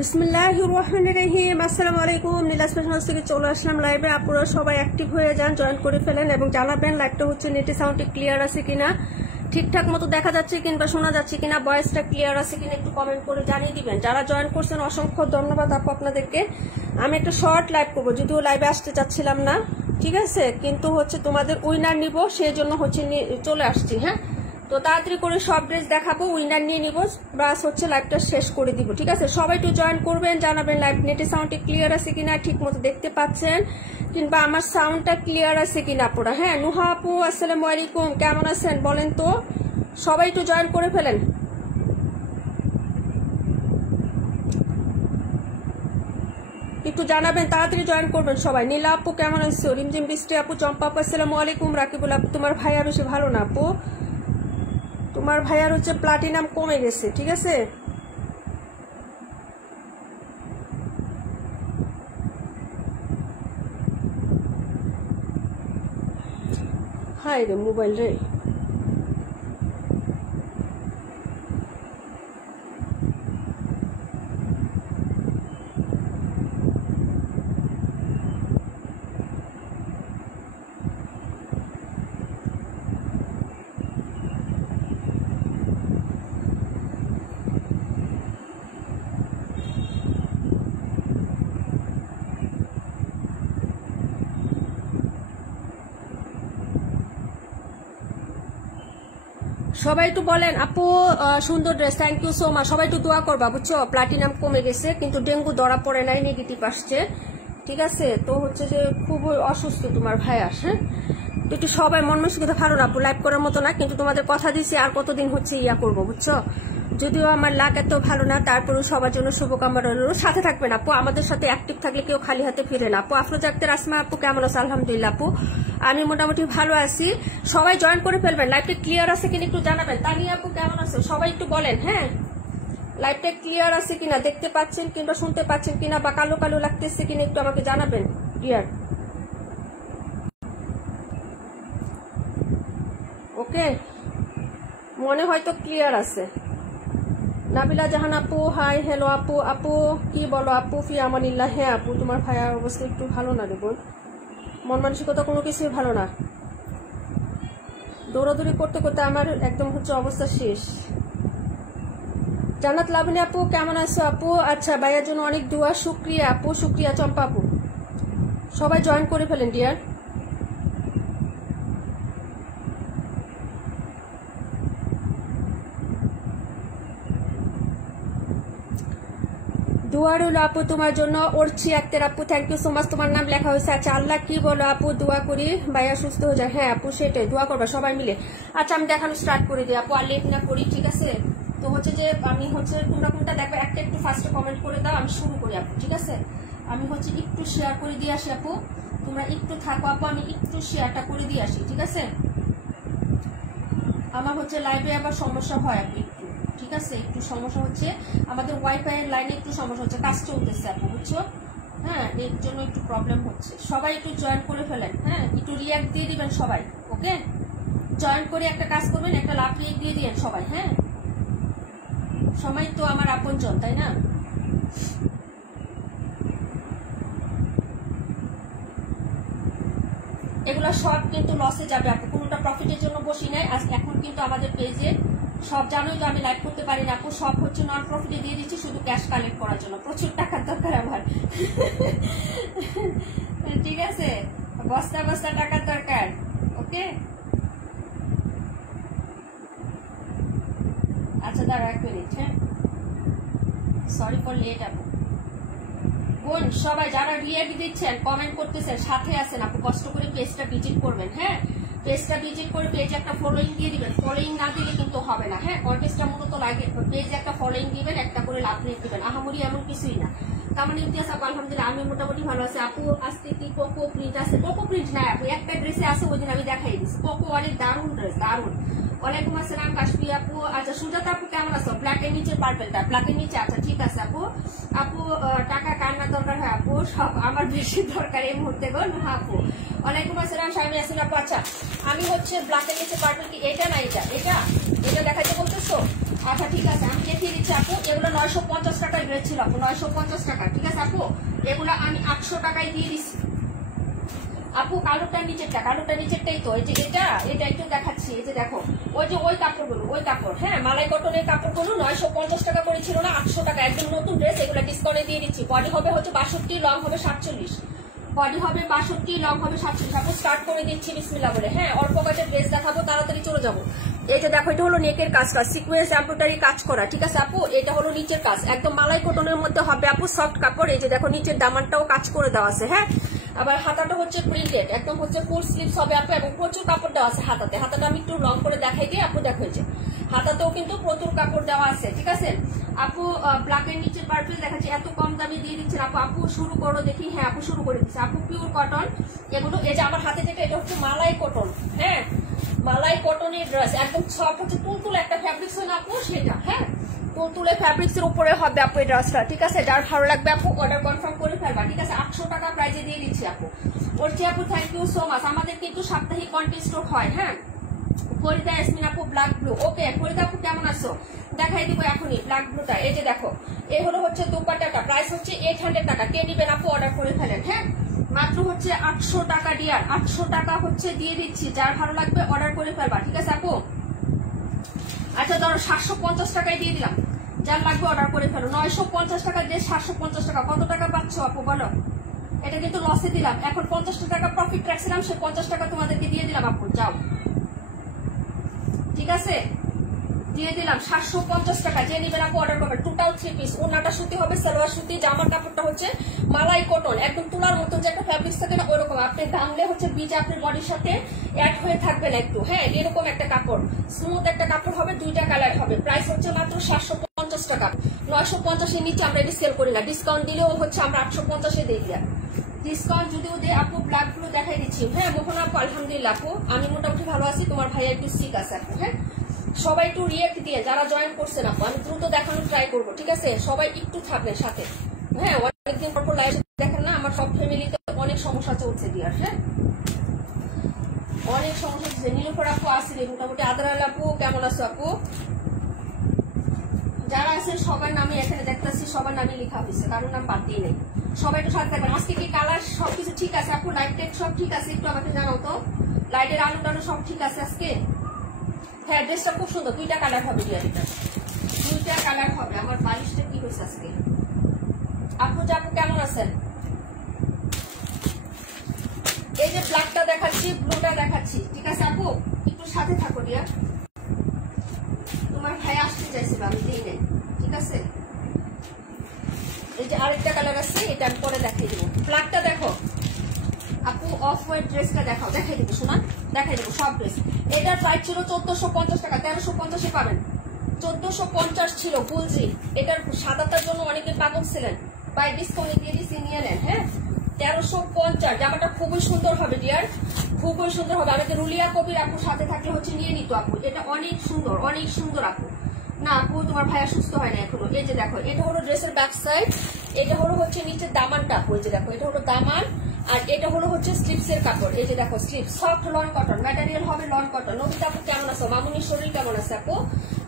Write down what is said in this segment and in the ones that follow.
বিসমিল্লাহির রহমানির রহিম। আসসালামু আলাইকুম। নীলা স্পেশাল থেকে চলে আসলাম লাইভে। আপনারা সবাই অ্যাক্টিভ হয়ে যান, জয়েন করে ফেলেন এবং জানাবেন লাইভটা হচ্ছে নেটে সাউন্ডে ক্লিয়ার আছে কিনা, ঠিকঠাক মতো দেখা যাচ্ছে কিংবা শোনা যাচ্ছে কিনা, ভয়েসটা ক্লিয়ার আছে কিনা একটু কমেন্ট করে জানিয়ে দিবেন। যারা জয়েন করছেন অসংখ্য ধন্যবাদ আপু আপনাদেরকে। আমি একটা শর্ট লাইভ করবো, যদিও লাইভে আসতে চাচ্ছিলাম না, ঠিক আছে, কিন্তু হচ্ছে তোমাদের উইনার নিব, সেই জন্য হচ্ছে চলে আসছি। হ্যাঁ, তো তাড়াতাড়ি করে সব ড্রেস দেখাবো, উইনার নিয়ে নিব, বাস হচ্ছে লাইভটা শেষ করে দিব। ঠিক আছে, সবাই একটু জয়েন করবেন, জানাবেন লাইভ নেটে সাউন্ডটা ক্লিয়ার আছে কিনা, ঠিক মতো দেখতে পাচ্ছেন কিংবা আমার সাউন্ডটা ক্লিয়ার আছে কিনা আপনারা। হ্যাঁ, নুহা আপু আসসালামু আলাইকুম, কেমন আছেন বলেন তো? সবাই একটু জয়েন করে ফেলেন, একটু জানাবেন, তাড়াতাড়ি জয়েন করবেন সবাই। নীলা আপু কেমন আছো? রিমঝিম বৃষ্টি আপু, চম্পা আপু আসসালামু আলাইকুম। রাকিবুল আপু তোমার ভাইয়া বেশি ভালো না আপু, তোমার ভাইয়ার হচ্ছে প্লাটিনাম কমে গেছে। ঠিক আছে, হাই রে মোবাইল রে। সবাই একটু বলেন আপু সুন্দর dress, thank you so much. সবাই একটু দোয়া করবা বুঝছো, প্লাটিনাম কমে গেছে কিন্তু ডেঙ্গু ধরা পড়ে নাই, নেগেটিভ আসছে। ঠিক আছে, তো হচ্ছে যে খুব অসুস্থ তোমার ভাইয়া। হ্যাঁ, তো একটু সবাই মন মানসিকতা ভালো না আপু, লাইভ করার মতো না, কিন্তু তোমাদের কথা দিছি আর কতদিন হচ্ছে ইয়া করবো বুঝছো। যদিও আমার লাক এত ভালো না, তারপরেও সবার জন্য শুভকামনা রইল। সাথে থাকবেন আপু, আমাদের সাথে অ্যাক্টিভ থাকলে কেউ খালি হাতে ফিরে না আপু। আফরোজা আক্তার আসমা আপু কেমন আছে? আলহামদুলিল্লাহ আপু, আমি মোটামুটি ভালো আছি। সবাই জয়েন করে ফেলবেন, লাইভটা ক্লিয়ার আছে কিনা একটু জানাবেন। তানিয়া আপু কেমন আছে? সবাই একটু বলেন। হ্যাঁ, লাইভটা ক্লিয়ার আছে কিনা, দেখতে পাচ্ছেন কিংবা শুনতে পাচ্ছেন কিনা, বা কালো কালো লাগতেছে কিনা একটু আমাকে জানাবেন। ক্লিয়ার? ওকে, মনে হয়তো ক্লিয়ার আছে। নাবিলা জাহান আপু হাই, হ্যালো আপু। আপু কি বলো আপু? ফি আমানিল্লাহ। হ্যাঁ আপু, তোমার ভাইয়ার অবস্থা একটু ভালো না রে বোন, মন মানসিকতা কোনো কিছুই ভালো না। দৌড়াদৌড়ি করতে করতে আমার একদম হচ্ছে অবস্থা শেষ। জান্নাত লাবণী আপু কেমন আছো আপু? আচ্ছা, ভাইয়ার জন্য অনেক দোয়া, শুক্রিয়া আপু, শুক্রিয়া। চম্পা আপু সবাই জয়েন করে ফেলেন ডিয়ার। দোয়া রইল আপু তোমার জন্য। অর্চি আক্তার আপু থ্যাংক ইউ সো মাচ, তোমার নাম লেখা হয়েছে। আচ্ছা, আল্লাহ কি বলো আপু? দোয়া করি ভাইয়া সুস্থ হয়ে যায়। হ্যাঁ আপু, সেটাই দোয়া করবা সবাই মিলে। আচ্ছা, আমি দেখানো স্টার্ট করে দিই আপু, আর লেট না করি। ঠিক আছে, তো হচ্ছে যে আমি হচ্ছে তোমরা কোনটা দেখবে একটা একটু ফার্স্টে কমেন্ট করে দাও, আমি শুরু করি আপু। ঠিক আছে, আমি হচ্ছে একটু শেয়ার করে দিয়ে আসি আপু, তোমরা একটু থাকো আপু, আমি একটু শেয়ারটা করে দিয়ে আসি। ঠিক আছে, আমার হচ্ছে লাইভে আবার সমস্যা হয় আপু একটু। ঠিক আছে, একটু সমস্যা হচ্ছে, আমাদের ওয়াইফাই এর লাইনে একটু সমস্যা হচ্ছে, কাজ চলতেছে আপু বুঝছো। হ্যাঁ, এর জন্য একটু প্রবলেম হচ্ছে। সবাই একটু জয়েন করে ফেলেন। হ্যাঁ, একটু রিয়াক্ট দিয়ে দিবেন সবাই। ওকে, জয়েন করে একটা কাজ করবেন, একটা লাভ রিয়াক্ট দিয়ে দিবেন সবাই। হ্যাঁ, সবাই তো আমার আপনজন, তাই না? এগুলো সব কিন্তু লসে যাবে আপু, কোনোটা প্রফিটের জন্য বসি নাই। এখন কিন্তু আমাদের পেজে সব জানোই তো আমি লাইভ করতে পারি না আপু, সব হচ্ছে নন প্রফিটে দিয়ে দিচ্ছি শুধু ক্যাশ কালেক্ট করার জন্য। প্রচুর টাকার দরকার আমার। ঠিক আছে, বস্তা বস্তা টাকার দরকার। ওকে, আচ্ছা দাঁড়া 1 মিনিট। হ্যাঁ, সরি ফর লেট আপু। বোন সবাই যারা রিয়াক্ট দিচ্ছেন, কমেন্ট করতেছেন, সাথে আছেন আপু, কষ্ট করে পেজটা ভিজিট করবেন। হ্যাঁ, পেজটা ভিজিট করে পেজে একটা ফলোইং দিয়ে দিবেন, ফলোইং না দিলে কিন্তু হবে না। হ্যাঁ, কন্টেস্টটা মূলত লাগে, পেজে একটা ফলোইং দিবেন, একটা করে লাভ রেট দিবেন, আহামরি এমন কিছুই না। তেমন ইতিহাস আপু আলহামদুলিল্লাহ আমি মোটামুটি ভালো আছি আপু। আজকে কি কোকো প্রিন্ট আছে? কোকো প্রিন্ট নাই আপু, একটা ড্রেসে আছে, ওই দিন আমি দেখাই দিচ্ছি। কোকো অনেক দারুণ ড্রেস, দারুণ। ওয়ালাইকুম আসসালাম কাশফি আপু। আচ্ছা, সুজাতা আপু কেমন আছো? ব্ল্যাকের নিচে পার্পেলটা, ব্ল্যাকের নিচে। আচ্ছা ঠিক আছে আপু। আপু টাকা কান্না দরকার হয় আপু, সব আমার বেশি দরকার এই মুহূর্তে গো। আপু ওয়ালাইকুম আসসালাম শাইমি আসুন আপু। আচ্ছা, আমি হচ্ছে ব্ল্যাকের নিচে পার্পেল কি এটা না এটা এটা এটা দেখাতে বলতেছো? আচ্ছা ঠিক আছে, আমি দেখিয়ে দিচ্ছি আপু। এগুলো 950 টাকায় ড্রেস ছিল আপু, 950 টাকা, ঠিক আছে আপু। এগুলো আমি 800 টাকায় দিয়ে দিচ্ছি আপু। কালোটার নিচেরটাই তো, এই যে এটা একটু দেখাচ্ছি, এই যে দেখো ওই যে ওই কাপড়গুলো, ওই কাপড়, হ্যাঁ মালাই কটনের কাপড়গুলো 950 টাকা করেছিল না, 800 টাকা, একদম নতুন ড্রেস। এগুলো ডিসকাউন্টে দিয়ে দিচ্ছি। বডি হবে হচ্ছে 62, লং হবে 47, বডি হবে 62, লং হবে 47 আপু। স্টার্ট করে দিচ্ছি বিসমিল্লাহ বলে। হ্যাঁ অল্প কয়েকটা ড্রেস দেখাবো, তাড়াতাড়ি চলে যাবো। এই যে দেখো এটা হলো নেকের কাজটা, সিকোয়েন্স এমব্রয়ডারি কাজ করা, ঠিক আছে আপু। এটা হলো নিচের কাজ, একদম মালাই কটনের মধ্যে হবে আপু, সফট কাপড়। এই যে দেখো নিচের দামানটাও কাজ করে দেওয়া আছে, হ্যাঁ। আবার হাতাটা হচ্ছে প্রিন্টেড, একদম হচ্ছে ফুল স্লিভস হবে আপু, এবং প্রচুর কাপড় দেওয়া আছে হাতাতে। হাতাটা আমি একটু লং করে দেখাই দিই আপু, দেখো এই যে হাতাতেও কিন্তু প্রচুর কাপড় দেওয়া আছে, ঠিক আছে আপু। ব্ল্যাকের নিচের পার্পল দেখাচ্ছি, এত কম দামে দিয়ে দিচ্ছেন আপু। আপু শুরু করো দেখি, হ্যাঁ আপু শুরু করে দিচ্ছে আপু। পিওর কটন এগুলো, এই যে আমার হাতে যেটা, এটা হচ্ছে মালাই কটন, হ্যাঁ মালাই কটনের ড্রেস, একদম সফট হচ্ছে তুলতুলে একটা ফ্যাব্রিক্স হয় না আপু, সেটা, হ্যাঁ তুলতুলে ফ্যাব্রিক্স এর উপরে হবে আপু এই ড্রেসটা, ঠিক আছে। যার ভালো লাগবে আপু অর্ডার কনফার্ম করে ফেলবা, ঠিক আছে। 800 টাকা প্রাইজে দিয়ে দিচ্ছি আপু। বলছি আপু থ্যাংক ইউ সো মাচ। আমাদের কিন্তু সাপ্তাহিক কন্টেস্ট হয়, হ্যাঁ। ফরিদা ইয়াসমিন আপু ব্ল্যাক ব্লু, ওকে ফরিদা আপু কেমন আছো, দেখাই দিব এখনই ব্ল্যাক ব্লুটা। এই যে দেখো এই হলো হচ্ছে দুপাট্টাটা, প্রাইস হচ্ছে 800 টাকা। কে নিবেন আপু অর্ডার করে ফেলেন, হ্যাঁ মাত্র হচ্ছে 800 টাকা ডিয়ার, 800 টাকা হচ্ছে দিয়ে দিচ্ছি। যার ভালো লাগবে অর্ডার করে ফেলবা, ঠিক আছে আপু। আচ্ছা ধরো 750 টাকায় দিয়ে দিলাম, যার লাগবে অর্ডার করে ফেলো। 950 টাকা দিয়ে 750 টাকা, কত টাকা পাচ্ছ আপু বলো। এটা কিন্তু লসে দিলাম, এখন 50 টাকা প্রফিট রাখছিলাম, সে 50 টাকা তোমাদেরকে দিয়ে দিলাম আপু, যাও ঠিক আছে দিয়ে দিলাম 750 টাকা। যে নিবেন আপু অর্ডার করবেন। টোটাল 3 পিস, ওনাটা সুতি হবে, সালোয়ার সুতি, জামার কাপড়টা হচ্ছে মালাই কটন, একদম তুলার মতন যে একটা ফ্যাব্রিক্স থাকে না ওইরকম। আপনি দামলে হচ্ছে বীজ আপনার বডির সাথে অ্যাড হয়ে থাকবেন একটু, হ্যাঁ এরকম একটা কাপড়, স্মুথ একটা কাপড় হবে, 2টা কালার হবে। প্রাইস হচ্ছে মাত্র 750 টাকা। 950 এর নিচে আমরা এটি সেল করি না, ডিসকাউন্ট দিলেও হচ্ছে আমরা 850 এ দিই। ডিসকাউন্ট যদিও দেয় আপু। ব্ল্যাক ব্লু দেখাই দিচ্ছি, হ্যাঁ মোহনা আপু আলহামদুলিল্লাহ আপু আমি মোটামুটি ভালো আছি, তোমার ভাইয়া একটু সিক আছে আপু, হ্যাঁ সবাই একটু রিয়েক্ট দিয়ে, যারা জয়েন করছেন আপু আমি দ্রুত দেখানোর ট্রাই করবো, ঠিক আছে সবাই একটু থাকবেন সাথে, হ্যাঁ অনেকদিন পর লাইভ দেখেন না, আমার সব ফ্যামিলিতে অনেক সমস্যা চলছে দিয়ার, হ্যাঁ অনেক সমস্যা চলছে। নীলুফার আপু আসলে মোটামুটি। আদরাল আপু কেমন আছো আপু, যারা আছেন সবার নামে এখানে দেখতেছি, সবার নামে লেখা হয়েছে, কারোর নাম বাদ দিয়ে নেই, সবাই একটু সাথে থাকবেন। আজকে কি কালার সবকিছু ঠিক আছে আপু, লাইট টেট সব ঠিক আছে, একটু আমাকে জানাও তো, লাইটের আলো টালো সব ঠিক আছে আজকে। হ্যাঁ ড্রেসটা খুব সুন্দর, 2টা কালার হবে ডিয়ারিটা, 2টা কালার হবে। আমার বালিশটা কি হয়েছে আজকে। আপু আপু কেমন আছেন। এই যে ব্ল্যাকটা দেখাচ্ছি, ব্লুটা দেখাচ্ছি, ঠিক আছে আপু একটু সাথে থাকো ডিয়ার, তোমার ভাই আসতে চাইছিল আমি দিই নেই, ঠিক আছে। এই যে আরেকটা কালার আছে, এটা আমি পরে দেখাই দেবো। ব্ল্যাকটা দেখো আপু, অফ হোয়াইট ড্রেসটা দেখাও, দেখাই দেবো শোনা, দেখাই দেবো সব ড্রেস। এটার প্রাইস ছিল 1450 টাকা, 1350 পাবেন। 1450 ছিল গুলজি। এটার সাদাটার জন্য অনেকে পাগল ছিলেন, বাই ডিসকাউন্ট দিয়ে দিচ্ছি, নিয়ে নেন, হ্যাঁ 1350। জামাটা খুবই সুন্দর হবে ডিয়ার, খুবই সুন্দর হবে। আমাদের রুলিয়া কবির আপু সাথে থাকলে হচ্ছে নিয়ে নিত আপু, এটা অনেক সুন্দর, অনেক সুন্দর আপু। না আপু তোমার ভাইয়া সুস্থ হয় না এখনো। এই যে দেখো এটা হলো ড্রেসের ব্যাক সাইড, এটা হলো হচ্ছে নিচের দামানটা আপু, এই যে দেখো এটা হলো দামান, আর এটা হলো হচ্ছে স্লিপস এর কাপড়। এই যে দেখো slip, soft lawn cotton material হবে, লন কটন। নবিতা আপু কেমন আছো, মামুনির শরীর কেমন আছে আপু।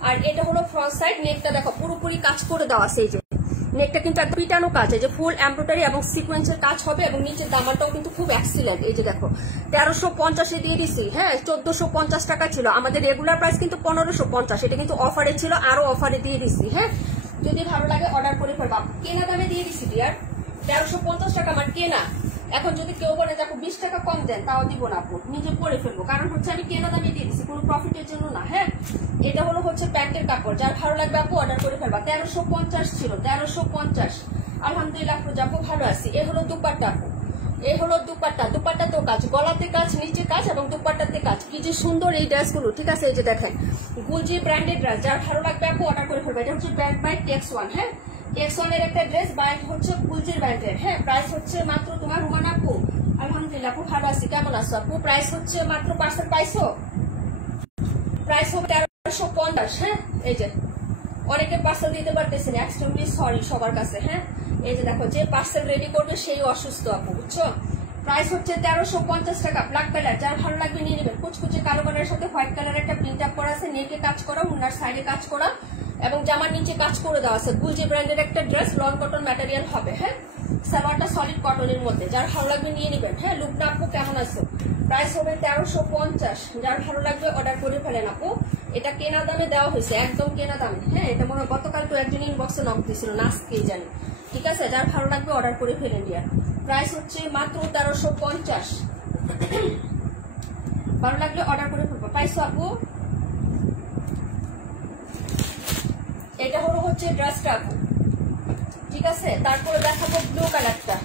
আর এটা হলো ফ্রন্ট সাইড, নেকটা দেখো পুরোপুরি কাজ করে দেওয়া আছে, এই যে নেকটা কিন্তু একটা পিটানো কাজ, এই যে ফুল এমব্রয়ডারি এবং সিকোয়েন্সের কাজ হবে, এবং নিচের দামানটাও কিন্তু খুব এক্সিলেন্ট। এই যে দেখো 1350 দিয়ে দিছি, হ্যাঁ 1450 টাকা ছিল আমাদের রেগুলার প্রাইস, কিন্তু 1550, এটা কিন্তু অফারে ছিল, আরো অফারে দিয়ে দিছি, হ্যাঁ যদি ভালো লাগে অর্ডার করে ফেলবা। কেনা দামে দিয়ে দিছি ডিয়ার, 1350 টাকা আমার কেনা। এখন যদি কেউ বলে যে আপু 20 টাকা কম দেন, তাও দিব না আপু, নিজে পরে ফেলবো, কারণ হচ্ছে আমি কেনা দামে দিয়ে দিচ্ছি, কোনো প্রফিটের জন্য না, হ্যাঁ। এটা হলো হচ্ছে প্যান্টের কাপড়, যার ভালো লাগবে আপু অর্ডার করে ফেলবা। 1350 ছিল, 1350 আলহামদুলিল্লাহ আপু যাবো ভালো আছি। এ হলো দুপাট্টা আপু, এই হলো দুপাট্টা, দুপাট্টাতেও কাজ, গলাতে কাজ, নিচে কাজ এবং দুপাট্টাতে কাজ, কি যে সুন্দর এই ড্রেসগুলো, ঠিক আছে। এই যে দেখেন গুলজি ব্র্যান্ডেড ড্রেস, যার ভালো লাগবে আপু অর্ডার করে ফেলবা। এটা হচ্ছে ব্র্যান্ড বাই টেক্স ওয়ান, হ্যাঁ টেক্স ওয়ানের একটা ড্রেস, ব্র্যান্ড হচ্ছে গুলজির ব্র্যান্ডের, হ্যাঁ প্রাইস হচ্ছে মাত্র তোমার রুমান আপু আলহামদুলিল্লাহ আপু ভালো আছি, কেমন আছো আপু। প্রাইস হচ্ছে মাত্র পার্সেল পাইছো, প্রাইস হবে 1350, হ্যাঁ এই যে অনেকে পার্সেল দিতে পারতেছেন, এক্সট্রিমলি সরি সবার কাছে, হ্যাঁ এই যে দেখো যে পার্সেল রেডি করবে সেই অসুস্থ আপু, বুঝছো। প্রাইস হচ্ছে 1350 টাকা, ব্ল্যাক কালার, যার ভালো লাগবে নিয়ে নেবেন। কুচকুচে কালো কালারের সাথে হোয়াইট কালার একটা প্রিন্ট আপ করা আছে, নেকে কাজ করা, উনার সাইডে কাজ করা, এবং জামার নিচে কাজ করে দেওয়া আছে। গুলজি ব্র্যান্ডের একটা ড্রেস, লন কটন ম্যাটেরিয়াল হবে। হ্যাঁ, সালোয়ারটা সলিড কটনের মধ্যে, যার ভালো লাগবে নিয়ে নিবেন। হ্যাঁ, লুকটা আপু কেমন আছে? প্রাইস হবে 1350। যার ভালো লাগবে অর্ডার করে ফেলেন আপু। এটা কেনা দামে দেওয়া হয়েছে, একদম কেনা দামে। হ্যাঁ, এটা মনে হয় গতকাল তো একজন ইনবক্সে নক দিয়েছিল, নাচকেই জানি। ঠিক আছে, যার ভালো লাগবে অর্ডার করে ফেলেন ডিয়ার। প্রাইস হচ্ছে মাত্র 1350। ভালো লাগলে অর্ডার করে ফেলবো। পাইছো আপু? এটা হলো হচ্ছে ড্রেসটা আপু। ঠিক আছে, তারপরে দেখাবো ব্লু কালারটা।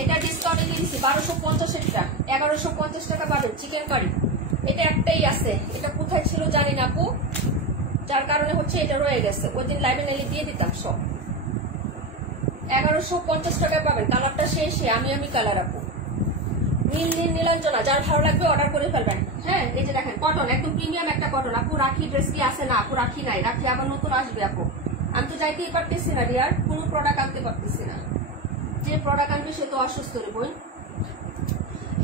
এটা ডিসকাউন্টে দিয়ে দিচ্ছি 1250 টাকা, 1150 টাকা পাবেন। চিকেন কারি এটা একটাই আছে, এটা কোথায় ছিল জানি না আপু, যার কারণে হচ্ছে এটা রয়ে গেছে। ওই দিন লাইভে নাইলে দিয়ে দিতাম সব। 1150 টাকায় পাবেন। কালারটা শেষে আমি কালার আপু, নীল নীল নীলাঞ্জনা। যার ভালো লাগবে অর্ডার করে ফেলবেন। হ্যাঁ, এই যে দেখেন কটন, একদম প্রিমিয়াম একটা কটন আপু। রাখি ড্রেস কি আছে? না আপু, রাখি নাই। রাখি আবার নতুন আসবে আপু। আমি তো যাইতেই পারতেছি না ডিয়ার, কোনো প্রোডাক্ট আনতে পারতেছি না। যে প্রোডাক্ট আনবে সে তো অসুস্থ রে বোন।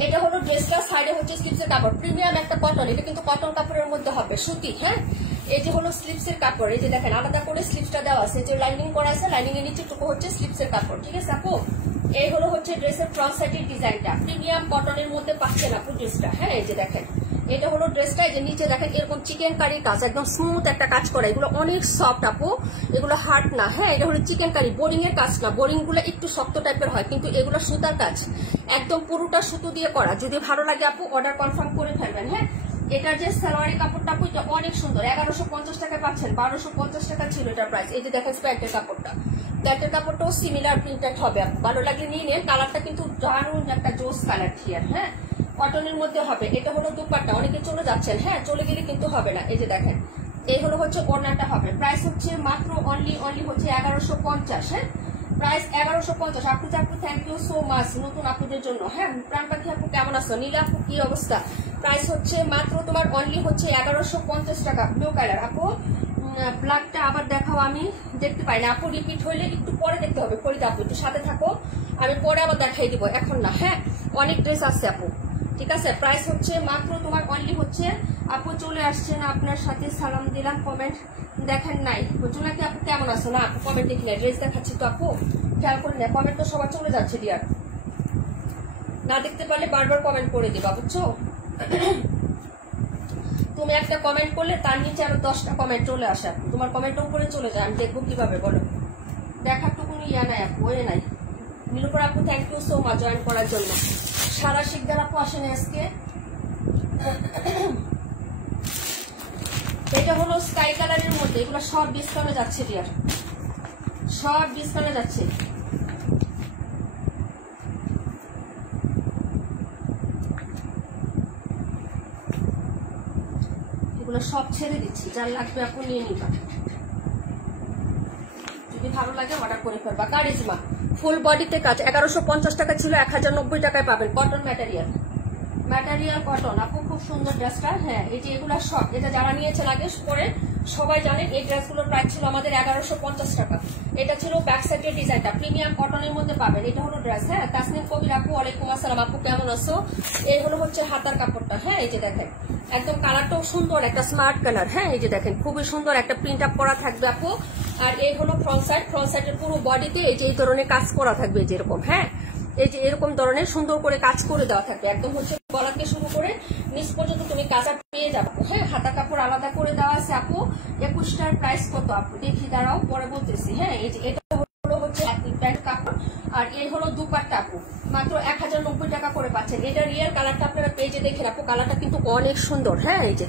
এটা হলো ড্রেসটা, সাইডে হচ্ছে স্লিপসের কাপড়, প্রিমিয়াম একটা কটন। এটা কিন্তু কটন কাপড়ের মধ্যে হবে, সুতি। হ্যাঁ, এই যে হলো স্লিপসের কাপড়। এই যে দেখেন আলাদা করে স্লিপসটা দেওয়া আছে, যে লাইনিং করা আছে, লাইনিং এর নিচে টুকু হচ্ছে স্লিপসের কাপড়। ঠিক আছে আপু, এই হলো হচ্ছে ড্রেসের ফ্রন্ট সাইডের ডিজাইনটা, প্রিমিয়াম কটনের মধ্যে পাচ্ছেন আপু ড্রেসটা। হ্যাঁ, এই যে দেখেন এটা হলো ড্রেসটা। এই যে নিচে দেখেন এরকম চিকেন কারি কাজ, একদম স্মুথ একটা কাজ করা। এগুলো অনেক সফট আপু, এগুলো হার্ড না। হ্যাঁ, এটা হলো চিকেন কারি, বোরিং এর কাজ না। বোরিং গুলো একটু শক্ত টাইপের হয়, কিন্তু এগুলো সুতার কাজ, একদম পুরোটা সুতো দিয়ে করা। যদি ভালো লাগে আপু অর্ডার কনফার্ম করে ফেলবেন। হ্যাঁ, এটার যে সালোয়ারি কাপড়টা আপু, এটা অনেক সুন্দর। 1150 টাকায় পাচ্ছেন, 1250 টাকা ছিল এটার প্রাইস। এই যে দেখেন প্যান্টের কাপড়টা, প্যান্টের কাপড়টাও সিমিলার প্রিন্টেড হবে আপু। ভালো লাগলে নিয়ে নেন। কালারটা কিন্তু দারুণ একটা জোস কালার থিয়ার। হ্যাঁ, কটনের মধ্যে হবে। এটা হলো দুপাট্টা, অনেকে চলে যাচ্ছেন। হ্যাঁ, চলে গেলে কিন্তু হবে না। এই যে দেখেন এই হলো হচ্ছে ওড়নাটা হবে। প্রাইস হচ্ছে মাত্র অনলি হচ্ছে 1150। হ্যাঁ, প্রাইস 1150। আপু থ্যাংক ইউ সো মাচ নতুন আপুদের জন্য। হ্যাঁ, প্রাণপাখি আপু কেমন আছো? নীলা আপু কি অবস্থা? প্রাইস হচ্ছে মাত্র তোমার অনলি হচ্ছে 1150 টাকা। ব্লু কালার আপু, ব্ল্যাকটা আবার দেখাও, আমি দেখতে পাই না আপু। রিপিট হইলে একটু পরে দেখতে হবে। ফরিদা আপু একটু সাথে থাকো, আমি পরে আবার দেখাই দিব, এখন না। হ্যাঁ, অনেক ড্রেস আছে আপু। ঠিক আছে, প্রাইস হচ্ছে মাত্র তোমার অনলি হচ্ছে আপু। চলে আসছেন, আপনার সাথে সালাম দিলাম। কমেন্ট দেখেন নাই জোনাকি আপু কেমন আছো? না আপু কমেন্ট দেখি না, ড্রেস দেখাচ্ছি তো আপু, খেয়াল করে না। কমেন্ট তো সবার চলে যাচ্ছে ডিয়ার, না দেখতে পারলে বারবার কমেন্ট করে দিবা, বুঝছো? তুমি একটা কমেন্ট করলে তার নিচে আরো 10টা কমেন্ট চলে আসে আপু। তোমার কমেন্ট উপরে চলে যায়, আমি দেখবো কিভাবে বলো? দেখার তো কোনো ইয়া নাই আপু, ওয়ে নাই। নীলুফার আপু thank you so much join করার জন্য। সারা শিকদার আপু আসেনি আজকে। এটা হলো স্কাই কালারের মধ্যে, এগুলো সব ডিসকাউন্টে যাচ্ছে ডিয়ার, সব ডিসকাউন্টে যাচ্ছে। এগুলো সব ছেড়ে দিচ্ছি, যার লাগবে আপু নিয়ে নিবা। যদি ভালো লাগে অর্ডার করে ফেলবা। কারিজমা ফুল বডিতে কাজ, 1150 টাকা ছিল, 1090 টাকায় পাবেন। কটন ম্যাটেরিয়াল, ম্যাটেরিয়াল কটন আপু, খুব সুন্দর ড্রেসটা। হ্যাঁ, এই যে এগুলা সব, এটা যারা নিয়েছেন আগে পরে সবাই জানেন। এই ড্রেসগুলোর প্রাইস ছিল আমাদের 1150 টাকা। এটা ছিল ব্যাক সাইডের ডিজাইনটা, প্রিমিয়াম কটনের মধ্যে পাবেন। এটা হলো ড্রেস। হ্যাঁ, তাসনিম কবির আপু ওয়ালাইকুম আসসালাম আপু কেমন আছো? এই হলো হচ্ছে হাতার কাপড়টা। হ্যাঁ, এই যে দেখেন একদম কালারটাও সুন্দর, একটা স্মার্ট কালার। হ্যাঁ, এই যে দেখেন খুবই সুন্দর একটা প্রিন্ট আপ করা থাকবে আপু। আর এই হলো ফ্রন্ট সাইড, ফ্রন্ট সাইডের পুরো বডিতে এই যে এই ধরনের কাজ করা থাকবে, যেরকম। হ্যাঁ, এই যে এরকম ধরনের সুন্দর করে কাজ করে দেওয়া থাকবে, একদম হচ্ছে গলা থেকে শুরু করে নিচ পর্যন্ত তুমি কাজটা পেয়ে যাবো। হ্যাঁ, হাতা কাপড় আলাদা করে দেওয়া আছে আপু। 21টার প্রাইস কত আপু দেখি, দাঁড়াও পরে বলতেছি। হ্যাঁ, এই যে এটা হলো হচ্ছে প্যান্ট কাপড়, আর এই হলো দুপাট্টা আপু, মাত্র 1090 টাকা করে পাচ্ছেন। এটা রিয়েল কালারটা আপনারা পেজে দেখেন আপু, কালারটা কিন্তু অনেক সুন্দর। হ্যাঁ, এই যে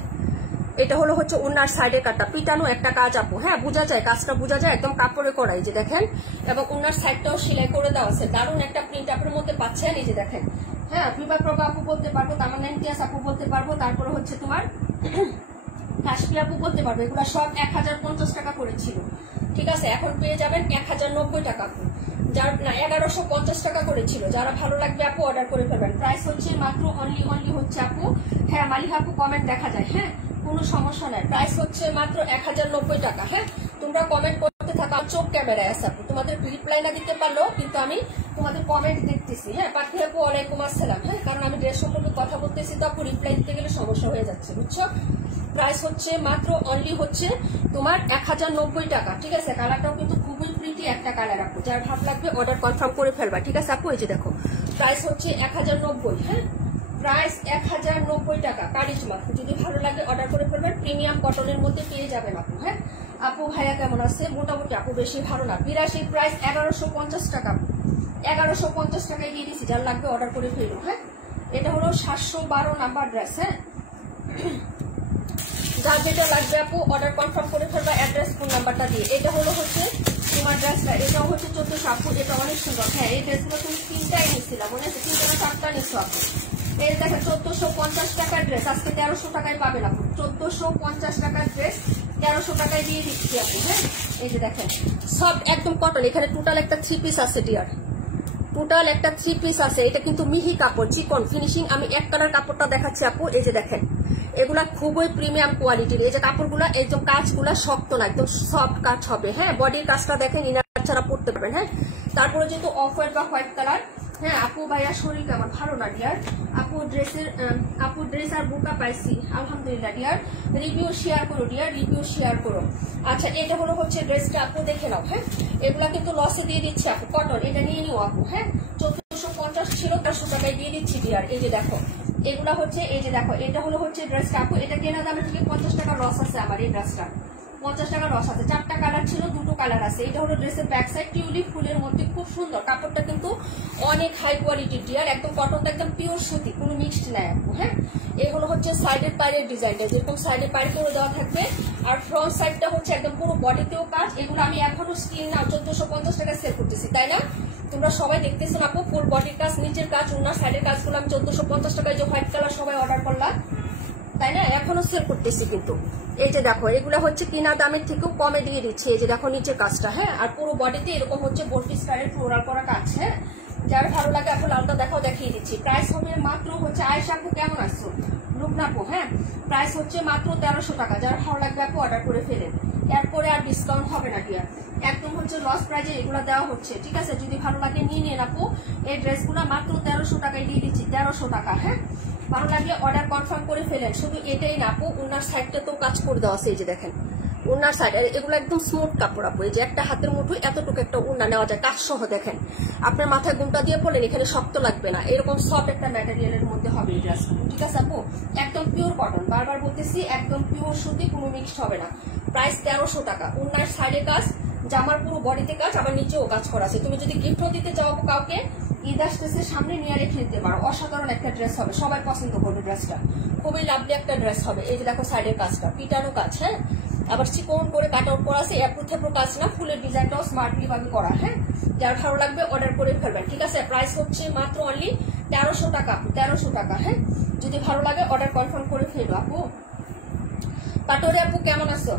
এটা হলো হচ্ছে ওনার সাইডের কাটটা, পিটানো একটা কাজ আপু। হ্যাঁ, বোঝা যায়, কাজটা বোঝা যায়, একদম কাপড়ে করা। এই যে দেখেন, এবং ওনার সাইডটাও সেলাই করে দেওয়া আছে, দারুণ একটা প্রিন্ট আপের মধ্যে পাচ্ছেন। এই যে দেখেন। হ্যাঁ, বিভা প্রভা আপু বলতে পারবো, তামান্না ইমতিয়াজ আপু বলতে পারবো, তারপরে হচ্ছে তোমার কাশ্মীর আপু বলতে পারবো। এগুলো সব 1050 টাকা করেছিল। ঠিক আছে, এখন পেয়ে যাবেন 1090 টাকা আপু। যার না 1150 টাকা করেছিল। যারা ভালো লাগবে আপু অর্ডার করে ফেলবেন। প্রাইস হচ্ছে মাত্র অনলি হচ্ছে আপু। হ্যাঁ, মালিহা আপু কমেন্ট দেখা যায়। হ্যাঁ, কোনো সমস্যা নাই। প্রাইস হচ্ছে মাত্র 1090 টাকা। হ্যাঁ, তোমরা কমেন্ট করতে থাকা, চোখ ক্যামেরায় আছে আপু, তোমাদের রিপ্লাই না দিতে পারলেও কিন্তু আমি তোমাদের কমেন্ট দেখতেছি। হ্যাঁ, পাখি আপু ওয়ালাইকুম আসসালাম। হ্যাঁ, কারণ আমি ড্রেস সম্পর্কে কথা বলতেছি তো আপু রিপ্লাই দিতে গেলে সমস্যা হয়ে যাচ্ছে, বুঝছো। প্রাইস হচ্ছে মাত্র অনলি হচ্ছে তোমার 1090 টাকা। ঠিক আছে, কালারটাও কিন্তু খুবই প্রিটি একটা কালার আপু, যার ভালো লাগবে অর্ডার কনফার্ম করে ফেলবা। ঠিক আছে আপু, এই যে দেখো প্রাইস হচ্ছে 1090। হ্যাঁ, প্রাইস 1090 টাকা কারিজমা। যদি ভালো লাগে অর্ডার করে ফেলবেন, প্রিমিয়াম কটনের মধ্যে পেয়ে যাবেন আপু। হ্যাঁ আপু, ভাইয়া কেমন আছে? মোটামুটি আপু, বেশি ভালো না। 82 প্রাইস 1150 টাকা, 1150 টাকায় দিয়ে দিচ্ছি, যার লাগবে অর্ডার করে ফেলুন। হ্যাঁ, এটা হলো 712 নাম্বার ড্রেস। হ্যাঁ, যার যেটা লাগবে আপু অর্ডার কনফার্ম করে ফেলবা অ্যাড্রেস ফোন নাম্বারটা দিয়ে। এটা হলো হচ্ছে তোমার ড্রেসটা, এটাও হচ্ছে 1400 আপু, এটা অনেক সুন্দর। হ্যাঁ, এই ড্রেসগুলো তুমি 3টাই নিচ্ছিলাম, মনে আছে? 3টা না 4টা নিচ্ছো আপু। এই দেখেন 1450 টাকার ড্রেস আজকে 1300 টাকায় পাবেন আপু। 1450 টাকার ড্রেস 1300 টাকায় দিয়ে দিচ্ছি আপু। হ্যাঁ, এই যে দেখেন সব একদম কটন। এখানে টোটাল একটা 3 পিস আছে ডিয়ার, টোটাল একটা 3 পিস আছে। এটা কিন্তু মিহি কাপড়, চিকন ফিনিশিং। আমি এক কালার কাপড়টা দেখাচ্ছি আপু, এই যে দেখেন এগুলা খুবই প্রিমিয়াম কোয়ালিটির। এই যে কাপড়গুলা একদম কাজগুলা শক্ত না, একদম সফট কাজ হবে। হ্যাঁ, বডির কাজটা দেখেন, ইনার ছাড়া পড়তে পারবেন। হ্যাঁ, তারপরে যেহেতু অফ হোয়াইট বা হোয়াইট কালার। হ্যাঁ আপু, ভাইয়া শরীর কেমন? ভালো না ডিয়ার। আপু ড্রেস আর বুকা পাইছি আলহামদুলিল্লাহ ডিয়ার। রিভিউ শেয়ার করো ডিয়ার, রিভিউ শেয়ার করো। আচ্ছা, এটা হলো হচ্ছে ড্রেসটা আপু, দেখে নাও। হ্যাঁ, এগুলা কিন্তু লসে দিয়ে দিচ্ছি আপু, কটন। এটা নিয়ে নিও আপু। হ্যাঁ, 1450 ছিল, 400 টাকায় দিয়ে দিচ্ছি ডিয়ার। এই যে দেখো এগুলা হচ্ছে, এই যে দেখো এটা হলো হচ্ছে ড্রেসটা আপু। এটা কেনা দামে থেকে 50 টাকা লস আছে আমার। এই ড্রেসটা 50 টাকা লস আছে। 4টা কালার ছিল, 2টো কালার আছে। এটা হলো ড্রেসের ব্যাক সাইড, টিউলিপ ফুলের মধ্যে খুব সুন্দর। কাপড়টা কিন্তু অনেক হাই কোয়ালিটির ডিয়ার, একদম কটনটা একদম পিওর সুতি, কোনো মিক্সড নাই আপু। হ্যাঁ, এই হলো হচ্ছে সাইডের পায়ের ডিজাইনটা, যেরকম সাইডের পায়ে করে দেওয়া থাকবে। আর ফ্রন্ট সাইডটা হচ্ছে একদম পুরো বডিতেও কাজ। এগুলো আমি এখনো স্কিন না 1450 টাকা সেল করতেছি, তাই না? তোমরা সবাই দেখতেছো আপু, ফুল বডির কাজ, নিচের কাজ, ওনার সাইডের কাজগুলো আমি 1450 টাকায় যে হোয়াইট কালার সবাই অর্ডার করলাম, তাই না? এখনো সেল করতেছি কিন্তু। এই যে দেখো এগুলো হচ্ছে কিনা দামের থেকেও কমে দিয়ে দিচ্ছি। এই যে দেখো নিচের কাজটা। হ্যাঁ, আর পুরো বডিতে এরকম হচ্ছে বর্টি স্টাইলের ফ্লোরাল করা কাজ। হ্যাঁ, যার ভালো লাগে আপু লালটা দেখাও, দেখিয়ে দিচ্ছি। প্রাইস হবে মাত্র হচ্ছে, আয়েশা আপু কেমন আসছো? লুকনা আপু, হ্যাঁ প্রাইস হচ্ছে মাত্র 1300 টাকা। যার ভালো লাগবে আপু অর্ডার করে ফেলেন, এরপরে আর ডিসকাউন্ট হবে না ডিয়ার। একদম হচ্ছে লস প্রাইজে এগুলো দেওয়া হচ্ছে। ঠিক আছে, যদি ভালো লাগে নিয়ে নিন আপু। এই ড্রেসগুলো মাত্র 1300 টাকায় দিয়ে দিচ্ছি, 1300 টাকা। হ্যাঁ, ভালো লাগলে অর্ডার কনফার্ম করে ফেলেন। শুধু এটাই না আপু, ওনার সাইডটা তো কাজ করে দেওয়া আছে। এই যে দেখেন ওনার সাইড, এগুলো একদম স্মুথ কাপড় আপু। এই যে একটা হাতের মুঠো এতটুকু একটা ওড়না নেওয়া যায়, কাজ সহ। দেখেন আপনার মাথায় ঘুমটা দিয়ে পড়লেন, এখানে শক্ত লাগবে না, এরকম সফট একটা ম্যাটেরিয়ালের মধ্যে হবে এই ড্রেস। ঠিক আছে আপু, একদম পিওর কটন, বারবার বলতেছি একদম পিওর সুতি, কোনো মিক্সড হবে না। প্রাইস 1300 টাকা। ওনার সাইডে কাজ, জামার পুরো বডিতে কাজ, আবার নিচেও কাজ করা আছে। তুমি যদি গিফটও দিতে চাও কাউকে, ঈদ আসতেছে সামনে, নিয়ে রেখে দিতে পারো। অসাধারণ একটা ড্রেস হবে, সবাই পছন্দ করবে ড্রেসটা, খুবই লাভলি একটা ড্রেস হবে। এই যে দেখো সাইডের কাজটা, পিটানো কাজ। হ্যাঁ, আবার চিকন করে কাট আউট করা আছে, এপ্রো কাজ না, ফুলের ডিজাইনটাও স্মার্টলি ভাবে করা। হ্যাঁ, যার ভালো লাগবে অর্ডার করে ফেলবেন। ঠিক আছে, প্রাইস হচ্ছে মাত্র অনলি 1300 টাকা, 1300 টাকা। হ্যাঁ, যদি ভালো লাগে অর্ডার কনফার্ম করে ফেলো আপু। পাটোরে আপু কেমন আছো?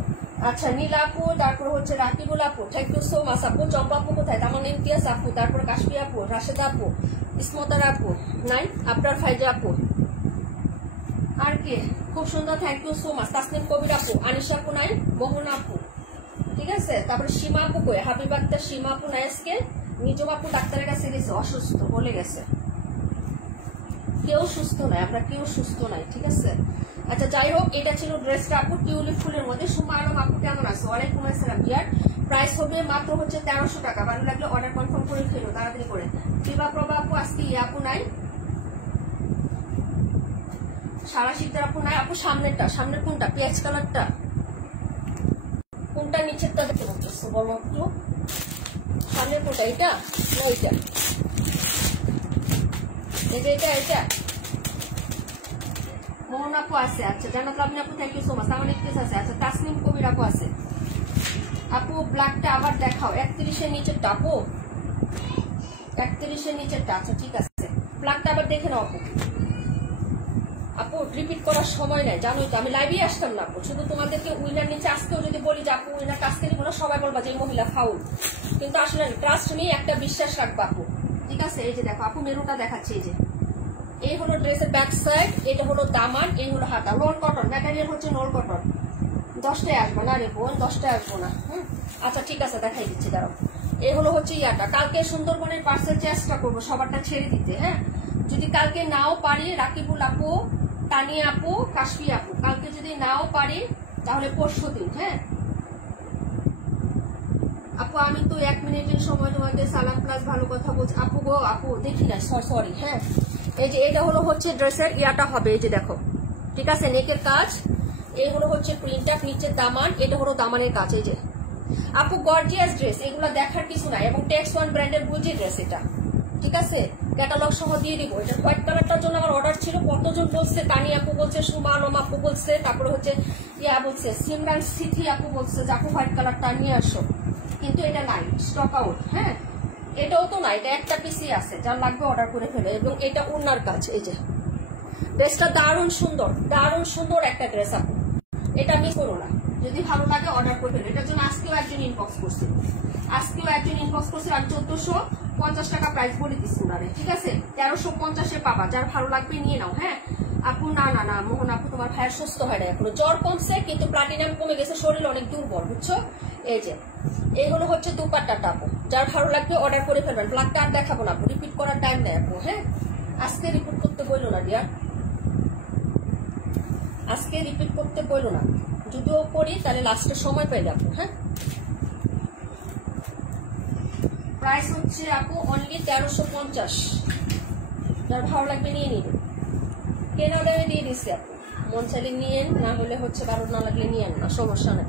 আচ্ছা, নীলা আপু, তারপর হচ্ছে রাকিবুল আপু, থ্যাংক ইউ সো মাচ আপু। চম্পা আপু কোথায়? তামান ইমতিয়াজ আপু, তারপর কাশ্মীর আপু, রাশেদা আপু, ইসমতার আপু নাই, আপনার ফাইজা আপু, আর কে? খুব সুন্দর, thank you so much. Tasnim Kabir আপু, আনিশা আপু নাই, মোহনা আপু, ঠিক আছে। তারপরে সীমা আপু কই? হাবিব আক্তার, সীমা আপু নাই আজকে। নিজম আপু ডাক্তারের কাছে গেছে, অসুস্থ বলে গেছে। কেউ সুস্থ নাই, আমরা কেউ সুস্থ নাই। ঠিক আছে, আচ্ছা যাই হোক, এটা ছিল ড্রেসটা আপু, টিউলিপ ফুলের মধ্যে। সুমা আলম আপু কেমন আছে? ওয়ালাইকুম আসসালাম ডিয়ার। প্রাইস হবে মাত্র হচ্ছে 1300 টাকা। ভালো লাগলে অর্ডার কনফার্ম করে ফেলো তাড়াতাড়ি করে। বিভা প্রভা আপু আজকে আপু নাই, সারা শিকদার আপু নাই। আপু সামনেরটা, সামনের কোনটা? পেঁয়াজ কালারটা কোনটা? নিচেরটা দেখতে বলতেছো, বলো একটু। সামনের কোনটা? এটা না এটা? এই যে এটা, এটা মোহন আপু আছে। আচ্ছা, জান্নাত লাবনী আপু, থ্যাংক ইউ সো মাচ। আমার একটু আছে। আচ্ছা, তাসনিম কবির আপু আছে। আপু ব্ল্যাকটা আবার দেখাও, 31-এর নিচেরটা আপু, 31-এর নিচেরটা। আচ্ছা ঠিক আছে, ব্ল্যাকটা আবার দেখে নাও আপু। আপু রিপিট করার সময় নাই, জানোই তো আমি লাইভে আসতাম না আপু। শুধু তোমাদেরকে উইনার নিচে আসতেও যদি বলি যে আপু উইনার কাছ থেকে বলো, সবাই বলবা যে এই মহিলা ফাউল। কিন্তু আসলে ট্রাস্ট নেই, একটা বিশ্বাস রাখবা আপু। ঠিক আছে, এই যে দেখো আপু মেরুনটা দেখাচ্ছে। এই যে এই হলো ড্রেসের ব্যাক সাইড, এটা হলো দামান, এই হলো হাতা। নন কটন ম্যাটেরিয়াল হচ্ছে, নন কটন। 10টায় আসবো না রে বোন, 10টায় আসবো না। আচ্ছা ঠিক আছে, দেখাই দিচ্ছি দাঁড়াও। এই হলো হচ্ছে ইয়াটা। কালকে সুন্দরবনের পার্সেল চেষ্টা করবো সবারটা ছেড়ে দিতে। হ্যাঁ, যদি কালকে নাও পারি, রাকিবুল আপু, তানিয়া আপু, কাশফি আপু, কালকে যদি নাও পারি তাহলে পরশু দিন। হ্যাঁ আপু, আমি তো 1 মিনিটের সময় তোমাকে সালাম প্লাস ভালো কথা বলছি। আপু গো, আপু দেখি না, সরি। হ্যাঁ, এই যে এটা হলো হচ্ছে ড্রেসের ইয়াটা হবে, এই যে দেখো, ঠিক আছে, নেকের কাজ। এই হলো হচ্ছে প্রিন্ট আপ, নিচের দামান, এটা হলো দামানের কাজ। এই যে আপু গর্জিয়াস ড্রেস, এগুলো দেখার কিছু নাই, এবং টেক্স ওয়ান ব্র্যান্ডের বুঝি ড্রেস এটা, ঠিক আছে, ক্যাটালগ সহ দিয়ে দিব। এটা হোয়াইট কালারটার জন্য আমার অর্ডার ছিল, কতজন বলছে, তানি আপু বলছে, সুমানম আপু বলছে, তারপরে হচ্ছে ইয়া বলছে, সিমরান সিথি আপু বলছে যে আপু হোয়াইট কালারটা নিয়ে আসো, কিন্তু এটা নাই, স্টক আউট। হ্যাঁ, এটাও তো না, এটা একটা পিসি আছে, যার লাগবে অর্ডার করে ফেলে। এবং এটা ওনার কাজ। এই যে ড্রেসটা দারুণ সুন্দর একটা ড্রেস আপু, এটা মিস করো না, যদি ভালো লাগে অর্ডার করে ফেলে। এটার জন্য আজকেও একজন ইনবক্স করছে, আমি 1450 টাকা প্রাইস বলে দিচ্ছি ওনারে, ঠিক আছে, 1350-এ পাবা, যার ভালো লাগবে নিয়ে নাও। হ্যাঁ আপু, না মোহন আপু, তোমার ভাইয়ের সুস্থ হয় না এখনো, জ্বর কমছে কিন্তু প্লাটিনাম কমে গেছে, শরীর অনেক দুর্বল, বুঝছো। এই যে এই হলো হচ্ছে দুপাট্টাটা আপু, যার ভালো লাগবে অর্ডার করে ফেলবেন। ব্ল্যাকটা আর দেখাবো না আপু, রিপিট করার টাইম নেই আপু। হ্যাঁ, আজকে রিপিট করতে বললো না ডিয়ার, আজকে রিপিট করতে বললো না, যদিও করি তাহলে লাস্টের সময় পেয়ে আপু। হ্যাঁ, প্রাইস হচ্ছে আপু অনলি 1350, যার ভালো লাগবে নিয়ে নিবে, কেনা দামে দিয়ে দিচ্ছি আপু, মন চাইলে নিয়েন, না হলে হচ্ছে ভালো না লাগলে নিয়েন না, সমস্যা নেই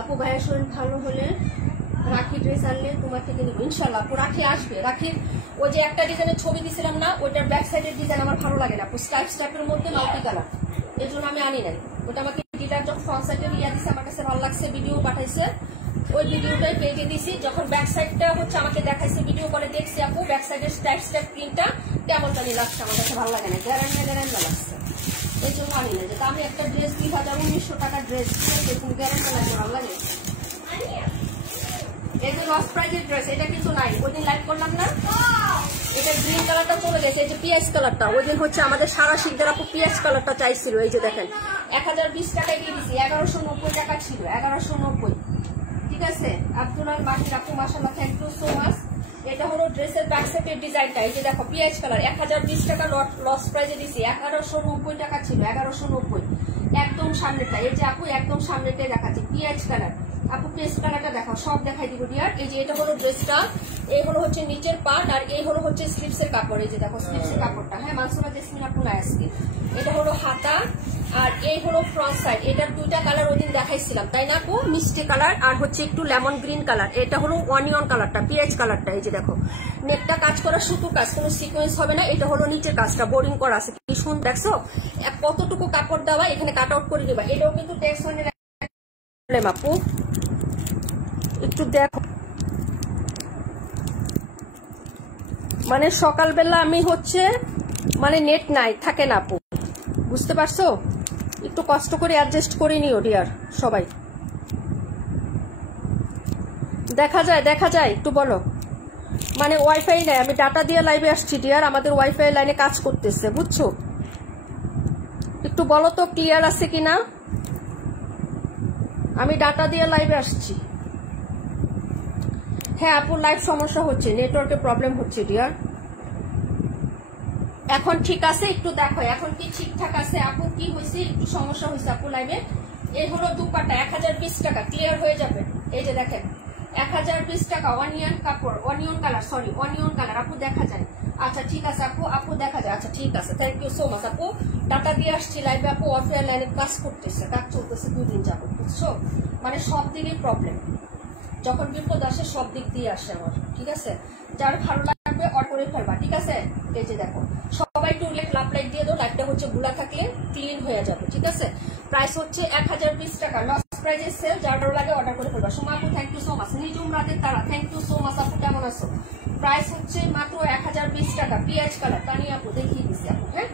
আপু। ভাইয়ের শরীর ভালো হলে রাখি ড্রেস আনলে তোমার থেকে নিবো ইনশাল্লাহ আপু। রাখি আসবে, রাখির ওই যে একটা ডিজাইনের ছবি দিছিলাম না, ওইটার ব্যাক সাইডের ডিজাইন আমার ভালো লাগে না আপু, স্টাইপের মধ্যে মাল্টি কালার, এর জন্য আমি আনি নাই। ওটা আমাকে ডিলার যখন ফ্রন্ট সাইডে ইয়া দিচ্ছে, আমার কাছে ভালো লাগছে, ভিডিও পাঠাইছে, ওই ভিডিওটাই পেজে দিছি। যখন ব্যাক সাইডটা হচ্ছে আমাকে দেখাইছে, ভিডিও করে দেখছি আপু, ব্যাক সাইডের স্টাইপ প্রিন্টটা কেমন জানি লাগছে, আমার কাছে ভালো লাগে না, গ্যারান্টি লাগছে, এই জন্য আনি না। যেটা আমি একটা ড্রেস 2000-1900 টাকার ড্রেস, কিন্তু গ্যারান্টি লাগছে, ভালো লাগে। এই যে লস প্রাইজের ড্রেস, এটা কিছু নাই, ওই দিন লাইভ করলাম না, এটা গ্রিন কালারটা চলে গেছে, এই যে পিএস কালারটা, ওই দিন হচ্ছে আমাদের সারা শিকদার আপু পিএস কালারটা চাইছিল। এই যে দেখেন 1020 টাকায় দিয়ে দিচ্ছি, 1190 টাকা ছিল, 1190, ঠিক আছে। আব্দুল আল মাহির আপু, মাশাআল্লাহ, থ্যাংক ইউ সো মাচ। এটা হলো ড্রেসের ব্যাক সাইডের ডিজাইনটা, এই যে দেখো পিএস কালার, 1020 টাকা লস প্রাইজে দিচ্ছি, 1190 টাকা ছিল, 1190, একদম সামনেটা। এই যে আপু একদম সামনেটাই দেখাচ্ছি, পিএস কালার আপু, পেস্ট কালারটা দেখো, সব দেখাই দিব ডিয়ার। এই যে এটা হলো ড্রেসটা, এই হলো হচ্ছে নিচের পার্ট, আর এই হলো হচ্ছে স্লিপসের কাপড়, এই যে দেখো স্লিপসের কাপড়টা। হ্যাঁ, মানসুরা জেসমিন আপু না আজকে, এটা হলো হাতা, আর এই হলো ফ্রন্ট সাইড। এটার দুইটা কালার ওই দিন দেখাইছিলাম তাই না আপু, মিষ্টি কালার আর হচ্ছে একটু লেমন গ্রিন কালার। এটা হলো অনিয়ন কালারটা, পিএইচ কালারটা। এই যে দেখো নেকটা কাজ করা, সুতো কাজ, কোনো সিকোয়েন্স হবে না। এটা হলো নিচের কাজটা, বোরিং করা আছে, কি সুন্দর দেখছো, কতটুকু কাপড় দেওয়া, এখানে কাট আউট করে দিবা। এটাও কিন্তু টেক্স ওয়ানের আপু, একটু দেখো, মানে সকালবেলা আমি হচ্ছে মানে নেট নাই থাকে না আপু, বুঝতে পারছো, একটু কষ্ট করে অ্যাডজাস্ট করে নিও ডিয়ার সবাই। দেখা যায় একটু বলো, মানে ওয়াইফাই নাই, আমি ডাটা দিয়ে লাইভে আসছি ডিয়ার, আমাদের ওয়াইফাই লাইনে কাজ করতেছে, বুঝছো, একটু বলো তো ক্লিয়ার আছে কিনা, আমি ডাটা দিয়ে লাইভে আসছি। হ্যাঁ আপু, লাইভ সমস্যা হচ্ছে, নেটওয়ার্কের প্রবলেম হচ্ছে ডিয়ার। এখন ঠিক আছে, একটু দেখো এখন কি ঠিকঠাক আছে আপু, কি হয়েছে, একটু সমস্যা হয়েছে আপু লাইভে। এই হলো দুপাট্টা, 1020 টাকা, ক্লিয়ার হয়ে যাবে। এই যে দেখেন 1020 টাকা, অনিয়ন কাপড়, অনিয়ন কালার আপু, দেখা যায়। আচ্ছা ঠিক আছে আপু দেখা যায়, আচ্ছা ঠিক আছে, থ্যাংক ইউ সো মাচ আপু। ডাটা দিয়ে আসছি লাইভে আপু, ওয়াইফাই লাইনে কাজ করতেছে, কাজ চলতেছে 2 দিন যাবত, বুঝছো, মানে সব দিকেই প্রবলেম, যখন বিপদ আসে সব দিক দিয়ে আসে আমার, ঠিক আছে। যার ভালো লাগবে অর্ডার করে ফেলবা, ঠিক আছে। এই যে দেখো সবাই একটু লাভ লাইট দিয়ে দাও, লাইটটা হচ্ছে গুলা থাকলে ক্লিন হয়ে যাবে, ঠিক আছে। প্রাইস হচ্ছে 1020 টাকা, লস প্রাইজের সেল, যার ভালো লাগে অর্ডার করে ফেলবা। সোমা আপু thank you so much, Nijum রাতের তারা থ্যাংক ইউ সো মাচ আপু, কেমন আছো। প্রাইস হচ্ছে মাত্র 1020 টাকা, পিএইচ কালার, তানিয়া আপু দেখিয়ে দিচ্ছি আপু। হ্যাঁ,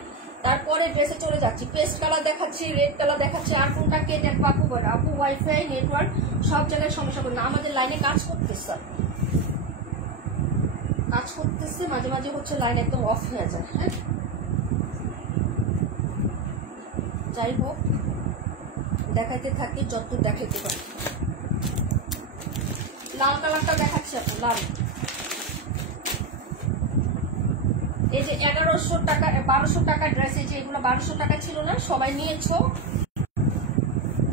তারপরে ড্রেসে চলে যাচ্ছি, পেস্ট কালার দেখাচ্ছি, রেড কালার দেখাচ্ছি, আর কোনটা কে দেখবো আপু বলে, আপু ওয়াইফাই নেটওয়ার্ক সব জায়গায় সমস্যা করে না, আমাদের লাইনে কাজ করতেছে, মাঝে মাঝে হচ্ছে লাইন একদম অফ হয়ে যায়। হ্যাঁ, যাই হোক দেখাইতে থাকি যতদূর দেখাইতে পারি। লাল কালারটা দেখাচ্ছি আপু, লাল। এই যে 1100 টাকা 1200 টাকা ড্রেস, এই যে এগুলো 1200 টাকা ছিল না, সবাই নিয়েছো।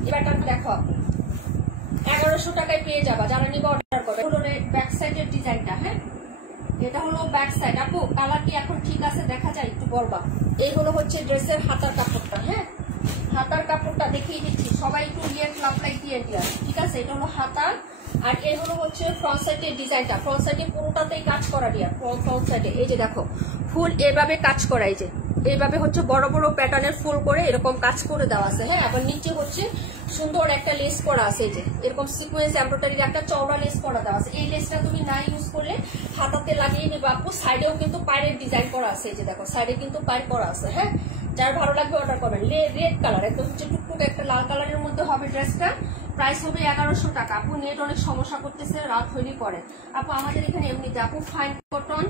এবার দেখো আপু 1100 টাকায় পেয়ে যাবা যারা নিবে অর্ডার করবে। হলো ব্যাক সাইডের ডিজাইনটা, হ্যাঁ এটা হলো ব্যাক সাইড। আপু কালার কি এখন ঠিক আছে দেখা যায় একটু বলবা। এই হলো হচ্ছে ড্রেসের হাতার কাপড়টা, হ্যাঁ হাতার কাপড়টা দেখিয়ে দিচ্ছি, সবাই একটু রিয়েক্ট লাভ লাইক দিয়ে দিয়া, ঠিক আছে। এটা হলো হাতার, আর এই হলো হচ্ছে ফ্রন্ট সাইডের ডিজাইনটা। ফ্রন্ট সাইডে পুরোটাতেই কাজ করা দিয়া, ফ্রন্ট সাইডে এই যে দেখো ফুল এভাবে কাজ করা, এই যে এইভাবে হচ্ছে বড় বড় প্যাটার্নের ফুল করে এরকম কাজ করে দেওয়া আছে, হ্যাঁ। আবার নিচে হচ্ছে সুন্দর একটা লেস করা আছে, এই যে এরকম সিকোয়েন্স এমব্রয়ডারির একটা চওড়া লেস করা দেওয়া আছে। এই লেসটা তুমি না ইউজ করলে হাতাতে লাগিয়ে নেবে আপু। সাইডেও কিন্তু পায়ের ডিজাইন করা আছে, এই যে দেখো সাইডে কিন্তু পায়ের করা আছে, হ্যাঁ। যার ভালো লাগবে অর্ডার করবেন। রেড কালার একদম হচ্ছে টুকটুক একটা লাল কালারের মধ্যে হবে ড্রেসটা। প্রাইস হবে 1100 টাকা। আপু নেট অনেক সমস্যা করতেছে, রাত হইলেই পরে। আপু আমাদের এখানে এমনিতে আপু ফাইন কটন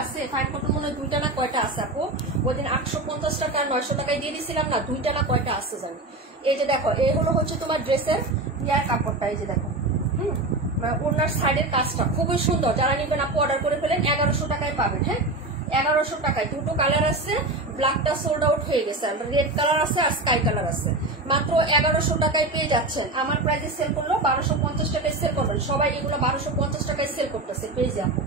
আছে, ফাইন কটন মনে হয় 2টা না কয়টা আছে আপু। ওই দিন 850 টাকা 900 টাকায় দিয়ে দিছিলাম না, 2টা না কয়টা আছে জানি। এই যে দেখো এই হলো হচ্ছে তোমার ড্রেসের ইয়ার কাপড়টা, এই যে দেখো ওনার সাইডের কাজটা খুবই সুন্দর। যারা নিবেন আপু অর্ডার করে ফেলেন, 1100 টাকায় পাবেন, হ্যাঁ 1100 টাকায়। দুটো কালার আছে, ব্ল্যাকটা সোল্ড আউট হয়ে গেছে, রেড কালার আছে আর স্কাই কালার আছে। মাত্র 1100 টাকায় পেয়ে যাচ্ছেন। আমার প্রাইসে সেল করলো 1250 টাকায় সেল করবেন সবাই। এগুলো 1250 টাকায় সেল করতেছে পেজে আপু,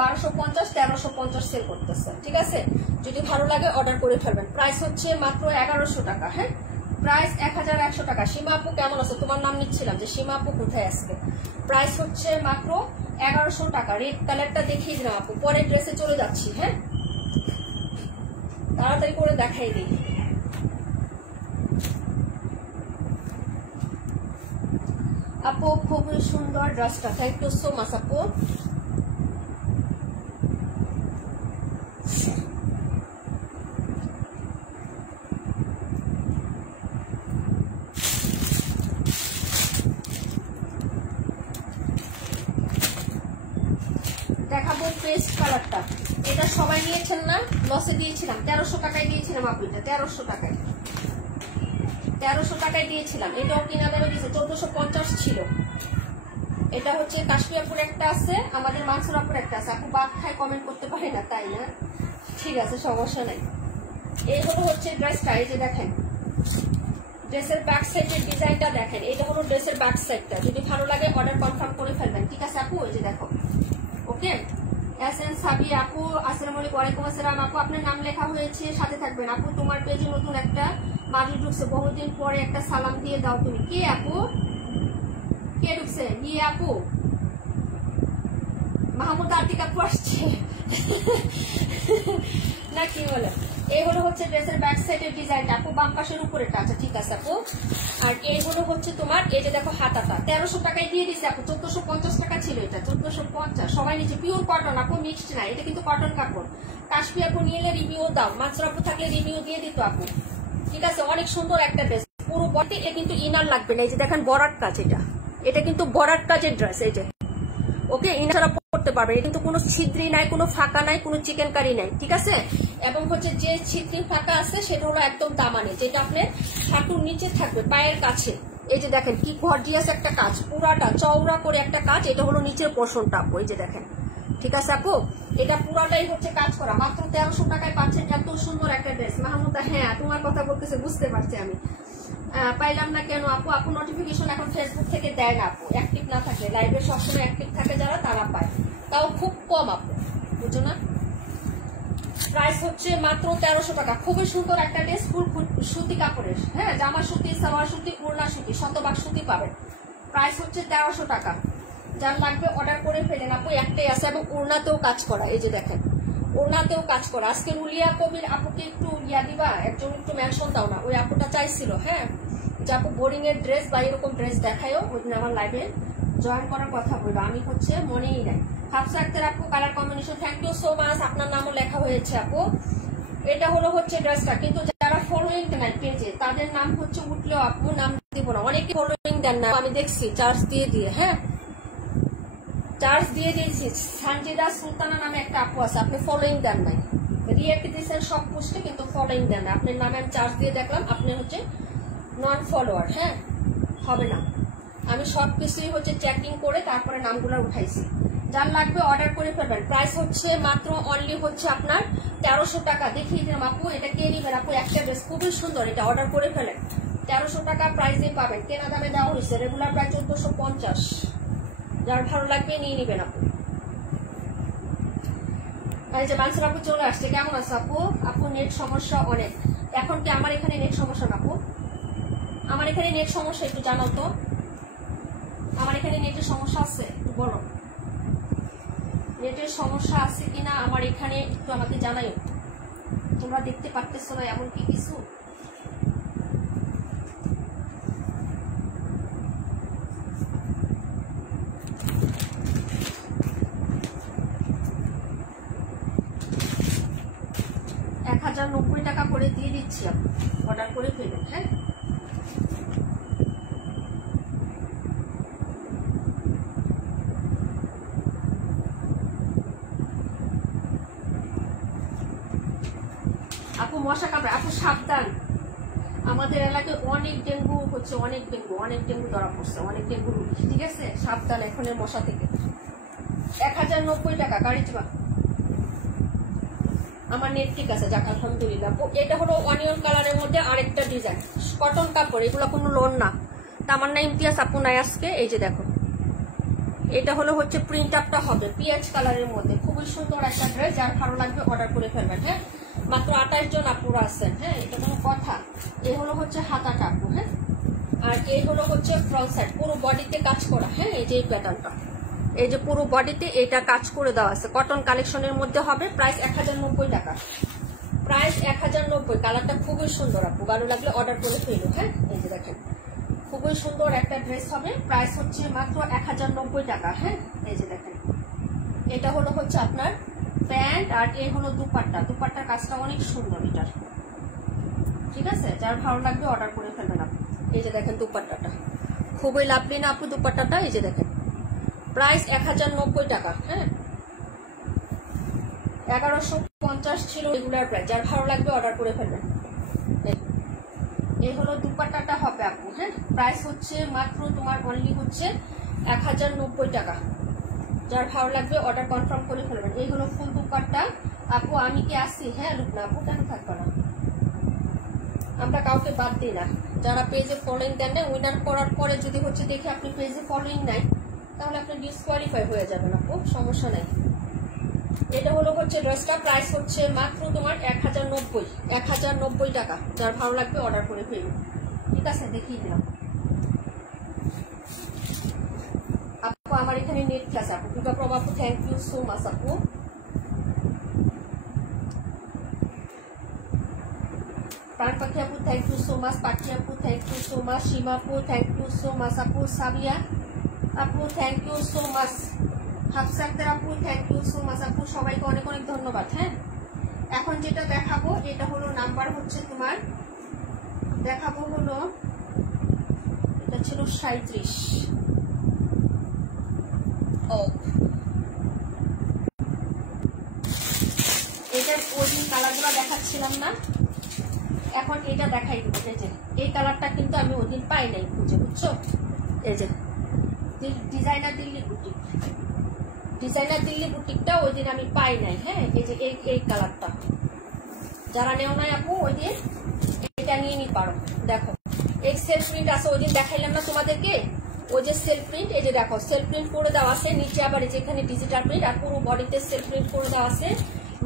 1250 1350 সেল করতেছে, ঠিক আছে। যদি ভালো লাগে অর্ডার করে ফেলবেন। প্রাইস হচ্ছে মাত্র 1100 টাকা, হ্যাঁ প্রাইস 1100 টাকা। সীমা আপু কেমন আছে, তোমার নাম নিচ্ছিলাম যে সীমা আপু কোথায় আসবে। প্রাইস হচ্ছে মাত্র 1100 টাকা। রেড কালারটা দেখিয়ে দিলাম আপু, পরের ড্রেসে চলে যাচ্ছি, হ্যাঁ তাড়াতাড়ি করে দেখাই দিই। আপু খুবই সুন্দর ড্রেসটা, থ্যাংক ইউ সো মাচ আপু। দেখাবো পেস্ট কালারটা, এটা সবাই নিয়েছেন না, লসে দিয়েছিলাম 1300 টাকায় দিয়েছিলাম আপু। এটা 1300 টাকায়, 1300 টাকায় দিয়েছিলাম। এটাও কিনা দামে দিয়েছে 1450 ছিল। এটা হচ্ছে কাশ্মীরপুর একটা আছে, আমাদের মানসুরাপুর একটা আছে। আপু বাদ খায় কমেন্ট করতে পারি না তাই না, ঠিক আছে সমস্যা নাই। এই হলো হচ্ছে ড্রেসটা, এই যে দেখেন ড্রেসের ব্যাক সাইডের ডিজাইনটা দেখেন। এটা হলো ড্রেসের ব্যাক সাইডটা। যদি ভালো লাগে অর্ডার কনফার্ম করে ফেলবেন, ঠিক আছে আপু। এই যে দেখো ওকে এসএন সাবি আপু আসসালামু আলাইকুম। ওয়ালাইকুম আসসালাম আপু, আপনার নাম লেখা হয়েছে, সাথে থাকবেন আপু। তোমার পেজে নতুন একটা মানুষ ঢুকছে, বহুদিন পরে একটা সালাম দিয়ে দাও তুমি। কে আপু, কে ঢুকছে? ইয়ে আপু মাহমুদ আতিক আপু আসছে না কি বলে। এই হলো হচ্ছে ড্রেসের ব্যাক সাইডের ডিজাইনটা আপু, বাম পাশের উপরেটা, আচ্ছা ঠিক আছে আপু। আর এইগুলো হচ্ছে তোমার এই যে দেখো হাতাটা 1300 টাকায় দিয়ে দিছে আপু। 1450 টাকা ছিল এটা, 1450 সবাই নিচে। পিওর কটন আপু, মিক্সড না, এটা কিন্তু কটন কাপড়। কাশ্মীর আপু নিয়ে রিভিউ দাও, মাত্র আপু থাকলে রিভিউ দিয়ে দিত আপু, ঠিক আছে। অনেক সুন্দর একটা ড্রেস, পুরো বডি। এ কিন্তু ইনার লাগবে না, এই যে দেখেন বরাট কাজ, এটা কিন্তু বরাট কাজের ড্রেস, এই যে ওকে ইনারা পড়তে পারবে। কিন্তু কোনো ছিদ্রি নাই, কোনো ফাঁকা নাই, কোনো চিকেন কারি নাই, ঠিক আছে। এবং হচ্ছে যে ছিদ্রি ফাঁকা আছে সেটা হলো একদম দামানে, যেটা আপনার হাঁটুর নিচে থাকবে পায়ের কাছে। এই যে দেখেন কি গর্জিয়াস একটা কাজ, পুরাটা চওড়া করে একটা কাজ। এটা হলো নিচের পোর্শনটা আপু, এই যে দেখেন, ঠিক আছে আপু। এটা পুরাটাই হচ্ছে কাজ করা। মাত্র 1300 টাকায় পাচ্ছেন এত সুন্দর একটা ড্রেস। মাহমুদা হ্যাঁ তোমার কথা বলতেছে, বুঝতে পারছি আমি। পাইলাম না কেন আপু? আপু নোটিফিকেশন এখন ফেসবুক থেকে দেয় না আপু, অ্যাক্টিভ না থাকে। লাইভে সবসময় অ্যাক্টিভ থাকে যারা, তারা পায়, তাও খুব কম আপু, বুঝো না। প্রাইস হচ্ছে মাত্র 1300 টাকা। খুবই সুন্দর একটা ড্রেস, ফুল সুতি কাপড়ের, হ্যাঁ জামা সুতি, সালোয়ার সুতি, ওড়না সুতি, শতভাগ সুতি পাবেন। প্রাইস হচ্ছে 1300 টাকা। যার লাগবে অর্ডার করে ফেলেন আপু, একটাই আছে। এবং ওড়নাতেও কাজ করা, এই যে দেখেন ওড়নাতেও কাজ করা। আজকে রুলিয়া কবির আপুকে একটু ইয়া দিবা, একজন একটু মেনশন দাও না। ওই আপুটা চাইছিল, হ্যাঁ যে আপু বোরিং এর ড্রেস বা এরকম ড্রেস দেখায়ও, ওই দিন আমার লাইভে জয়েন করার কথা বলবো, আমি হচ্ছে মনেই নাই। হাফসা আক্তার আপু colour combination, thank you so much, আপনার নামও লেখা হয়েছে আপু। এটা হলো হচ্ছে ড্রেসটা, কিন্তু যারা ফলোইং দেন পেজে তাদের নাম হচ্ছে উঠলেও আপু নাম দিব না। অনেকে ফলোইং দেন না, আমি দেখছি চার্জ দিয়ে দিয়ে, হ্যাঁ চার্জ দিয়ে দিয়েছি। সানজিদা সুলতানা নামে একটা আপু আছে, আপনি ফলোইং দেন নাই, রিয়েক্ট দিয়েছেন সব পোস্টে কিন্তু ফলোইং দেন না। আপনার নামে আমি চার্জ দিয়ে দেখলাম, আপনি হচ্ছে নন ফলোয়ার, হ্যাঁ হবে না। আমি সব কিছুই হচ্ছে চেকিং করে তারপরে নামগুলো উঠাইছি। যার লাগবে অর্ডার করে ফেলবেন। প্রাইস হচ্ছে মাত্র অনলি হচ্ছে আপনার 1300 টাকা। দেখিয়ে দিলাম আপু, এটা কে নিবেন আপু? একটা ড্রেস খুবই সুন্দর, এটা অর্ডার করে ফেলেন। 1300 টাকা প্রাইসে পাবেন, কেনা দামে দেওয়া হয়েছে। রেগুলার প্রায় 1450। যার ভালো লাগবে নিয়ে নিবেন আপু। এই যে মানসুর আপু চলে আসছে, কেমন আছে আপু? আপু নেট সমস্যা অনেক। এখন কি আমার এখানে নেট সমস্যা না আপু? আমার এখানে নেট সমস্যা, একটু জানাও তো। আমার এখানে নেটের সমস্যা আছে, একটু বলো। নেটের সমস্যা আছে কিনা আমার এখানে একটু আমাকে জানাইও। তোমরা দেখতে পারতেছো না এমন কি কিছু? $1090 টাকা করে দিয়ে দিচ্ছি, আপনি অর্ডার করে ফেলুন। হ্যাঁ, আপু মশা কামড়ে, আপু সাবধান। আমাদের এলাকায় অনেক ডেঙ্গু হচ্ছে, অনেক ডেঙ্গু ধরা পড়ছে, অনেক ডেঙ্গু রোগী। ঠিক আছে, সাবধান এখনের মশা থেকে। 1090 টাকা গাড়ি চাপা। আমার নেট ঠিক আছে, যাক আলহামদুলিল্লাহ। এটা হলো অনিয়ন কালারের মধ্যে আরেকটা ডিজাইন, কটন কাপড়, এগুলো কোনো লোন না। তামান্না ইমতিয়াজ আপু নাই আজকে। এই যে দেখো, এটা হলো হচ্ছে প্রিন্ট আপটা হবে পিএইচ কালারের মধ্যে, খুবই সুন্দর একটা ড্রেস। যার ভালো লাগবে অর্ডার করে ফেলবেন। হ্যাঁ, মাত্র 28 জন আপুরা আছেন। হ্যাঁ, এটা কোনো কথা? এই হলো হচ্ছে হাতাটা আপু। হ্যাঁ, আর এই হলো হচ্ছে ফ্রন্ট সাইড, পুরো বডিতে কাজ করা। হ্যাঁ, এই যে এই প্যাটার্নটা, এই যে পুরো বডিতে এটা কাজ করে দেওয়া আছে, কটন কালেকশনের মধ্যে হবে। প্রাইস 1090 টাকা, প্রাইস 1090। কালারটা খুবই সুন্দর আপু, ভালো লাগলে অর্ডার করে ফেলুন। হ্যাঁ, এই যে দেখেন, খুবই সুন্দর একটা ড্রেস হবে। প্রাইস হচ্ছে মাত্র 1090 টাকা। হ্যাঁ, এই যে দেখেন, এটা হলো হচ্ছে আপনার প্যান্ট, আর এই হলো দুপাট্টা। দুপাট্টার কাজটা অনেক সুন্দর এটার। ঠিক আছে, যার ভালো লাগবে অর্ডার করে ফেলবেন আপনি। এই যে দেখেন দুপাট্টাটা খুবই লাভলি না আপু? দুপাট্টাটা এই যে দেখেন, প্রাইস 1090 টাকা। হ্যাঁ, 1150 ছিল রেগুলার প্রাইস। যার ভালো লাগবে অর্ডার করে ফেলবেন। এই হলো দুপাট্টাটা হবে আপু। হ্যাঁ, প্রাইস হচ্ছে মাত্র তোমার অনলি হচ্ছে 1090 টাকা। যার ভালো লাগবে অর্ডার কনফার্ম করে ফেলবেন। এই হলো ফুল দুপাট্টা আপু। আমি কি আসছি? হ্যাঁ, লুকনা আপু, কেন থাকবে না? আমরা কাউকে বাদ দিই না। যারা পেজে ফলোইং দেন না, উইনার করার পরে যদি হচ্ছে দেখে আপনি পেজে ফলোইং নাই, তাহলে আপনি ডিসকোয়ালিফাই হয়ে যাবেন আপু, সমস্যা নাই। এটা হলো হচ্ছে ড্রেসটা, প্রাইস হচ্ছে মাত্র তোমার 1090 টাকা। যার ভালো লাগবে অর্ডার করে ফেলুন। ঠিক আছে, দেখিয়ে দিলাম আপু। আমার এখানে নেট ক্লাস আপু। বিভাপ্রভা আপু, থ্যাংক ইউ সো মাচ আপু। প্রাণ পাখি আপু, থ্যাংক ইউ সো মাচ। পাখি আপু, থ্যাংক ইউ সো মাচ। সীমা আপু, থ্যাংক ইউ সো মাচ আপু। সাবিয়া আপু, থ্যাংক ইউ সো মাচ। হাফসাক্তার আপু, থ্যাংক ইউ সো মাচ আপু। সবাইকে অনেক অনেক ধন্যবাদ। হ্যাঁ, এখন যেটা দেখাবো এটা হলো নাম্বার হচ্ছে তোমার, দেখাবো হলো, এটা ছিল 37। ও, এটার ওই কালারগুলো দেখাচ্ছিলাম না, এখন এটা দেখাই দিব। এই যে এই কালারটা কিন্তু আমি ওই দিন পাই নাই খুঁজে, বুঝছো? এই যে designer Delhi boutique, designer Delhi বুটিকটা ওই দিন আমি পাই নাই। হ্যাঁ, এই যে এই কালারটা যারা নেও নাই আপু, ওই দিন এটা নিয়ে নি পারো। দেখো, এই সেলফ প্রিন্ট আছে, ওই দিন দেখাইলাম না তোমাদেরকে? ওই যে সেলফ প্রিন্ট, এই যে দেখো সেলফ প্রিন্ট করে দেওয়া আছে, নিচে আবার এই যে এখানে ডিজিটাল প্রিন্ট, আর পুরো বডিতে সেলফ প্রিন্ট করে দেওয়া আছে।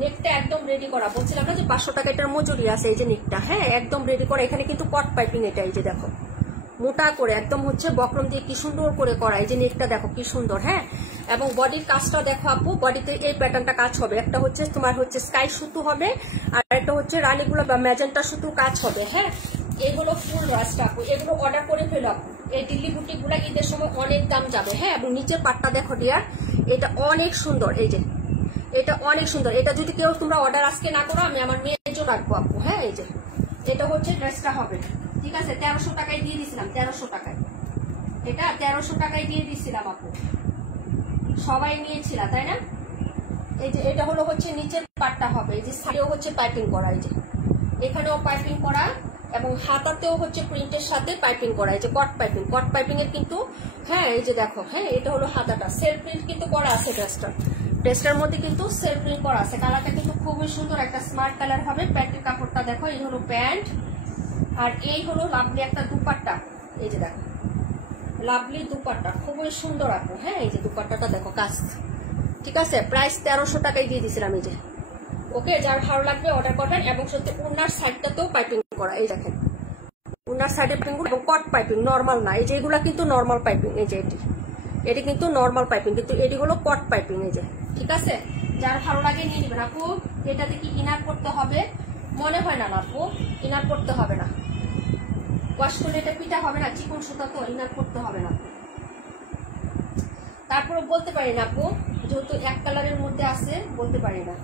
নেকটা একদম রেডি করা, বলছিলাম না যে 500 টাকা এটার মজুরি আছে। এই যে নেকটা, হ্যাঁ, একদম রেডি করা। এখানে কিন্তু কট পাইপিং, এটা এই যে দেখো মোটা করে একদম হচ্ছে বক্রম দিয়ে কি সুন্দর করে করা। এই যে নেকটা দেখো কি সুন্দর। হ্যাঁ, এবং বডির কাজটা দেখো আপু, বডিতে এই প্যাটার্নটা কাজ হবে। একটা হচ্ছে তোমার হচ্ছে স্কাই সুতো হবে, আর একটা হচ্ছে রানীগুলো বা ম্যাজেন্টা সুতো কাজ হবে। হ্যাঁ, এগুলো ফুল রাস্তা আপু, এগুলো অর্ডার করে ফেলো আপু। এই দিল্লি বুটিক গুলা ঈদের সময় অনেক দাম যাবে। হ্যাঁ, এবং নিচের পাটটা দেখো ডিয়ার, এটা অনেক সুন্দর। এই যে এটা অনেক সুন্দর। এটা যদি কেউ তোমরা অর্ডার আজকে না করো, আমি আমার মেয়ের জন্য রাখবো আপু। হ্যাঁ, এই যে এটা হচ্ছে ড্রেসটা হবে। ঠিক আছে, 1300 টাকায় দিয়ে দিছিলাম, 1300 টাকায়। এটা 1300 টাকায় দিয়ে দিছিলাম আপু, সবাই নিয়েছিল তাই না? এই যে এটা হলো হচ্ছে নিচের পাটটা হবে, এই যে সাইডেও হচ্ছে পাইপিং করা, এই যে এখানেও পাইপিং করা, এবং হাতাতেও হচ্ছে প্রিন্টের সাথে পাইপিং করা, এই যে কট পাইপিং এর কিন্তু, হ্যাঁ এই যে দেখো, হ্যাঁ এটা হলো হাতাটা, সেলফ প্রিন্ট কিন্তু করা আছে ড্রেসটার মধ্যে কিন্তু সেলফ প্রিন্ট করা আছে। কালারটা কিন্তু খুবই সুন্দর একটা স্মার্ট কালার হবে। প্যান্টের কাপড়টা দেখো, এই হলো প্যান্ট, আর এই হলো লাভলি একটা দুপাট্টা, এই যে দেখো লাভলি দুপাট্টা, খুবই সুন্দর আপু। হ্যাঁ এই যে দুপাট্টাটা দেখো কাজ, ঠিক আছে। প্রাইস 1300 টাকায় দিয়ে দিয়েছিলাম এই যে। ওকে, যার ভালো লাগবে অর্ডার করবেন। এবং সত্যি উনার সাইডটাতেও পাইপিং করা, এই দেখেন উনার সাইডে পাইপিং এবং কট পাইপিং, নর্মাল না, এই যে এগুলা কিন্তু নর্মাল পাইপিং, এই যে এটি কিন্তু নর্মাল পাইপিং, কিন্তু এটি হলো কট পাইপিং, এই যে, ঠিক আছে। যার ভালো লাগে নিয়ে নেবেন আপু। এটাতে কি ইনার করতে হবে মনে হয় না আপু, ইনার করতে হবে না, ওয়াশ করলে এটা পিটা হবে না, চিকন সুতা তো ইনার করতে হবে না। তারপরে বলতে পারি না আপু, যেহেতু এক কালারের মধ্যে আছে বলতে পারি না।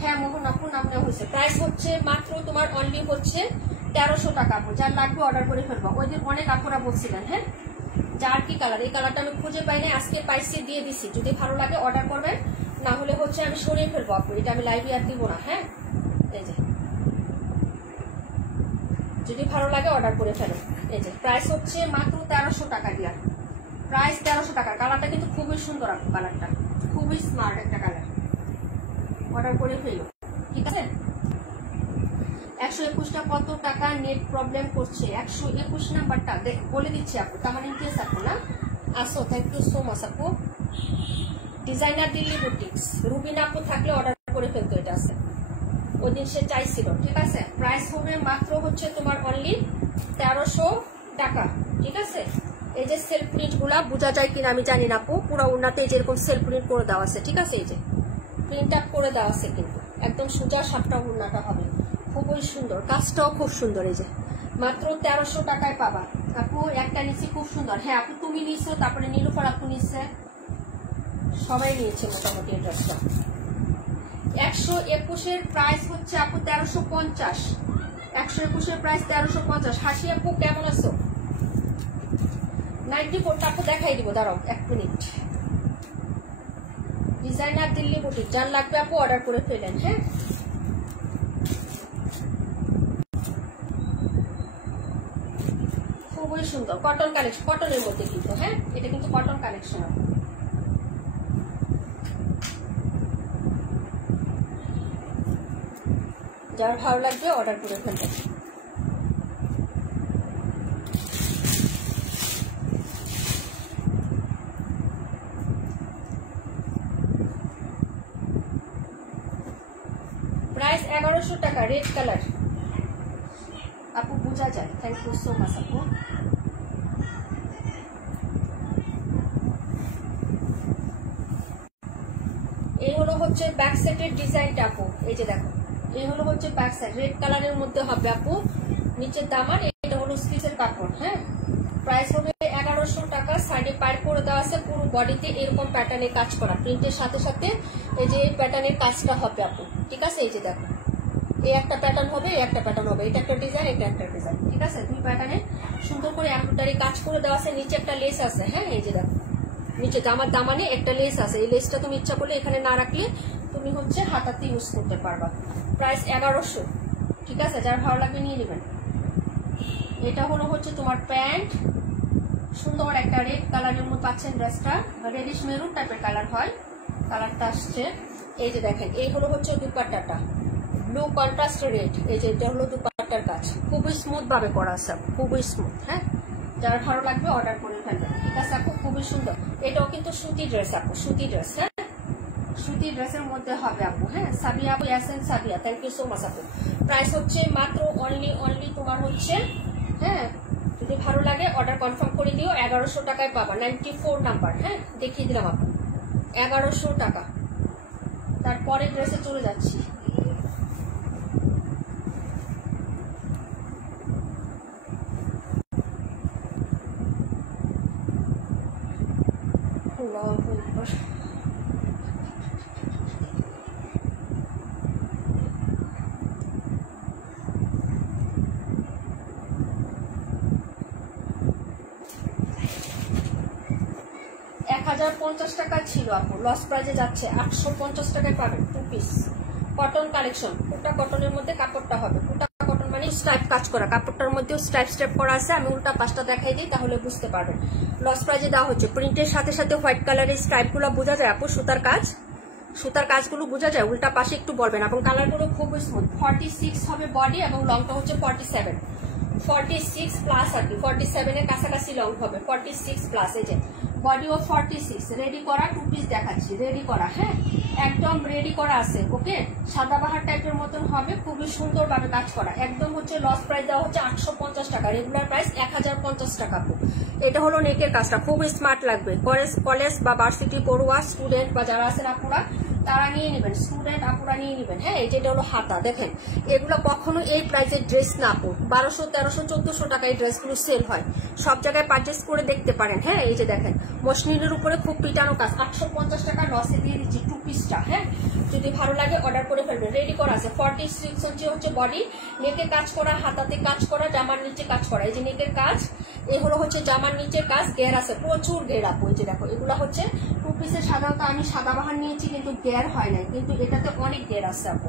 হ্যাঁ মোহন আপু নাম নেওয়া হয়েছে। প্রাইস হচ্ছে মাত্র তোমার অনলি হচ্ছে 1300 টাকা আপু। যার লাগবে অর্ডার করে ফেলবো। ওই দিন অনেক আপুরা বলছিলেন, হ্যাঁ যার কি কালার, এই কালারটা আমি খুঁজে পাই না, আজকে পাইছি দিয়ে দিছি। যদি ভালো লাগে অর্ডার করবেন, না হলে হচ্ছে আমি সরিয়ে ফেলবো আপু, এটা আমি লাইভে আর দিব না। হ্যাঁ এই যে যদি ভালো লাগে অর্ডার করে ফেলো। এই যে প্রাইস হচ্ছে মাত্র 1300 টাকা দিয়া, প্রাইস 1300 টাকা। কালারটা কিন্তু খুবই সুন্দর আপু, কালারটা খুবই স্মার্ট একটা কালার। অর্ডার করে ফেলো, ঠিক আছে। 121টা কত টাকা নেট প্রবলেম করছে? 121 নাম্বারটা বলে দিচ্ছি আপু, তার মানে ইন্টারেস্ট আপু না আসো। থ্যাংক ইউ সো মাচ আপু। ডিজাইনার দিল্লি বুটিক্স, রুবিনা আপু থাকলে অর্ডার করে ফেলতো, এটা আছে ওই দিন সে চাইছিল, ঠিক আছে। প্রাইস হবে মাত্র হচ্ছে তোমার অনলি 1300 টাকা, ঠিক আছে। এই যে সেলফ প্রিন্ট গুলা বোঝা যায় কিনা আমি জানি না আপু, পুরো উন্নাতে যেরকম সেলফ প্রিন্ট করে দেওয়া আছে, ঠিক আছে। এই যে প্রিন্ট আপ করে দেওয়া আছে, কিন্তু একদম সোজা সাপটা উন্নাটা হবে, খুবই সুন্দর, কাজটাও খুব সুন্দর। এই যে মাত্র 1300 টাকায় পাবা আপু। একটা নিচে খুব সুন্দর, হ্যাঁ আপু তুমি নিছো, তারপরে নীলুফার আপু নিচ্ছে, সবাই নিয়েছে মোটামুটি এই ড্রেসটা। 121-এর প্রাইস হচ্ছে আপু 1350। 121-এর প্রাইস 1350। হাসি আপু কেমন আছো? 94টা আপু দেখাই দিব, দাঁড়াও 1 মিনিট। ডিজাইনার দিল্লি বুটিক, যার লাগবে আপু অর্ডার করে ফেলেন। হ্যাঁ খুবই সুন্দর কটন কালেকশন, কটনের মধ্যে কিন্তু, হ্যাঁ এটা কিন্তু কটন কালেকশন। যার ভালো লাগবে অর্ডার করে ফেলবেন। প্রাইস 1100 টাকা, রেড কালার আপু বোঝা যায়। থ্যাংক ইউ সো মাচ আপু। এই হলো হচ্ছে ব্যাক সাইডের ডিজাইনটা আপু, এই যে দেখো এই হলো হচ্ছে ব্যাক সাইড, রেড কালারের মধ্যে হবে আপু। নিচের দামান, এটা হলো স্টিচের কাপড়। হ্যাঁ প্রাইস হবে 1100 টাকা। সাইডে পার করে দেওয়া আছে, পুরো বডিতে এরকম প্যাটার্নের কাজ করা, প্রিন্টের সাথে সাথে এই যে প্যাটার্নের কাজটা হবে আপু, ঠিক আছে। এই যে দেখো এই একটা প্যাটার্ন হবে, এই একটা প্যাটার্ন হবে, এটা একটা ডিজাইন, এটা একটা ডিজাইন, ঠিক আছে। দুই প্যাটার্নে সুন্দর করে এমব্রয়ডারি কাজ করে দেওয়া আছে। নিচে একটা লেস আছে, হ্যাঁ এই যে দেখো নিচে দামানে একটা লেস আছে। এই লেসটা তুমি ইচ্ছা করলে এখানে না রাখলে তুমি হচ্ছে হাতাতে ইউজ করতে পারবা। প্রাইস 1100, ঠিক আছে। যার ভালো লাগবে নিয়ে নেবেন। এটা হলো হচ্ছে তোমার প্যান্ট, সুন্দর একটা রেড কালারের মধ্যে পাচ্ছেন ড্রেসটা, রেডিশ মেরুন টাইপের কালার হয়, কালারটা আসছে। এই যে দেখেন এই হলো হচ্ছে দুপাট্টাটা, ব্লু কন্ট্রাস্ট রেড। এই যে এটা হলো দুপাট্টার কাজ, খুবই স্মুথ ভাবে করা আছে, খুবই স্মুথ। হ্যাঁ যার ভালো লাগবে অর্ডার করে ফেলবেন, ঠিক আছে আপু। খুবই সুন্দর, এটাও কিন্তু সুতি ড্রেস আপু, সুতি ড্রেস। হ্যাঁ সুতি ড্রেসের মধ্যে হবে আপু। হ্যাঁ সাবিয়া আপু, SN Sabiya, thank you so much আপু। প্রাইস হচ্ছে মাত্র অনলি তোমার হচ্ছে, হ্যাঁ যদি ভালো লাগে অর্ডার কনফার্ম করে দিও। 1100 টাকায় পাবা, 94 নাম্বার। হ্যাঁ দেখিয়ে দিলাম আপু, 1100 টাকা। তারপরে ড্রেসে চলে যাচ্ছি। টাকা ছিল আপু, লস প্রাইজে যাচ্ছে, 850 টাকায় পাবেন 2 পিস কটন কালেকশন। কোটা কটনের মধ্যে কাপড়টা হবে, কোটা কটন মানে স্ট্রাইপ কাজ করা, কাপড়টার মধ্যেও স্ট্রাইপ স্ট্রাইপ করা আছে। আমি উল্টা পাশটা দেখাই দিই তাহলে বুঝতে পারবেন। লস প্রাইজে দেওয়া হচ্ছে। প্রিন্টের সাথে সাথে হোয়াইট কালারের স্ট্রাইপগুলো বোঝা যায় আপু, সুতার কাজগুলো বোঝা যায়। উল্টা পাশে একটু বলবেন। এবং কালারগুলো খুব স্মুথ। 46 হবে বডি এবং লংটা হচ্ছে 47, 46 প্লাস আর কি, 47 এর কাছাকাছি লং হবে, 46 প্লাস। এই যে বডিও 46, রেডি করা 2 পিস দেখাচ্ছি, রেডি করা, হ্যাঁ একদম রেডি করা আছে। ওকে, সাদাবাহার টাইপের মতন হবে, খুবই সুন্দরভাবে কাজ করা। একদম হচ্ছে লস প্রাইস দেওয়া হচ্ছে 850 টাকা, রেগুলার প্রাইস 1050 টাকা। এটা হলো নেকের কাজটা, খুব স্মার্ট লাগবে। কলেজ বা ভার্সিটি পড়ুয়া স্টুডেন্ট বা যারা আছেন আপুরা তারা নিয়ে নেবেন, স্টুডেন্ট আপুরা নিয়ে নেবেন। হ্যাঁ, এই যেটা হলো হাতা, দেখেন এগুলো কখনো এই প্রাইসের ড্রেস না আপু। 1200, 1300, 1400 টাকা এই ড্রেসগুলো সেল হয়, সব জায়গায় পারচেস করে দেখতে পারেন। হ্যাঁ, এই যে দেখেন মসলিনের উপরে খুব পিটানো কাজ, 850 টাকা লসে দিয়ে দিচ্ছি 2 পিসটা। হ্যাঁ, যদি ভালো লাগে অর্ডার করে ফেলবেন। রেডি করা আছে, 46 ইঞ্চি হচ্ছে বডি, নেকে কাজ করা, হাতাতে কাজ করা, জামার নিচে কাজ করা। এই যে নেকের কাজ, এই হলো হচ্ছে জামার নিচের কাজ, গের আছে প্রচুর গের আপু। এই যে দেখো এগুলো হচ্ছে 2 পিসের। সাধারণত আমি সাদাবাহার নিয়েছি কিন্তু গের হয় নাই, কিন্তু এটাতে অনেক গের আছে আপু,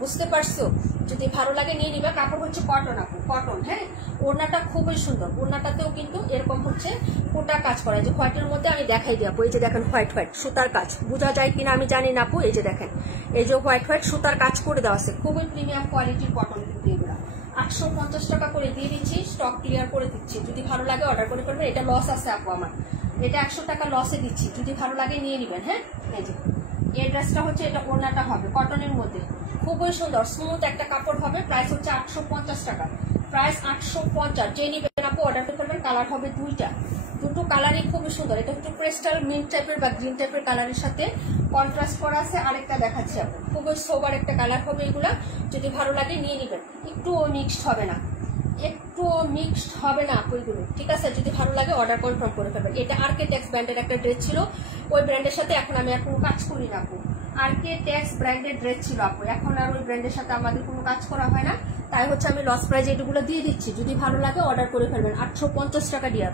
বুঝতে পারছো? যদি ভালো লাগে নিয়ে নিবে। কাপড় হচ্ছে কটন আপু, কটন। হ্যাঁ, ওড়নাটা খুবই সুন্দর, ওড়নাটাতেও কিন্তু এরকম হচ্ছে কোটা কাজ করা। যে হোয়াইটের মধ্যে আমি দেখাই দিই আপু, এই যে দেখেন হোয়াইট হোয়াইট সুতার কাজ, বোঝা যায় কিনা আমি জানি না আপু। এই যে দেখেন এই যে হোয়াইট হোয়াইট সুতার কাজ করে দেওয়া আছে, খুবই প্রিমিয়াম কোয়ালিটির কটন কিন্তু এগুলা। 850 টাকা করে দিয়ে দিচ্ছি, স্টক ক্লিয়ার করে দিচ্ছি। যদি ভালো লাগে অর্ডার করে ফেলবেন। এটা লস আছে আপু আমার, এটা 100 টাকা লসে দিচ্ছি, যদি ভালো লাগে নিয়ে নিবেন। হ্যাঁ, এই যে এই ড্রেসটা হচ্ছে, এটা ওড়নাটা হবে কটনের মধ্যে, খুবই সুন্দর স্মুথ একটা কাপড় হবে। প্রাইস হচ্ছে 850 টাকা, প্রাইস 850। যে নিবেন আপু অর্ডার করে ফেলবেন। কালার হবে দুটো কালারই খুবই সুন্দর। এটা হচ্ছে ক্রিস্টাল মিন্ট টাইপের বা গ্রিন টাইপের কালারের সাথে কন্ট্রাস্ট করা আছে। আরেকটা দেখাচ্ছি আপু, খুবই সোবার একটা কালার হবে এগুলা। যদি ভালো লাগে নিয়ে নিবেন। একটুও মিক্সড হবে না, একটুও মিক্সড হবে না আপু এগুলো, ঠিক আছে? যদি ভালো লাগে অর্ডার কনফার্ম করে ফেলবেন। এটা আর্কিটেক্স ব্র্যান্ডের একটা ড্রেস ছিল, ওই ব্র্যান্ডের সাথে এখন আমি আর কোনো কাজ করি না আপু। আর্কিটেক্স ব্র্যান্ডের ড্রেস ছিল আপু, এখন আর ওই ব্র্যান্ডের সাথে আমাদের কোনো কাজ করা হয় না, তাই হচ্ছে আমি লস প্রাইজে এগুলো দিয়ে দিচ্ছি। যদি ভালো লাগে অর্ডার করে ফেলবেন। 850 টাকা ডিয়ার,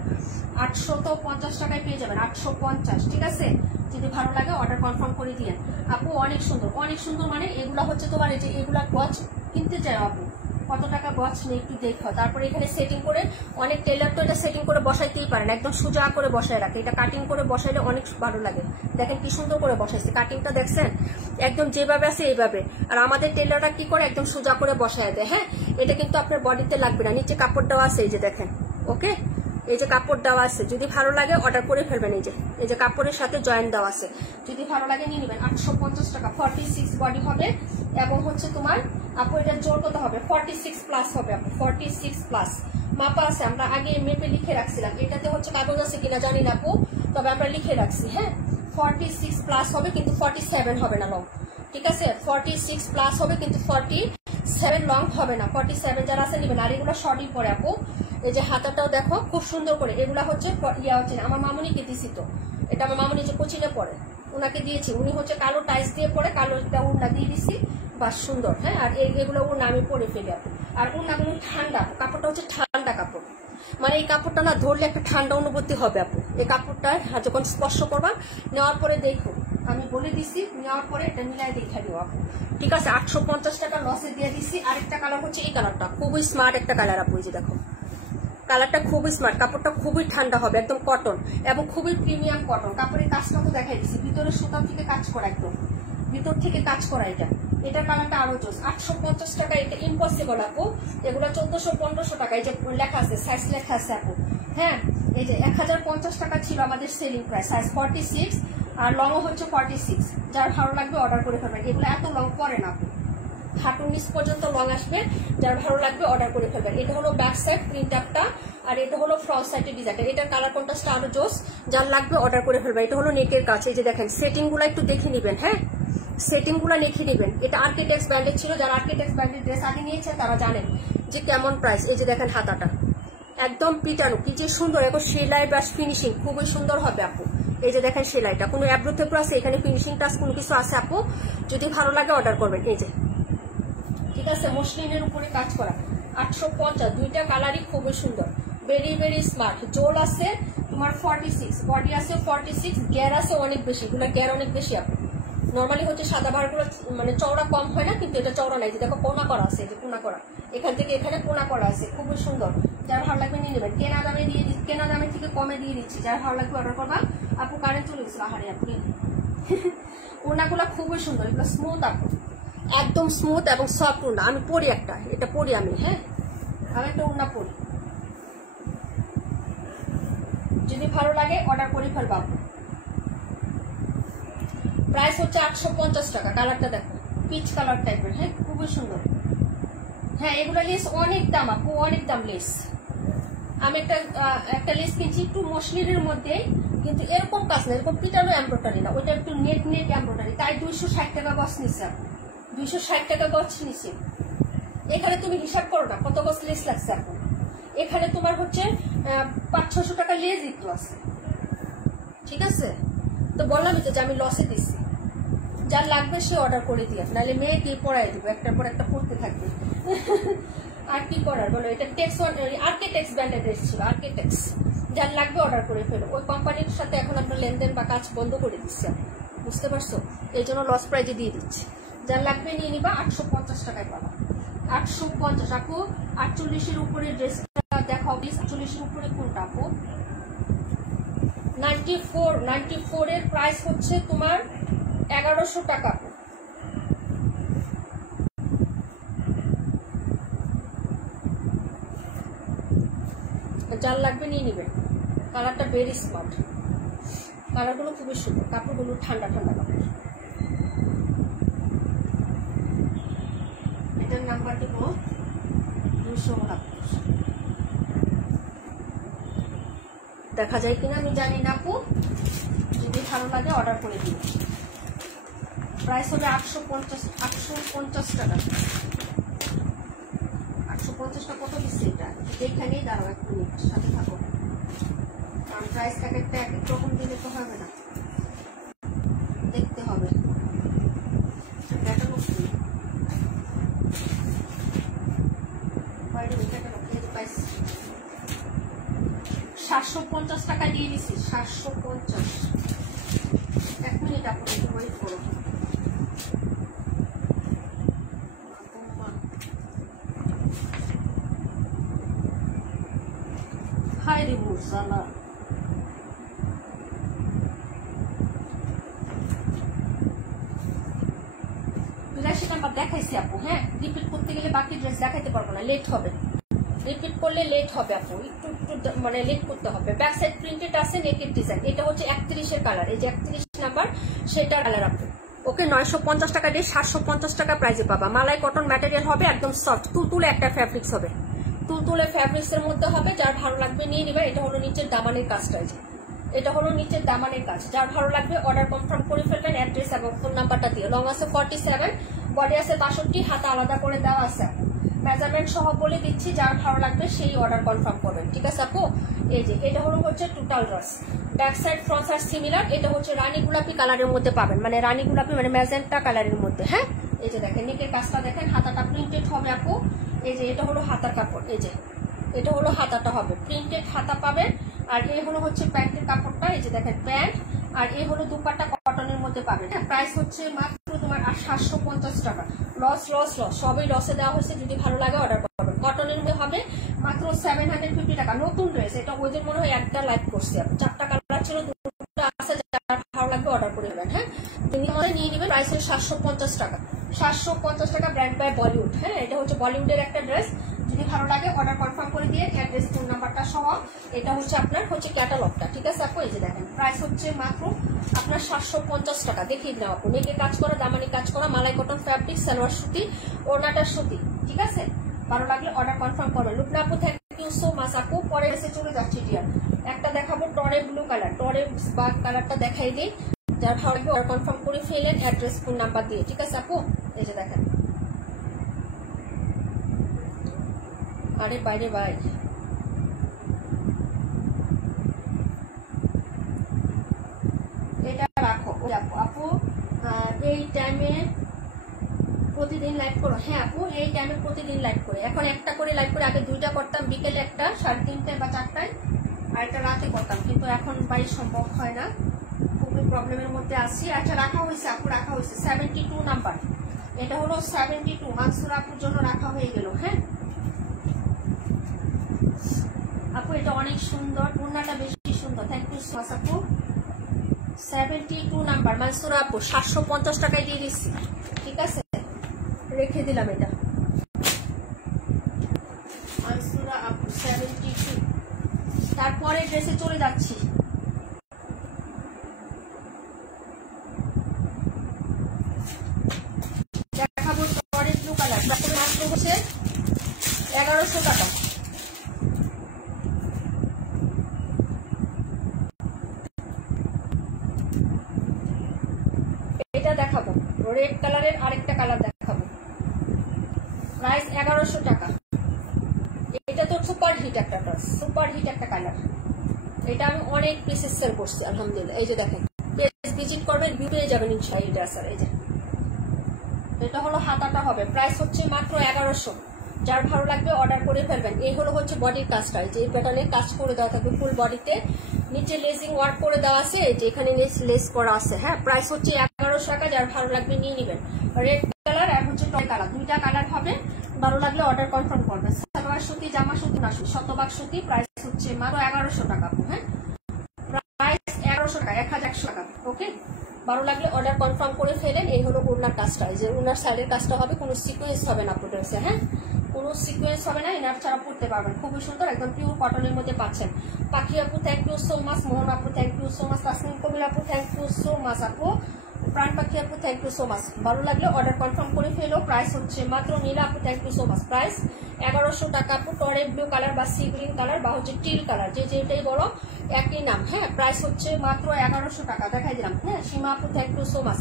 850 টাকায় পেয়ে যাবেন, 850, ঠিক আছে? যদি ভালো লাগে অর্ডার কনফার্ম করে দিয়েন আপু। অনেক সুন্দর, অনেক সুন্দর। মানে এগুলা হচ্ছে তোমার, এই যে এগুলা গজ কিনতে চাই আপু, কত টাকা গজ নিয়ে একটু দেখো। তারপরে এখানে সেটিং করে, অনেক টেলার তো এটা সেটিং করে বসাইতেই পারেন, একদম সোজা করে বসায় রাখে। এটা কাটিং করে বসাইলে অনেক ভালো লাগে। দেখেন কি সুন্দর করে বসাইছে, কাটিংটা দেখছেন একদম যেভাবে আছে এইভাবে। আর আমাদের টেলাররা কি করে, একদম সোজা করে বসায় দেয়। হ্যাঁ, এটা কিন্তু আপনার বডিতে লাগবে না, নিচে কাপড় দেওয়া আছে, এই যে দেখেন। ওকে, এই যে কাপড় দেওয়া আছে, যদি ভালো লাগে অর্ডার করে ফেলবেন। এই যে কাপড়ের সাথে জয়েন্ট দেওয়া আছে, যদি ভালো লাগে নিয়ে নেবেন। 850 টাকা, 46 বডি হবে এবং হচ্ছে তোমার আপু এটা জোর কত হবে, 46 প্লাস হবে আপু, 46 প্লাস মাপা আছে। আমরা আগে মেপে লিখে রাখছিলাম, এটাতে হচ্ছে কাগজ আছে কিনা জানি না আপু, তবে আমরা লিখে রাখছি। হ্যাঁ, 46 প্লাস হবে, কিন্তু 47 হবে না লং, ঠিক আছে? 46 প্লাস হবে কিন্তু 47 লং হবে না। 47 যারা আছে নেবেন। আর এগুলো শর্টই পরে আপু। এই যে হাতাটাও দেখো খুব সুন্দর করে, এগুলা হচ্ছে ইয়া হচ্ছে আমার মামুনিকে দিছি, তো এটা আমার মামুনি যে কোচিনে পড়ে ওনাকে দিয়েছি, উনি হচ্ছে কালো টাইস দিয়ে পরে, কালো উন্না দিয়ে দিছি, বাস সুন্দর। হ্যাঁ, আর এগুলো উন্না আমি পরে ফেলি আপু। আর উন্নাগুলো ঠান্ডা, কাপড়টা হচ্ছে ঠান্ডা কাপড়, মানে এই কাপড়টা না ধরলে একটা ঠান্ডা অনুভূতি হবে আপু। এই কাপড়টা যখন স্পর্শ করবা, নেওয়ার পরে দেখো, আমি বলে দিছি, নেওয়ার পরে এটা মিলাই দেখা দিও আপু, ঠিক আছে? 850 টাকা লসে দিয়ে দিছি। আরেকটা কালার হচ্ছে এই কালারটা, খুবই স্মার্ট একটা কালার আপু। এই যে দেখো কালারটা খুবই স্মার্ট, কাপড়টা খুবই ঠান্ডা হবে, একদম কটন এবং খুবই প্রিমিয়াম কটন। কাপড়ের কাজটা তো দেখাই দিচ্ছি, ভিতরে সুতা থেকে কাজ করা, একদম ভিতর থেকে কাজ করা। এটার কালারটা আরো জোস। 850 টাকা, এটা ইম্পসিবল আপু। এগুলো 1400-1500 টাকা, এই যে লেখা আছে, সাইজ লেখা আছে আপু। হ্যাঁ, এই যে 1050 টাকা ছিল আমাদের সেলিং প্রাইস, সাইজ 46 আর লংও হচ্ছে 46। যার ভালো লাগবে অর্ডার করে ফেলবেন। এগুলো এত লং পরে না আপু, হাঁটুর নিচ পর্যন্ত লং আসবে। যার ভালো লাগবে অর্ডার করে ফেলবেন। এটা হলো ব্যাক সাইড প্রিন্ট আপটা, আর এটা হলো ফ্রন্ট সাইডের ডিজাইনটা। এটার কালার কন্ট্রাস্টটা আরো জোস। যার লাগবে অর্ডার করে ফেলবেন। এটা হলো নেকের কাছে, এই যে দেখেন সেটিং গুলা একটু দেখে নিবেন। হ্যাঁ, সেটিং গুলা লিখে নিবেন। এটা আর্কিটেক্স ব্র্যান্ডের ছিল, যারা আর্কিটেক্স ব্র্যান্ডের ড্রেস আগে নিয়েছে তারা জানেন যে কেমন প্রাইস। এই যে দেখেন হাতাটা একদম পিটানো, কি যে সুন্দর, এখন সেলাই বা ফিনিশিং খুবই সুন্দর হবে আপু। এই যে দেখেন সেলাইটা কোনো অ্যাব্রো থেব্রো আছে, এখানে ফিনিশিং টাচ কোনো কিছু আছে আপু। যদি ভালো লাগে অর্ডার করবেন। এই যে ঠিক আছে, মসলিনের উপরে কাজ করা, 850। দুইটা কালারই খুবই সুন্দর, ভেরি ভেরি স্মার্ট। জোল আছে তোমার 46, বডি আছে 46, গ্যার আছে অনেক বেশি, এগুলো গ্যার অনেক বেশি আপু। নর্মালি হচ্ছে সাদা ভাড়গুলো মানে চওড়া কম হয় না, কিন্তু এটা চওড়া নাই, যে দেখো কোনা করা আছে, যে কোনা করা এখান থেকে এখানে কোনা করা আছে, খুবই সুন্দর। যার ভালো লাগবে নিয়ে নেবেন, কেনা দামে দিয়ে দিচ্ছি, কেনা দামে থেকে কমে দিয়ে দিচ্ছি। যার ভালো লাগবে অর্ডার করবা। আপু কারেন্ট চলে গেছিল, আহারে আপনি ওনাগুলো খুবই সুন্দর, এগুলো স্মুথ আপু, একদম স্মুথ এবং সফট ওনা। আমি পরি একটা, এটা পরি আমি, হ্যাঁ আমি একটা ওনা পরি, যদি ভালো লাগে অর্ডার করে ফেলবা আপু। প্রাইস হচ্ছে 850 টাকা। কালারটা দেখো, পিচ কালার টাইপের, হ্যাঁ খুবই সুন্দর। হ্যাঁ এগুলো লেস অনেক দাম আপু, অনেক দাম লেস। আমি একটা লেস কিনছি একটু মসলিনের মধ্যে, কিন্তু এরকম কাজ না, এরকম পিটানো এমব্রয়ডারি না, ওইটা একটু নেট নেট এমব্রয়ডারি, তাই 260 টাকা গছ নিচ্ছে আপু, 260 টাকা গছ নিচ্ছে। এখানে তুমি হিসাব করো না কত গছ লেস লাগছে আপু, এখানে তোমার হচ্ছে 500-600 টাকা লেস দিতে আছে, ঠিক আছে? তো বললাম যে আমি লসে দিচ্ছি, যার লাগবে সে অর্ডার করে দিয়ে, নাহলে মেয়ে দিয়ে পড়াই দিব, একটার পর একটা পড়তে থাকবে। আর কি করার বলো, এটা টেক্স আর্কিটেক্স ব্র্যান্ডের ড্রেস ছিল, আর্কিটেক্স। যার লাগবে অর্ডার করে ফেলো। ওই কোম্পানির সাথে এখন আপনার লেনদেন বা কাজ বন্ধ করে দিচ্ছে, বুঝতে পারছো? এই জন্য লস প্রাইজে দিয়ে দিচ্ছি। যার লাগবে নিয়ে নিবা, 850 টাকায় পাবা। 850 আপু। 48-এর উপরে ড্রেসটা দেখাও প্লিজ। 48-এর উপরে কোনটা আপু? 94 এর প্রাইস হচ্ছে তোমার 1100 টাকা। যার লাগবে নিয়ে নিবেন। কালারটা ভেরি স্মার্ট, কালারগুলো খুবই সুন্দর, কাপড়গুলো ঠান্ডা ঠান্ডা কাপড়। এটার নাম্বার দেব 229। দেখা যায় কিনা আমি জানি না আপু, যদি ভালো লাগে অর্ডার করে দিন। প্রাইস হবে 850 টাকা। 850 টাকা কত দিচ্ছে এটা? এখানেই দাঁড়াও, এক মিনিট সাথে থাকো, কারণ প্রাইস এক একটা এক এক রকম দিলে তো হবে না, দেখতে হবে। প্রাইস 750 টাকা দিয়ে দিচ্ছি, 750। এক মিনিট আপনি ওয়েট করো। হাই রে মুরসালা, দেখাইছি আপু। হ্যাঁ রিপিট করতে গেলে বাকি ড্রেস দেখাইতে পারবো না, লেট হবে। রিপিট করলে লেট হবে আপু, একটু মানে লেট করতে হবে। ব্যাক সাইড প্রিন্টেড আছে, নেকের ডিজাইন। এটা হচ্ছে 31-এর কালার, এই যে 31 নাম্বার সেটার কালার আপু। ওকে 950 টাকা দিয়ে 750 টাকা প্রাইসে পাবা। মালাই কটন ম্যাটেরিয়াল হবে, একদম সফট, তুলতুলে একটা ফ্যাব্রিক্স হবে, তুলতুলে ফ্যাব্রিক্স এর মধ্যে হবে। যার ভালো লাগবে নিয়ে নিবে। এটা হলো নিচের দামানের কাজটা, এটা হলো নিচের দামানের কাজ। যার ভালো লাগবে অর্ডার কনফার্ম করে ফেলবেন, অ্যাড্রেস এবং ফোন নাম্বারটা দিয়ে। লং আছে 47, বডি আছে 62, হাতা আলাদা করে দেওয়া আছে। মেজারমেন্ট সহ বলে দিচ্ছি, যার ভালো লাগবে সেই অর্ডার কনফার্ম করবেন, ঠিক আছে আপু? এই যে এটা হলো হচ্ছে total dress, back side front side similar. এটা হচ্ছে রানী গোলাপি কালারের মধ্যে পাবেন, মানে রানী গোলাপি মানে ম্যাজেন্টা কালারের মধ্যে। হ্যাঁ এই যে দেখেন নিকের কাজটা দেখেন, হাতাটা প্রিন্টেড হবে আপু। এই যে এটা হলো হাতার কাপড়, এই যে এটা হলো হাতাটা হবে প্রিন্টেড হাতা পাবেন। আর এই হলো হচ্ছে প্যান্টের কাপড়টা, এই যে দেখেন প্যান্ট। আর এই হলো দুপাট্টা কটনের মধ্যে পাবেন। হ্যাঁ প্রাইস হচ্ছে মাত্র তোমার 750 টাকা। লস লস লস, সবই লসে দেওয়া হয়েছে। যদি ভালো লাগে অর্ডার করবেন। কটনের মধ্যে হবে মাত্র 750 টাকা। নতুন ড্রেস, এটা ওদের মনে হয় একটা লাইভ করছে। 4টা কালার ছিল, 2টা আছে। যার ভালো লাগবে অর্ডার করে নেবেন। হ্যাঁ তিনি আমাদের নিয়ে নেবেন। প্রাইস হচ্ছে 750 টাকা। 750 টাকা, ব্র্যান্ড বাই বলিউড। হ্যাঁ এটা হচ্ছে বলিউডের একটা ড্রেস। যদি ভালো লাগে অর্ডার কনফার্ম করে দিয়ে অ্যাড্রেস ফোন নাম্বারটা সহ। এটা হচ্ছে আপনার হচ্ছে ক্যাটালগটা, ঠিক আছে আপু? এই যে দেখেন প্রাইস হচ্ছে মাত্র আপনার 750 টাকা। দেখিয়ে দাও আপু, নেকে কাজ করা, দামানি কাজ করা, মালাই কটন ফ্যাব্রিক, সালোয়ার সুতি, ওড়নাটা সুতি, ঠিক আছে? ভালো লাগলে অর্ডার কনফার্ম করবেন। লুকনা আপু থ্যাংক ইউ সো মাচ আপু। পরে এসে চলে যাচ্ছি ডিয়ার। একটা দেখাবো টরে ব্লু কালার, টরে বাগ কালারটা দেখাই দিই। যার ভালো লাগবে অর্ডার কনফার্ম করে ফেলেন অ্যাড্রেস ফোন নাম্বার দিয়ে, ঠিক আছে আপু? এই যে দেখেন, আরে বাইরে ভাই, এটা রাখো আপু। এই টাইমে প্রতিদিন লাইভ করো? হ্যাঁ আপু এই টাইমে প্রতিদিন লাইভ করে, এখন একটা করে লাইভ করে। আগে 2টা করতাম, বিকেলে একটা 3:30 বা 4টায়, আর একটা রাতে করতাম, কিন্তু এখন বাড়ি সম্ভব হয় না, খুবই খুবই প্রবলেমের মধ্যে আসছি। আচ্ছা রাখা হয়েছে আপু, রাখা হয়েছে 72 নাম্বার, এটা হলো 72, মানসুরা আপুর জন্য রাখা হয়ে গেল। হ্যাঁ আপু এটা অনেক সুন্দর, ওড়নাটা বেশি সুন্দর। থ্যাংক ইউ সো মাচ আপু। 72 নাম্বার মানসুরা আপু, 750 টাকায় দিয়ে দিচ্ছি। ঠিক আছে, রেখে দিলাম এটা। মানসুরা আপু 72। তারপরে ড্রেসে চলে যাচ্ছি। দেখাবো টরের ব্লু কালার, মাত্র হচ্ছে 1100 টাকা। এটা দেখাবো রেড কালারের আরেকটা কালার দেখাবো, প্রাইস 1100 টাকা। এটা তো সুপার হিট একটা ড্রেস, সুপার হিট একটা কালার। এটা আমি অনেক পিসেস সেল করছি আলহামদুলিল্লাহ। এই যে দেখেন, পেজ ভিজিট করবেন, ভিউ পেয়ে যাবেন ইনশাআল্লাহ। এই ড্রেস, এই যে এটা হলো হাতাটা হবে, প্রাইস হচ্ছে মাত্র 1100। যার ভালো লাগবে অর্ডার করে ফেলবেন। এই হলো হচ্ছে বডির কাজটা, যে এই প্যাটার্নে কাজ করে দেওয়া থাকবে ফুল বডিতে, নিচে লেসিং ওয়ার্ক করে দেওয়া আছে, যে এখানে লেস করা আছে। হ্যাঁ প্রাইস হচ্ছে 1100 টাকা। যার ভালো লাগবে নিয়ে নেবেন। রেড কালার আর হচ্ছে টয় কালার, দুইটা কালার হবে। ভালো লাগলে অর্ডার কনফার্ম করবেন। সালোয়ার সুতি, জামা সুতি না শতভাগ সুতি, প্রাইস হচ্ছে মাত্র 1100 টাকা। হ্যাঁ প্রাইস 1100 টাকা, 1100 টাকা। ওকে, ভালো লাগলে অর্ডার কনফার্ম করে ফেলেন। এই হলো ওড়নার কাজটা, এই যে ওড়নার সাইডের কাজটা হবে, কোনো সিকোয়েন্স হবে না আপনাদের। হ্যাঁ কোনো সিকোয়েন্স হবে না, ইনার ছাড়া পড়তে পারবেন। খুবই সুন্দর, একদম পিওর কটনের মধ্যে পাচ্ছেন। পাখি আপু thank you so much, Mohan আপু thank you so much, Tasmin Kabir আপু থ্যাংক ইউ সো মাচ আপু, প্রাণ পাখি আপু থ্যাংক ইউ সো মাচ। ভালো লাগলে অর্ডার কনফার্ম করে ফেলো। প্রাইস হচ্ছে মাত্র, নীলা আপু thank you so much, price 1100 টাকা আপু। টরে ব্লু কালার বা সি গ্রিন কালার বা হচ্ছে টিল কালার, যে যেটাই বলো একই নাম। হ্যাঁ প্রাইস হচ্ছে মাত্র 1100 টাকা, দেখাই দিলাম। হ্যাঁ সীমা আপু thank you so much,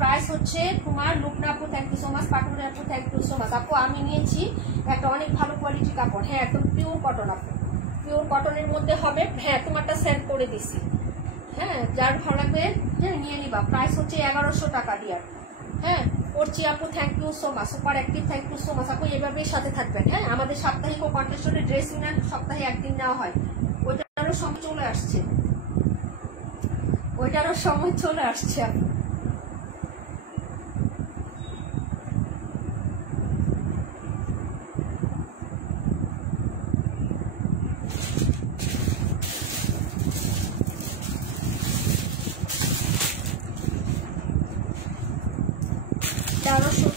price হচ্ছে তোমার। লুকনা আপু thank you so much, Paturi আপু থ্যাংক ইউ সো মাচ। আপু আমি নিয়েছি একটা অনেক ভালো কোয়ালিটির কাপড়। হ্যাঁ একদম পিওর কটন আপু, পিওর কটনের মধ্যে হবে। হ্যাঁ তোমারটা সেন্ড করে দিছি। হ্যাঁ যার ভালো লাগবে হ্যাঁ নিয়ে নিবা। প্রাইস হচ্ছে 1100 টাকা ডিয়ার। হ্যাঁ করছি আপু thank you so much, super active thank you so much আপু। এভাবেই সাথে থাকবেন। হ্যাঁ আমাদের সাপ্তাহিক ও কন্টেস্টের ড্রেসিং না সপ্তাহে একদিন নেওয়া হয়, ওইটারও সময় চলে আসছে, ওইটারও সময় চলে আসছে আপু।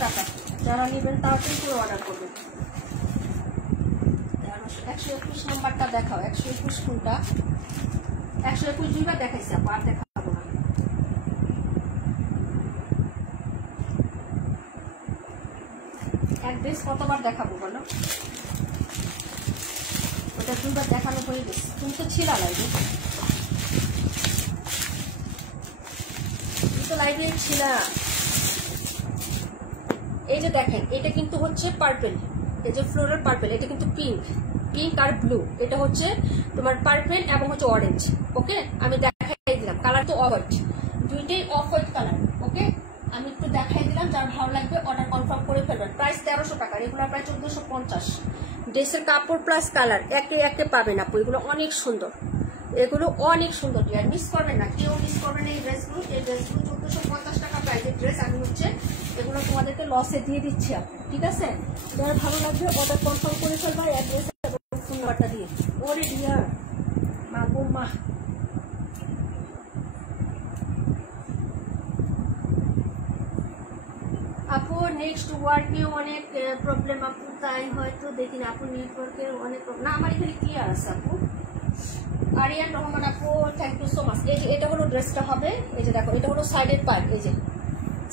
টাকা যারা নেবেন তাড়াতাড়ি করে অর্ডার করবেন। 121 নাম্বারটা দেখাও, 121 কোনটা? 121 দুইবার দেখাইছি আপু, আর দেখাবো না। এক ড্রেস কতবার দেখাবো বলো? ওটা দুইবার দেখানো হয়ে গেছে, তুমি তো ছিল লাইভে, তুমি তো লাইভে ছিল। এই যে দেখেন, এটা কিন্তু হচ্ছে পার্পেল, এই যে ফ্লোরাল পার্পেল, এটা কিন্তু পিঙ্ক, পিঙ্ক আর ব্লু, এটা হচ্ছে তোমার পার্পেল এবং হচ্ছে অরেঞ্জ। ওকে আমি দেখাই দিলাম, কালার তো অফ হোয়াইট, দুইটাই অফ হোয়াইট কালার। ওকে আমি একটু দেখাই দিলাম, যার ভালো লাগবে অর্ডার কনফার্ম করে ফেলবেন। প্রাইস 1300 টাকা, রেগুলার প্রাইস 1450। ড্রেসের কাপড় প্লাস কালার একে একে পাবেন আপু, এগুলো অনেক সুন্দর, এগুলো অনেক সুন্দর। ডিয়ার মিস করবেন না, কেউ মিস করবেন এই ড্রেসগুলো। এই ড্রেসগুলো 1450 টাকা প্রাইসের ড্রেস। আমি হচ্ছে এগুলো তোমাদেরকে লসে দিয়ে দিচ্ছি আপু, ঠিক আছে? যারা ভালো লাগবে অর্ডার কনফার্ম করে ফেলবা অ্যাড্রেস এবং ফোন নাম্বারটা দিয়ে। ওরে ডিয়ার মা গো মা, আপু নেক্সট ওয়ার্কে অনেক প্রবলেম আপু, তাই হয়তো দেখি না আপু, নেটওয়ার্কের অনেক প্রবলেম। না আমার এখানে ক্লিয়ার আছে আপু। আরিয়ান রহমান আপু থ্যাংক ইউ সো মাচ। এই যে এটা হলো ড্রেসটা হবে, এই যে দেখো এটা হলো সাইডের পাইপ, এই যে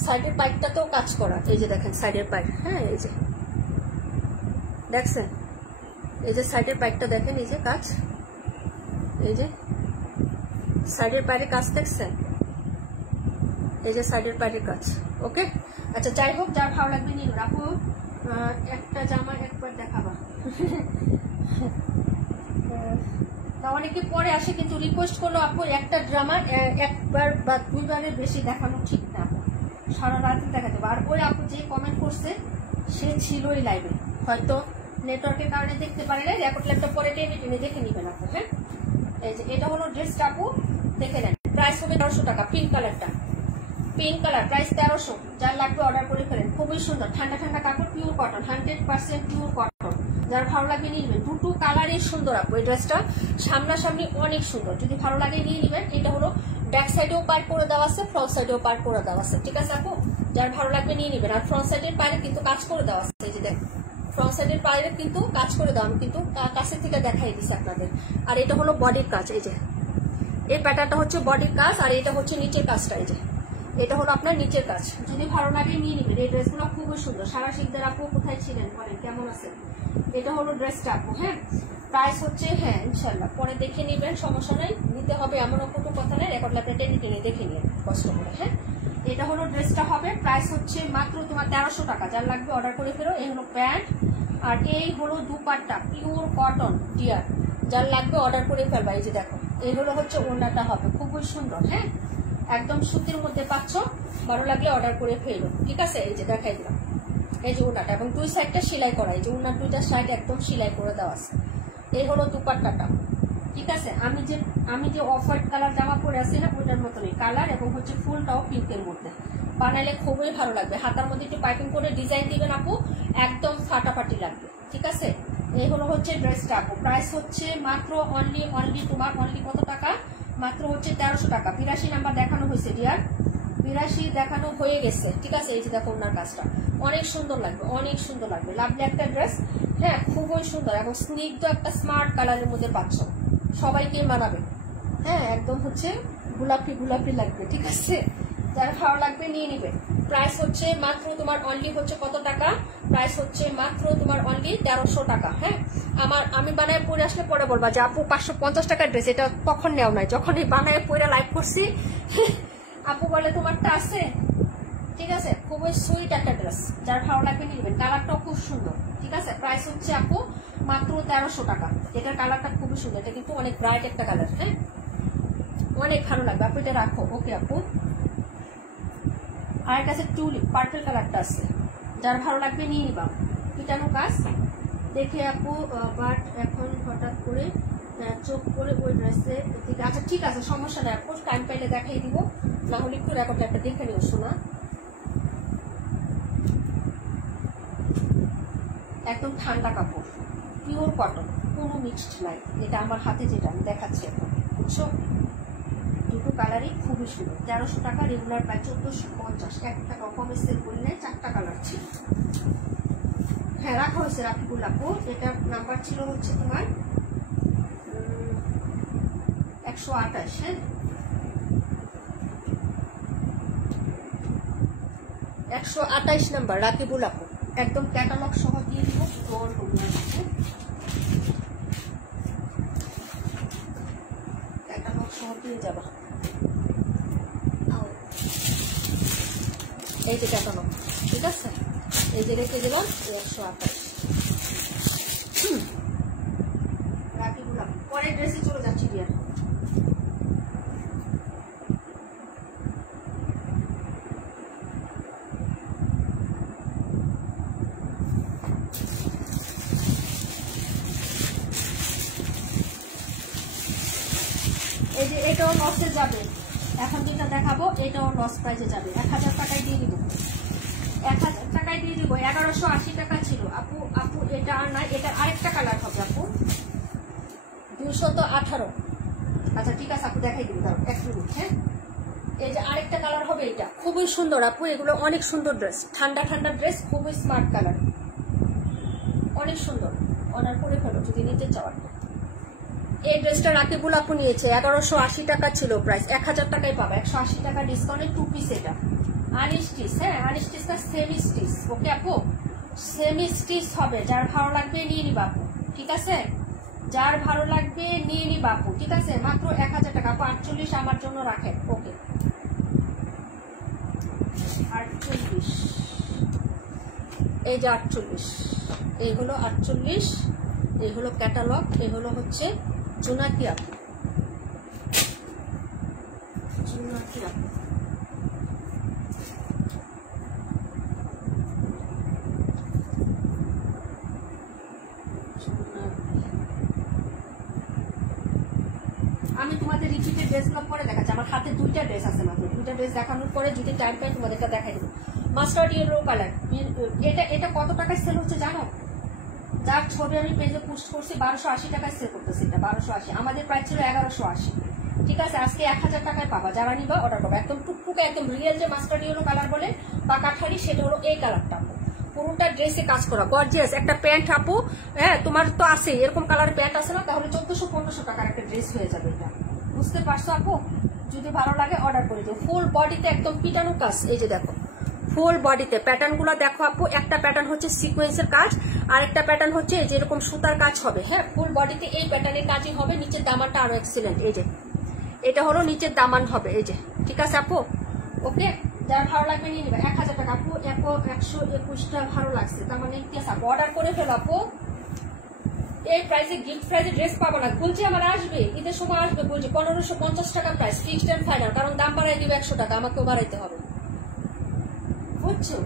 সাইডের পাইপটাতেও কাজ করা, এই যে দেখেন সাইডের পাইপ। হ্যাঁ এই যে দেখছেন, এই যে সাইডের পাইপটা দেখেন, এই যে কাজ, এই যে সাইডের পাইপের কাজ দেখছেন, এই যে সাইডের পাইপের কাজ। ওকে আচ্ছা যাই হোক, যার ভালো লাগবে নিন আপু। একটা জামা একবার দেখাবা না, অনেকে পরে আসে কিন্তু রিকোয়েস্ট করলো আপু একটা ড্রামা একবার বা দুইবারের বেশি দেখানো ঠিক না আপু, সারা রাত দেখা যাবে। আর ওই আপু যে কমেন্ট করছে সে ছিলই লাইভে, হয়তো নেটওয়ার্কের কারণে দেখতে পারে না, রেকর্ড ল্যাপটপ পরে টেনে টেনে দেখে নিবেন আপু। হ্যাঁ এই যে এটা হলো ড্রেসটা আপু, দেখে নেন। প্রাইস হবে 1300 টাকা। পিঙ্ক কালারটা, পিঙ্ক কালার, প্রাইস 1300। যার লাগবে অর্ডার করে ফেলেন। খুবই সুন্দর ঠান্ডা ঠান্ডা কাপড়, পিওর কটন, 100% পিওর কটন। যার ভালো লাগে নিয়ে নেবেন। দুটো কালারই সুন্দর আপু। এই ড্রেসটা সামনাসামনি অনেক সুন্দর, যদি ভালো লাগে নিয়ে নেবেন। এটা হলো ব্যাক সাইডেও পার করে দেওয়া আছে, ফ্রন্ট সাইডেও পার করে দেওয়া আছে, ঠিক আছে আপু? যার ভালো লাগবে নিয়ে নেবেন। আর ফ্রন্ট সাইডের পায়ে কিন্তু কাজ করে দেওয়া আছে, এই যে দেখেন ফ্রন্ট সাইডের পায়ে কিন্তু কাজ করে দেওয়া, আমি কিন্তু কাছের থেকে দেখাই দিচ্ছি আপনাদের। আর এটা হলো বডির কাজ, এই যে এই প্যাটার্নটা হচ্ছে বডির কাজ, আর এটা হচ্ছে নিচের কাজটা, এই যে এটা হলো আপনার নিচের কাজ। যদি ভালো লাগে নিয়ে নেবেন। এই ড্রেসগুলো খুবই সুন্দর। সারা শিখদের আপু কোথায় ছিলেন বলেন, কেমন আছেন? এটা হলো ড্রেসটা আপু। হ্যাঁ, প্রাইস হচ্ছে, হ্যাঁ ইনশাল্লাহ পরে দেখে নেবেন, সমস্যা নেই, নিতে হবে এমন কোনো কথা নেই। রেকর্ড ল্যাপে টেনে টেনে দেখে নিন কষ্ট করে। হ্যাঁ, এটা হলো ড্রেসটা হবে, প্রাইস হচ্ছে মাত্র তোমার 1300 টাকা। যার লাগবে অর্ডার করে ফেরো। এই হলো প্যান্ট, আর এই হলো দুপাট্টা, পিওর কটন ডিয়ার। যার লাগবে অর্ডার করে ফেলবা। এই যে দেখো, এই হলো হচ্ছে ওড়নাটা হবে, খুবই সুন্দর। হ্যাঁ, একদম সুতির মধ্যে পাচ্ছ, ভালো লাগলে অর্ডার করে ফেলো, ঠিক আছে? এই যে দেখাই দিলাম, এই যে ওড়নাটা, এবং দুই সাইডটা সেলাই করা, এই যে ওড়নার দুইটা সাইড একদম সেলাই করে দেওয়া আছে। এই হলো দুপাট্টাটা, ঠিক আছে? আমি যে অফ হোয়াইট কালার জামা পরে আছি না, ওইটার মতনই কালার, এবং হচ্ছে ফুলটাও পিঙ্কের মধ্যে। বানাইলে খুবই ভালো লাগবে। হাতার মধ্যে একটু পাইপিং করে ডিজাইন দিবেন আপু, একদম ফাটাফাটি লাগবে, ঠিক আছে? এই হলো হচ্ছে ড্রেসটা আপু। প্রাইস হচ্ছে মাত্র অনলি তোমার অনলি কত টাকা? মাত্র হচ্ছে 1300 টাকা। 82 নাম্বার দেখানো হয়েছে ডিয়ার, 82 দেখানো হয়ে গেছে, ঠিক আছে? এই যে দেখো ওনার কাজটা অনেক সুন্দর লাগবে, অনেক সুন্দর লাগবে। লাভলি একটা ড্রেস, হ্যাঁ খুবই সুন্দর, এবং স্নিগ্ধ একটা স্মার্ট কালারের মধ্যে পাচ্ছ, সবাইকে মানাবে। হ্যাঁ, একদম হচ্ছে গোলাপি গোলাপি লাগবে, ঠিক আছে? যার ভালো লাগবে নিয়ে নিবে। প্রাইস হচ্ছে মাত্র তোমার অনলি হচ্ছে কত টাকা? প্রাইস হচ্ছে মাত্র তোমার অনলি 1300 টাকা। হ্যাঁ, আমি বানায় পরে আসলে পরে বলবা যে আপু 550 টাকার ড্রেস, এটা তখন নেও নাই, যখন এই বানায় পরে লাইভ করছি আপু বলে তোমারটা আছে, ঠিক আছে? খুবই সুইট একটা ড্রেস, যার ভালো লাগবে নিয়ে নেবেন। কালারটাও খুব সুন্দর, ঠিক আছে? প্রাইস হচ্ছে আপু মাত্র 1300 টাকা। এটার কালারটা খুবই সুন্দর, এটা কিন্তু অনেক ব্রাইট একটা কালার। হ্যাঁ, অনেক ভালো লাগবে আপু, এটা রাখো। ওকে আপু, আর কাছে টুলিপ পার্পল কালারটা আছে, যার ভালো লাগবে নিয়ে নিবা। পিটানো কাজ দেখে আপু, বাট এখন হঠাৎ করে চোখ করে ওই ড্রেসে, আচ্ছা ঠিক আছে, সমস্যা নেই আপু, টাইম পাইলে দেখাই দিব, না হলে একটু রেকর্ড একটা দেখে নিও শোনা। একদম ঠান্ডা কাপড়, পিওর কটন, কোনো মিক্সড নাই। এটা আমার হাতে যেটা আমি দেখাচ্ছি এখন, বুঝছো? দুটো কালারই খুবই সুন্দর। 1300 টাকা, রেগুলার প্রায় 1450। 1 টাকা কমে সেল করি নাই, 4টা কালার ছিল। হ্যাঁ, রাখা হয়েছে রাফিকুল আপু। এটা নাম্বার ছিল হচ্ছে তোমার 128। হ্যাঁ, 128 নাম্বার রাকিবুল আপু। একদম ক্যাটালগ সহ দিয়ে দিব, ক্যাটালগ সহ দিয়ে যাবা। এই যে ক্যাটালগ, ঠিক আছে? এই যে রেখে দিলাম 128 রাকিবুল আপু। পরের ড্রেসে চলে যাচ্ছি ডিয়ার। এই যে এটাও লসে যাবে, এখন যেটা দেখাবো এটাও লস প্রাইসে যাবে। 1000 টাকায় দিয়ে দিব, 1000 টাকায় দিয়ে দিব। 1180 টাকা ছিল আপু। আপু এটা আর নাই, এটা আরেকটা কালার হবে আপু, 218। আচ্ছা ঠিক আছে আপু, দেখাই দিব, দাও 1 মিনিট। হ্যাঁ, এই যে আরেকটা কালার হবে, এটা খুবই সুন্দর আপু। এগুলো অনেক সুন্দর ড্রেস, ঠান্ডা ঠান্ডা ড্রেস, খুবই স্মার্ট কালার, অনেক সুন্দর। অর্ডার করে ফেলো যদি নিতে চাও। এই ড্রেসটা রাকিবুল আপু নিয়েছে, 1180 টাকা ছিল প্রাইস, 1000 টাকায় পাবে। 180 টাকা ডিসকাউন্টে 2 পিস। এটা আনস্টিচ, হ্যাঁ আনস্টিচ না সেমি স্টিচ। ওকে আপু, সেমি স্টিচ হবে। যার ভালো লাগবে নিয়ে নিবা আপু, ঠিক আছে? যার ভালো লাগবে নিয়ে নিবা আপু, ঠিক আছে? মাত্র 1000 টাকা আপু। 48 আমার জন্য রাখেন। ওকে, 48, এই যে 48, এই হলো 48, এই হলো ক্যাটালগ, এই হলো হচ্ছে জোনাকি আপু, জোনাকি আপু। আমি তোমাদের রিপিটেড ড্রেসগুলো পরে দেখাচ্ছি। আমার হাতে 2টা ড্রেস আছে না, 2টা ড্রেস দেখানোর পরে যদি টাইম পাই তোমাদেরকে দেখাই দেবো। মাস্টার্ড ইয়েলো কালার, এটা কত টাকায় সেল হচ্ছে জানো? যার ছবি আমি পেজে পোস্ট করছি 1280 টাকায় সেল করতেছি। এটা 1280, আমাদের প্রাইস ছিল 1180। ঠিক আছে, আজকে 1000 টাকায় পাবা। যারা নিবা অর্ডার করবা। একদম টুকটুকে একদম রিয়েল যে মাস্টার্ড ইয়েলো কালার বলে বা কাঠারি, সেটা হলো এই কালারটা। পুরোটা ড্রেসে কাজ করা, গর্জিয়াস একটা প্যান্ট আপু। হ্যাঁ, তোমার তো আছে এরকম কালারের প্যান্ট আছে না, তাহলে 1400-1500 টাকার একটা ড্রেস হয়ে যাবে এটা। বুঝতে পারছো আপু? যদি ভালো লাগে অর্ডার করে দিও। ফুল বডিতে একদম পিটানো কাজ, এই যে দেখো ফুল বডিতে প্যাটার্ন গুলো দেখো আপু। একটা প্যাটার্ন হচ্ছে সিকোয়েন্সের কাজ, আর একটা প্যাটার্ন হচ্ছে যেরকম সুতার কাজ হবে। হ্যাঁ, ফুল বডিতে এই প্যাটার্নের কাজই হবে। নিচের দামানটা আরো এক্সিলেন্ট, এই যে এটা হলো নিচের দামান হবে, এই যে। ঠিক আছে আপু, ওকে। যার ভালো লাগবে নিয়ে নিবে। 1000 টাকা আপু, 121টা ভালো লাগছে, তার মানে আপু অর্ডার করে ফেলো আপু। এই প্রাইসে গিফট প্রাইসে ড্রেস পাবো না, বলছি আমার আসবে ঈদের সময় আসবে, বলছি 1550 টাকা প্রাইস, ফিক্সড এন্ড ফাইনাল। কারণ দাম বাড়াই দিবে 100 টাকা, আমাকেও বাড়াইতে হবে, বুঝছো?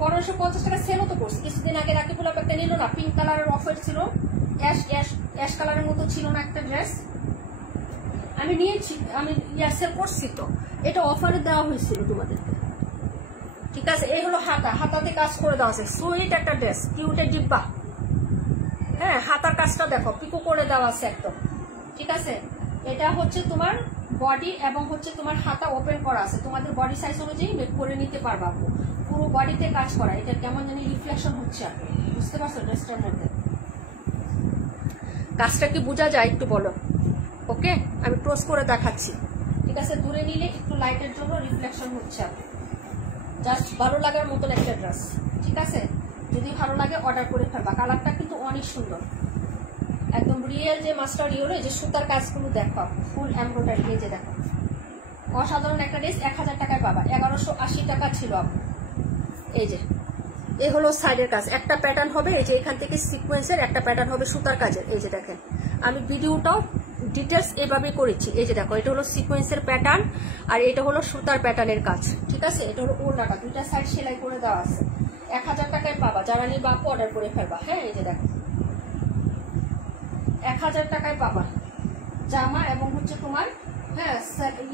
1550 টাকা সেলও তো করছি কিছুদিন আগে। রাকিবুল আপু একটা নিল না, পিঙ্ক কালারের অফার ছিল, অ্যাশ কালারের মতো ছিল না একটা ড্রেস, আমি নিয়েছি, আমি সেল করছি তো। এটা অফারে দেওয়া হয়েছিল তোমাদেরকে। ঠিক আছে, এই হলো হাতাতে কাজ করে দেওয়া আছে, সুইট একটা ড্রেস, কিউটের ডিব্বা। হ্যাঁ, হাতার কাজটা দেখো পিকো করে দেওয়া আছে একদম। ঠিক আছে, এটা হচ্ছে তোমার বডি এবং হচ্ছে তোমার হাতা ওপেন করা আছে, তোমাদের বডি সাইজ অনুযায়ী মেক করে নিতে পারবা। পুরো বডিতে কাজ করা, এটা কেমন জানি রিফ্লেকশন হচ্ছে, বুঝতে পারছো ড্রেসটার মধ্যে? কাজটা কি বোঝা যায় একটু বলো? ওকে, আমি ক্লোজ করে দেখাচ্ছি। ঠিক আছে, দূরে নিলে একটু লাইটের জন্য রিফ্লেকশন হচ্ছে, জাস্ট ভালো লাগার মতন একটা ড্রেস। ঠিক আছে, যদি ভালো লাগে অর্ডার করে ফেলবা। কালারটা কিন্তু অনেক সুন্দর, একদম রিয়েল যে মাস্টার ইয়েলো, যে সুতার কাজগুলো দেখো, ফুল এমব্রয়ডারি, এই যে দেখো অসাধারণ একটা ড্রেস। 1000 টাকায় পাবা, 1180 টাকা ছিল আপু। এই যে এই হলো সাইডের কাজ, একটা প্যাটার্ন হবে এই যে এখান থেকে সিকোয়েন্সের, একটা প্যাটার্ন হবে সুতার কাজের। এই যে দেখেন, আমি ভিডিওটাও ডিটেলস এভাবে করেছি। এই যে দেখো, এটা হলো সিকোয়েন্সের প্যাটার্ন, আর এটা হলো সুতার প্যাটার্নের কাজ। ঠিক আছে, এটা হলো ওড়নাটা, 2টা সাইড সেলাই করে দেওয়া আছে। 1000 টাকায় পাবা, যারা নিবা আপু অর্ডার করে ফেলবা। হ্যাঁ, এই যে দেখো 1000 টাকায় পাবা জামা এবং হচ্ছে তোমার, হ্যাঁ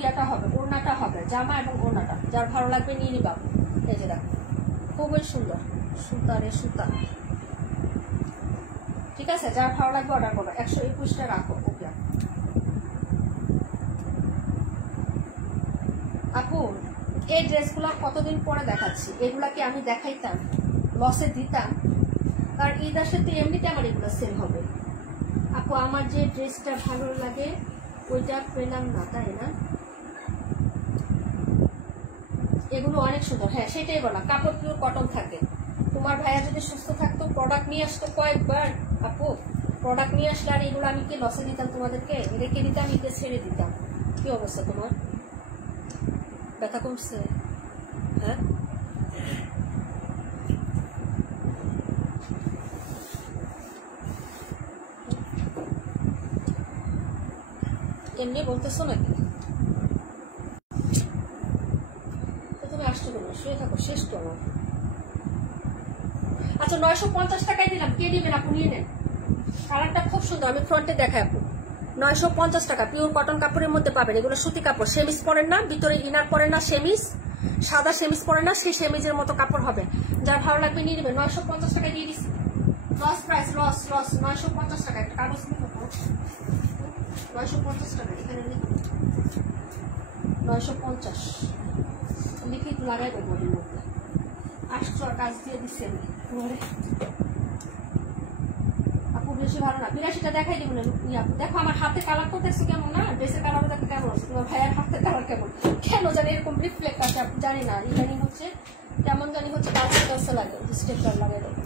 ইয়াটা হবে, ওড়নাটা হবে, জামা এবং ওড়নাটা। যার ভালো লাগবে নিয়ে নিবা। এই যে দেখো খুবই সুন্দর, সুতারে সুতা। ঠিক আছে, যার ভালো লাগবে অর্ডার করবে। 121টা রাখো। ওকে আপু, এই ড্রেসগুলো কতদিন পরে দেখাচ্ছি, এগুলাকে আমি দেখাইতাম লসে দিতাম, কারণ ঈদ আসলে তো এমনিতে আমার এগুলো সেল হবে। আপু আমার যে ড্রেসটা ভালো লাগে ওইটা পেলাম না, তাই না? এগুলো অনেক সুন্দর। হ্যাঁ, সেটাই বললাম, কাপড় পিওর কটন থাকে। তোমার ভাইয়া যদি সুস্থ থাকতো, প্রোডাক্ট নিয়ে আসতো কয়েকবার আপু, প্রোডাক্ট নিয়ে আসলে আর এগুলো আমি কি লসে দিতাম তোমাদেরকে? রেখে দিতাম, ঈদে ছেড়ে দিতাম। কি অবস্থা তোমার? ব্যথা কমছে? হ্যাঁ, এমনি বলতেছো নাকি? তুমি আসতে পারো, শুয়ে থাকো, শেষ তো আমার। আচ্ছা, 950 টাকায় দিলাম, কে নেবেন আপু? নিয়ে নেন, কালারটা খুব সুন্দর, আমি ফ্রন্টে দেখাই আপু। 950 টাকা, পিওর কটন কাপড়ের মধ্যে পাবেন। এগুলো সুতি কাপড়, সেমিজ পরেন না, ভিতরে ইনার পরেন না, সেমিজ সাদা সেমিজ পরে না, সেই সেমিজের মতো কাপড় হবে। যার ভালো লাগবে নিয়ে নেবেন। 950 টাকা দিয়ে দিচ্ছি, লস প্রাইস, লস 950 টাকা। একটা কাগজ লিখো, 950 টাকা এখানে লিখো, 950 লিখে একটু লাগাই দেবো বডির মধ্যে। আসছো আর কাজ দিয়ে দিচ্ছি আমি ঘরে। আপু বেশি ভালো না, 82টা দেখাই দিব না। আপু দেখো আমার হাতে কালারটা দেখছো কেমন না, ড্রেসের কালারও দেখো কেমন আছে, তোমার ভাইয়ের হাতের কালার কেমন, কেন জানি এরকম রিফ্লেক্ট আছে আপু, জানি না, ইদানিং হচ্ছে কেমন জানি হচ্ছে, কালসে লাগে, স্টেপটার লাগাই দেবো।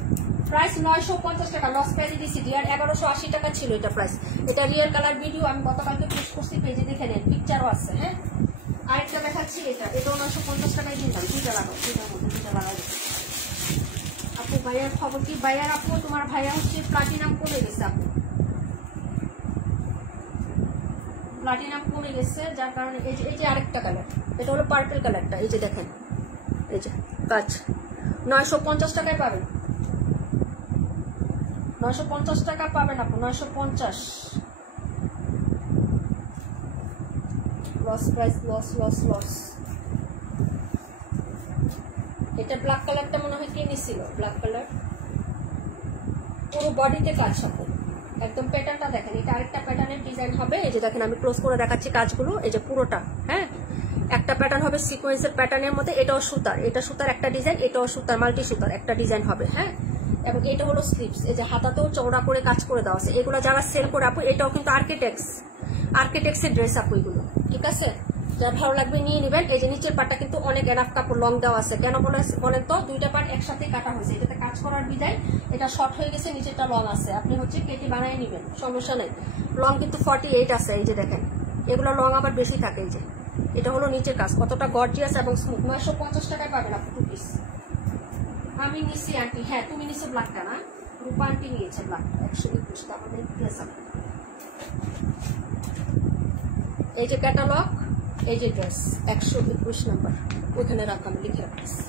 প্রাইস 950 টাকা, লস প্রাইসে দিচ্ছি ডিয়ার। 1180 টাকা ছিল এটা প্রাইস। এটা রিয়েল কালার ভিডিও আমি গতকালকে পোস্ট করছি পেজে, দেখে নেন, পিকচারও আছে। হ্যাঁ, আরেকটা দেখাচ্ছি, এটাও 950 টাকায় দিলাম। 2টা লাগাও, 2টার মধ্যে 2টা লাগাই। আপু ভাইয়ার খবর কি? ভাইয়ার আপু তোমার ভাইয়া হচ্ছে প্লাটিনাম কমে গেছে আপু, প্লাটিনাম কমে গেছে, যার কারণে এই যে আরেকটা কালার, এটা হলো পার্পল কালারটা। এই যে দেখেন, এই যে কাজ 950 টাকায় পাবেন, 950 টাকা পাবেন আপু, 950। Loss price, loss loss loss. এটা ব্ল্যাক কালারটা মনে হয় কে নিছিল, ব্ল্যাক কালার পুরো বডিতে কাজ হবে একদম। প্যাটার্নটা দেখেন, এটা আরেকটা প্যাটার্নের ডিজাইন হবে। এই যে দেখেন আমি ক্লোজ করে দেখাচ্ছি কাজগুলো, এই যে পুরোটা, হ্যাঁ একটা প্যাটার্ন হবে সিকোয়েন্সের প্যাটার্নের মধ্যে। এটাও সুতার, এটা সুতার একটা ডিজাইন, এটাও সুতার মাল্টি সুতার একটা ডিজাইন হবে, হ্যাঁ। এবং এটা হলো স্লিপস, এই যে হাতাতেও চওড়া করে কাজ করে দেওয়া আছে। এগুলো যারা সেল করে আপু, এটাও কিন্তু আর্কিটেক্টসের ড্রেস আপু এগুলো, ঠিক আছে। যার ভালো লাগবে নিয়ে নেবেন। এই যে নিচের পাটটা কিন্তু অনেক এনাফ কাপড় লং দেওয়া আছে। কেন বলেন তো, দুইটা পার্ট একসাথে কাটা হয়েছে, এটাতে কাজ করার বিদায় এটা শর্ট হয়ে গেছে, নিচেরটা লং আছে। আপনি হচ্ছে কেটে বানিয়ে নেবেন, সমস্যা নেই। লং কিন্তু 48 আছে, এই যে দেখেন এগুলো লং আবার বেশি থাকে। এই যে এটা হলো নিচের কাজ, কতটা গর্জিয়াস এবং স্মুথ। 950 টাকায় পাবেন আপনি 2 পিস। আমি নিচ্ছি আন্টি, হ্যাঁ তুমি নিচ্ছো ব্ল্যাকটা না, রূপা আন্টি নিয়েছে ব্ল্যাকটা 121 টাকা আমাদের ড্রেস আছে। এই যে ক্যাটালগ, এই যে ড্রেস 121 নাম্বার, ওখানে রাখা আমি লিখে রাখতেছি।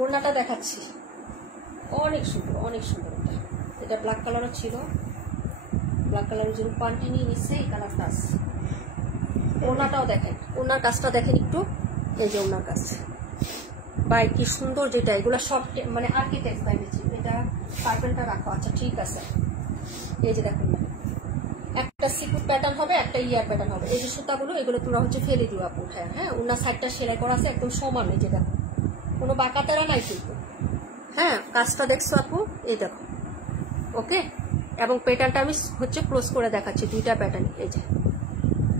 ওড়নাটা দেখাচ্ছি, অনেক সুন্দর অনেক সুন্দর। এটা ব্ল্যাক কালারও ছিল, ব্ল্যাক কালারের যে পান্টি নিয়ে নিচ্ছে এই কালারটা আছে। ওড়নাটাও দেখেন, ওড়নার কাজটা দেখেন একটু, এই যে ওড়নার কাজ বাই কি সুন্দর। যেটা এগুলো সব মানে আর্কিটেক্ট বানিয়েছি। এটা পার্পেলটা রাখো, আচ্ছা ঠিক আছে। এই যে দেখুন একটা সিকুট প্যাটার্ন হবে, একটা ইয়ার প্যাটার্ন হবে। এই যে সুতাগুলো এগুলো তোমরা হচ্ছে ফেলে দিও আপু, হ্যাঁ হ্যাঁ। ওড়নার সাইডটা সেলাই করা আছে একদম সমান, এই যে দেখো কোনো বাঁকাতেরা নাই কিন্তু, হ্যাঁ কাজটা দেখছো আপু, এই দেখো ওকে। এবং প্যাটার্নটা আমি হচ্ছে ক্লোজ করে দেখাচ্ছি, দুইটা প্যাটার্ন। এই যে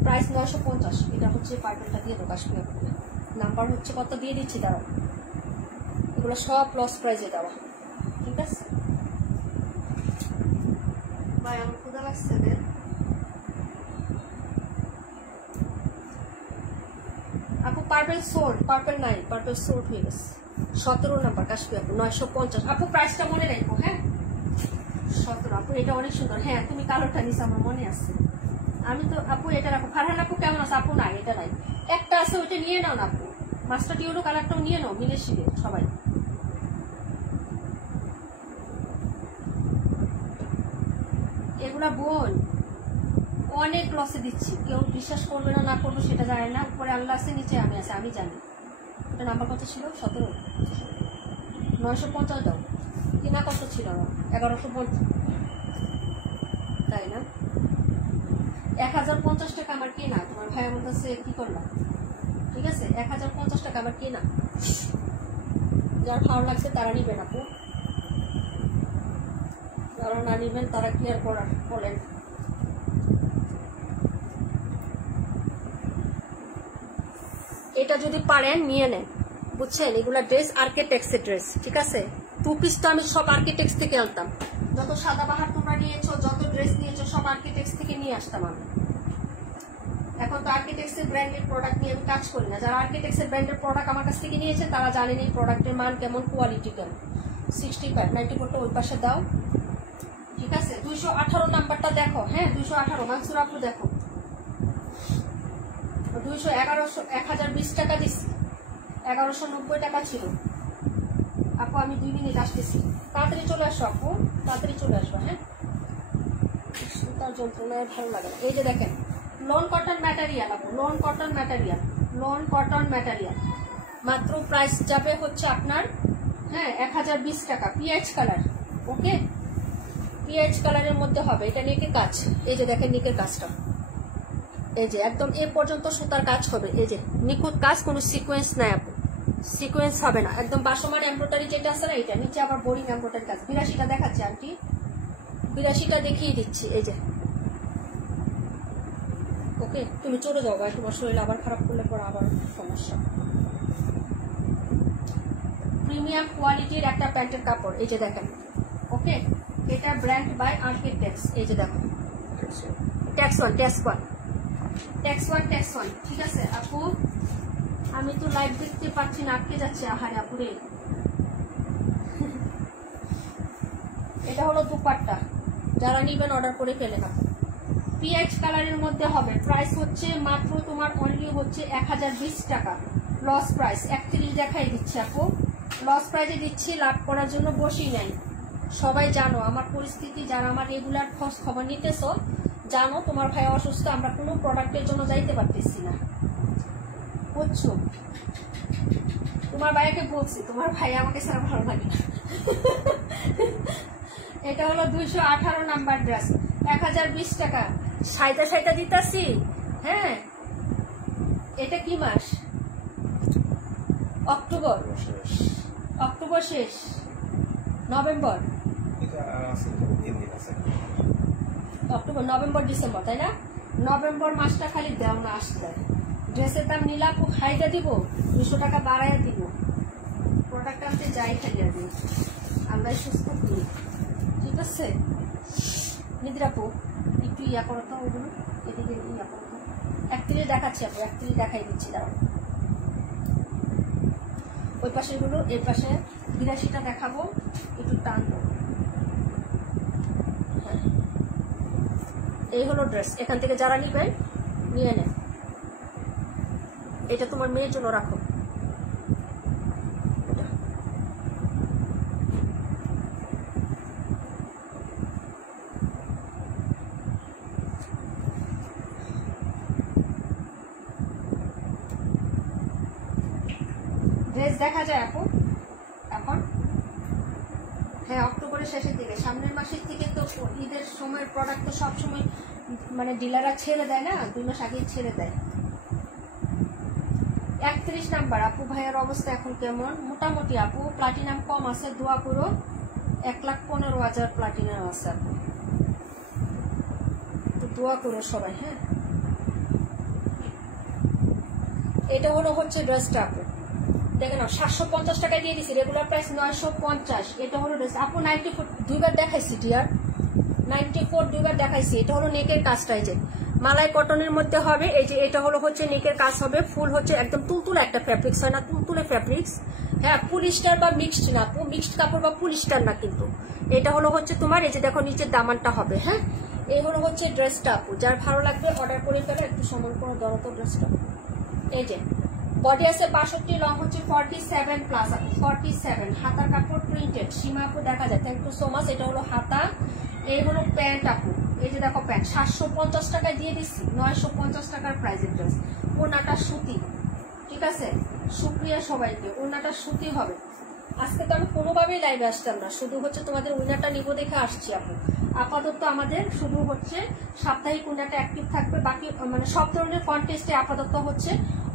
প্রাইস 950। এটা হচ্ছে পার্পেলটা দিয়ে দেবো, কাশ্মীর নাম্বার হচ্ছে কত দিয়ে দিচ্ছি দাঁড়াও। এগুলো সব লস প্রাইসে দেওয়া, ঠিক আছে ভাই। আমার ক্ষুধা লাগছে দেন আপু। পার্পেল সোল্ড, পার্পেল নাই, পার্পেল সোল্ড হয়ে গেছে। 17 নাম্বার কাশ্মীর আপু 950 আপু। প্রাইসটা মনে রাখবো, হ্যাঁ 17 আপু। এটা অনেক সুন্দর, হ্যাঁ তুমি কালোটা নিস আমার মনে আছে। আমি তো আপু এটা রাখো। ফারহান আপু কেমন আছে আপু? নাই এটা নাই, একটা আছে ওইটা নিয়ে নাও না আপু। মাস্টার টিউলো কালারটাও নিয়ে নাও, মিলে শিলে সবাই। এগুলা বোন অনেক লসে দিচ্ছি, কেউ বিশ্বাস করবে না, না করবো সেটা জানে না। উপরে আল্লাহ আছে, নিচে আমি আছে, আমি জানি। এটা নাম্বার কত ছিল? 17। 950 দাও। কিনা কত ছিল? 1150, তাই না? 1050 টাকা আমার কেনা। তোমার ভাই আমার কাছে কি করলাম, ঠিক আছে 1050 টাকা আমার কেনা। যার ভালো লাগছে তারা নিবেন আপু, যারা না নিবেন তারা কি আর করার বলেন। এটা যদি পারেন নিয়ে নেন, বুঝছেন। এগুলা ড্রেস আর্কিটেক্টসের ড্রেস, ঠিক আছে। 2 পিস তো আমি সব আর্কিটেক্টস থেকে আনতাম। যত সাদাবাহার তোমরা নিয়েছো, যত ড্রেস নিয়েছো, সব আর্কিটেক্টস থেকে নিয়ে আসতাম আমি। এখন তো আর্কিটেক্টসের ব্র্যান্ডের প্রোডাক্ট নিয়ে আমি কাজ করি না। যারা আর্কিটেক্টসের ব্র্যান্ডের প্রোডাক্ট আমার কাছ থেকে নিয়েছে তারা জানেন এই প্রোডাক্টের মান কেমন, কোয়ালিটি কেমন। 65 94টা ওই পাশে দাও, ঠিক আছে। 218 নাম্বারটা দেখো, হ্যাঁ 218 মানসুর আপু দেখো। 1020 টাকা দিচ্ছি, 1190 টাকা ছিল আপু। আমি 2 মিনিট আসতেছি, তাড়াতাড়ি চলে আসো আপু, তাড়াতাড়ি চলে আসবো, হ্যাঁ। তার যন্ত্রণায় ভালো লাগে না। এই যে দেখেন লন কটন ম্যাটেরিয়াল আপু, loan cotton material, loan cotton material. মাত্র প্রাইস যাবে হচ্ছে আপনার, হ্যাঁ 1020 টাকা। পিএইচ কালার, ওকে পিএইচ কালারের মধ্যে হবে। এটা নেকের কাজ, এই যে দেখেন নেকের কাজটা, এই যে একদম এ পর্যন্ত সুতার কাজ হবে। এই যে নিখুঁত কাজ, কোনো সিকোয়েন্স নাই আপু, সিকোয়েন্স হবে না। একদম বাসমান এমব্রয়ডারি যেটা আছে না, এটা নিচে আবার বোরিং এমব্রয়ডারি কাজ। 82টা দেখাচ্ছে আন্টি, 82টা দেখিয়ে দিচ্ছি। এই যে ওকে, তুমি চলে যাও ভাই, তোমার শরীর আবার খারাপ করলে পর আবার সমস্যা। প্রিমিয়াম কোয়ালিটির একটা প্যান্টের কাপড়, এই যে দেখেন, ওকে। এটা ব্র্যান্ড বাই আর্কিটেক্টস। এই যে দেখো ট্যাক্স ওয়ান, ঠিক আছে আপু। আমি তো লাইভ দেখতে পাচ্ছি না, আটকে যাচ্ছে। আহারে আপুরে, এটা হলো দুপাট্টা। যারা নিবেন অর্ডার করে ফেলেন আপু, পিএইচ কালারের মধ্যে হবে। প্রাইস হচ্ছে মাত্র তোমার অনলি হচ্ছে 1020 টাকা লস প্রাইস। 31 দেখাই দিচ্ছি আপু, লস প্রাইসে দিচ্ছি, লাভ করার জন্য বসেই নাই। সবাই জানো আমার পরিস্থিতি, যারা আমার রেগুলার খোঁজ খবর নিতেছো জানো তোমার ভাই অসুস্থ, আমরা কোনো প্রোডাক্টের জন্য যাইতে পারতেছি না, বুঝছো? তোমার ভাইকে বলছি, তোমার ভাই আমাকে ছাড়া ভালো লাগে না। এটা হলো 218 নাম্বার ড্রেস, 1020 টাকা। সাইটা দিতাছি। হ্যাঁ, এটা কি মাস? অক্টোবর শেষ, নভেম্বর, অক্টোবর, নভেম্বর, ডিসেম্বর, তাই না? নভেম্বর মাসটা খালি দেও না আসতে। ড্রেসের দাম নিলা হাইটা দিব, 200 টাকা বাড়াইয়া দিব। প্রোডাক্ট আনতে যাই খালি আগে, আমরা সুস্থ করি, ঠিক আছে? নিদ্রাপু একটু ইয়া করো তো, ওগুলো এদিকে ইয়া করো তো। 31 দেখাচ্ছি আপু, 31 দেখাই দিচ্ছি, দাঁড়াও। ওই পাশে গুলো, এর পাশে 82টা দেখাবো, একটু টানবো। এই হলো ড্রেস। এখান থেকে যারা নিবেন নিয়ে নেন। এটা তোমার মেয়ের জন্য রাখো। ড্রেস দেখা যায় আপু এখন? হ্যাঁ, অক্টোবরের শেষের দিকে, সামনের মাসের থেকে তো ঈদের সময়ের প্রোডাক্ট তো সবসময় মানে ডিলাররা ছেড়ে দেয় না, 2 মাস আগেই ছেড়ে দেয়। 31 নাম্বার আপু ভাইয়ের অবস্থা এখন কেমন? মোটামুটি আপু, প্লাটিনাম কম আছে, দোয়া করো। 1,15,000 প্লাটিনাম আছে আপু, তো দোয়া করো সবাই। হ্যাঁ, এটা হলো হচ্ছে ড্রেসটা আপু, দেখে নাও। 750 টাকায় দিয়ে দিচ্ছি, রেগুলার প্রাইস 950। এটা হলো ড্রেস আপু। 94 দুইবার দেখাইছি ডিয়ার, 94 দুইবার দেখাইছি। এটা হলো নেকের কাজটা, এই যে মালাই কটনের মধ্যে হবে। এই যে এটা হলো হচ্ছে নেকের কাজ হবে, ফুল হচ্ছে একদম তুলতুলে একটা ফ্যাব্রিক্স, হয় না তুলতুলে ফ্যাব্রিক্স। হ্যাঁ, পুলিস্টার বা মিক্সড না আপু, মিক্সড কাপড় বা পুলিস্টার না কিন্তু। এটা হলো হচ্ছে তোমার, এই যে দেখো নিচের দামানটা হবে। হ্যাঁ, এই হলো হচ্ছে ড্রেসটা আপু, যার ভালো লাগবে অর্ডার করে ফেলো। একটু সময় করে ধরো তো ড্রেসটা। এই যে বডি আছে 62, লং হচ্ছে 47 প্লাস আপু, 47। হাতার কাপড় প্রিন্টেড, সীমা আপু দেখা যায়, থ্যাংক ইউ সো মাচ। এটা হলো হাতা, এই হলো প্যান্ট আপু। এই যে দেখো প্যান্ট 750 টাকায় দিয়ে দিচ্ছি, 950 টাকার প্রাইসের ড্রেস। ওনাটা সুতি, ঠিক আছে? শুক্রিয়া সবাইকে। ওনাটা সুতি হবে। আজকে তো আমি কোনোভাবেই লাইভে আসতাম না, শুধু হচ্ছে তোমাদের উইনারটা নিবো দেখে আসছি আপু। আপাতত আমাদের শুধু হচ্ছে সাপ্তাহিক উইনারটা অ্যাক্টিভ থাকবে, বাকি মানে সব ধরনের কন্টেস্টে আপাতত হচ্ছে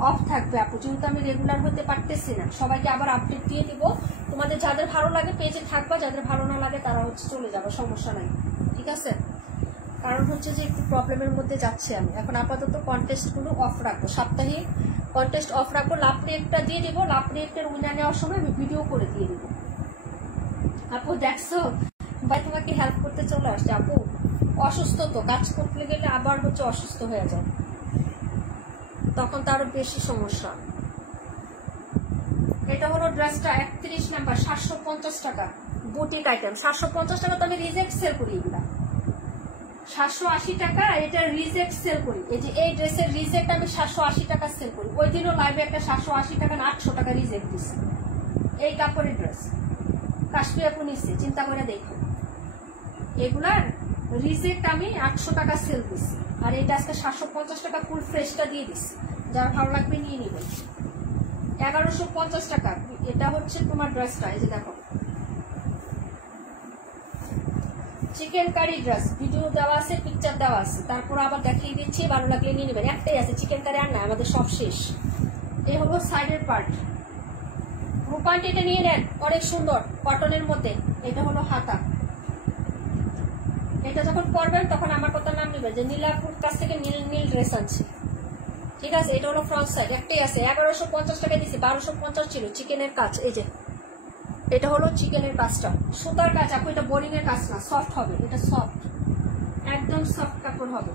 অফ থাকবে আপু, যেহেতু আমি রেগুলার হতে পারতেছি না। সবাইকে আবার আপডেট দিয়ে দিব। তোমাদের যাদের ভালো লাগে পেজে থাকবা, যাদের ভালো না লাগে তারা হচ্ছে চলে যাবে, সমস্যা নাই, ঠিক আছে? কারণ হচ্ছে যে একটু প্রবলেমের মধ্যে যাচ্ছে আমি এখন। আপাতত কন্টেস্টগুলো অফ রাখবো, সাপ্তাহিক কন্টেস্ট অফ রাখবো। লাভ রিয়েক্টটা দিয়ে দিব, লাভ রিয়েক্টের উইনার নেওয়ার সময় আমি ভিডিও করে দিয়ে দিব আপু। দেখছো ভাই, তোমাকে হেল্প করতে চলে আসছে আপু। অসুস্থ তো, কাজ করতে গেলে আবার হচ্ছে অসুস্থ হয়ে যায়, তখন তো আরো বেশি সমস্যা। এটা হলো ড্রেসটা 31 নাম্বার, 750 টাকা বুটিক আইটেম। 750 টাকা তো আমি রিজেক্ট সেল করি, এগুলা 780 টাকা এটা রিজেক্ট সেল করি। এই যে এই ড্রেসের রিজেক্ট আমি 780 টাকা সেল করি। ওই দিনও লাইভে একটা 780 টাকা না 800 টাকা রিজেক্ট দিচ্ছে। এই কাপড়ের ড্রেস কাশ্মীর আপু নিচ্ছে, চিন্তা করে দেখো। এগুলার রিজেক্ট আমি 800 টাকা সেল দিচ্ছি, আর এটা আজকে 750 টাকা ফুল ফ্রেশটা দিয়ে দিচ্ছি। যার ভালো লাগবে নিয়ে নিবেন। 1150 টাকা এটা হচ্ছে তোমার ড্রেসটা। এই যে দেখো চিকেন কারি ড্রেস, ভিডিও দেওয়া আছে, পিকচার দেওয়া আছে, তারপর আবার দেখিয়ে দিচ্ছি, ভালো লাগলে নিয়ে নেবেন। একটাই আছে চিকেন কারি, আর না আমাদের সব শেষ। এই হলো সাইডের পার্ট, রূপান্ট এটা নিয়ে নেন, অনেক সুন্দর কটনের মধ্যে। এটা হলো হাতা। এটা যখন পরবেন তখন আমার কথা নাম নেবেন যে নীলাপুর কাছ থেকে নীল নীল ড্রেস আনছি, ঠিক আছে? এটা হলো ফ্রন্ট সাইড, একটাই আছে। 1150 টাকা দিচ্ছি, 1250 ছিল। চিকেনের কাজ, এই যে এটা হলো চিকেনের কাজটা, সুতার কাজ আপু। এটা বোরিং এর কাজ না, সফট হবে, এটা সফট, একদম সফট কাপড় হবে।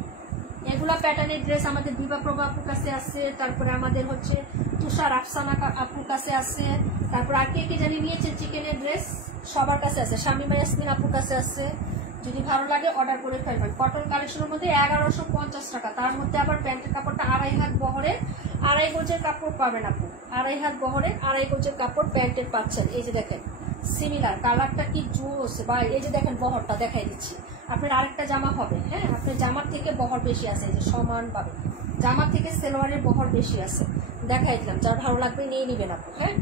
এগুলা প্যাটার্নের ড্রেস আমাদের দিবা প্রভা আপুর কাছে আছে, তারপরে আমাদের হচ্ছে তুষার আফসানা আপুর কাছে আছে, তারপর আর কে কে জানি নিয়েছে চিকেনের ড্রেস, সবার কাছে আছে। শামিমা ইয়াসমিন আপুর কাছে আছে, যদি ভালো লাগে অর্ডার করে ফেলবেন। কটন কালেকশনের মধ্যে 1150 টাকা, তার মধ্যে আবার প্যান্টের কাপড়টা 2.5 হাত বহরের 2.5 গজের কাপড় পাবেন আপু। 2.5 হাত বহরের 2.5 গজের কাপড় প্যান্টের পাচ্ছেন। এই যে দেখেন সিমিলার কালারটা কি জোস, বা এই যে দেখেন বহরটা দেখাই দিচ্ছি। আপনার আরেকটা জামা হবে, হ্যাঁ আপনার জামার থেকে বহর বেশি আছে, এই যে সমান পাবে, জামার থেকে সেলোয়ারের বহর বেশি আছে, দেখাই দিলাম। যার ভালো লাগবে নিয়ে নিবেন আপু। হ্যাঁ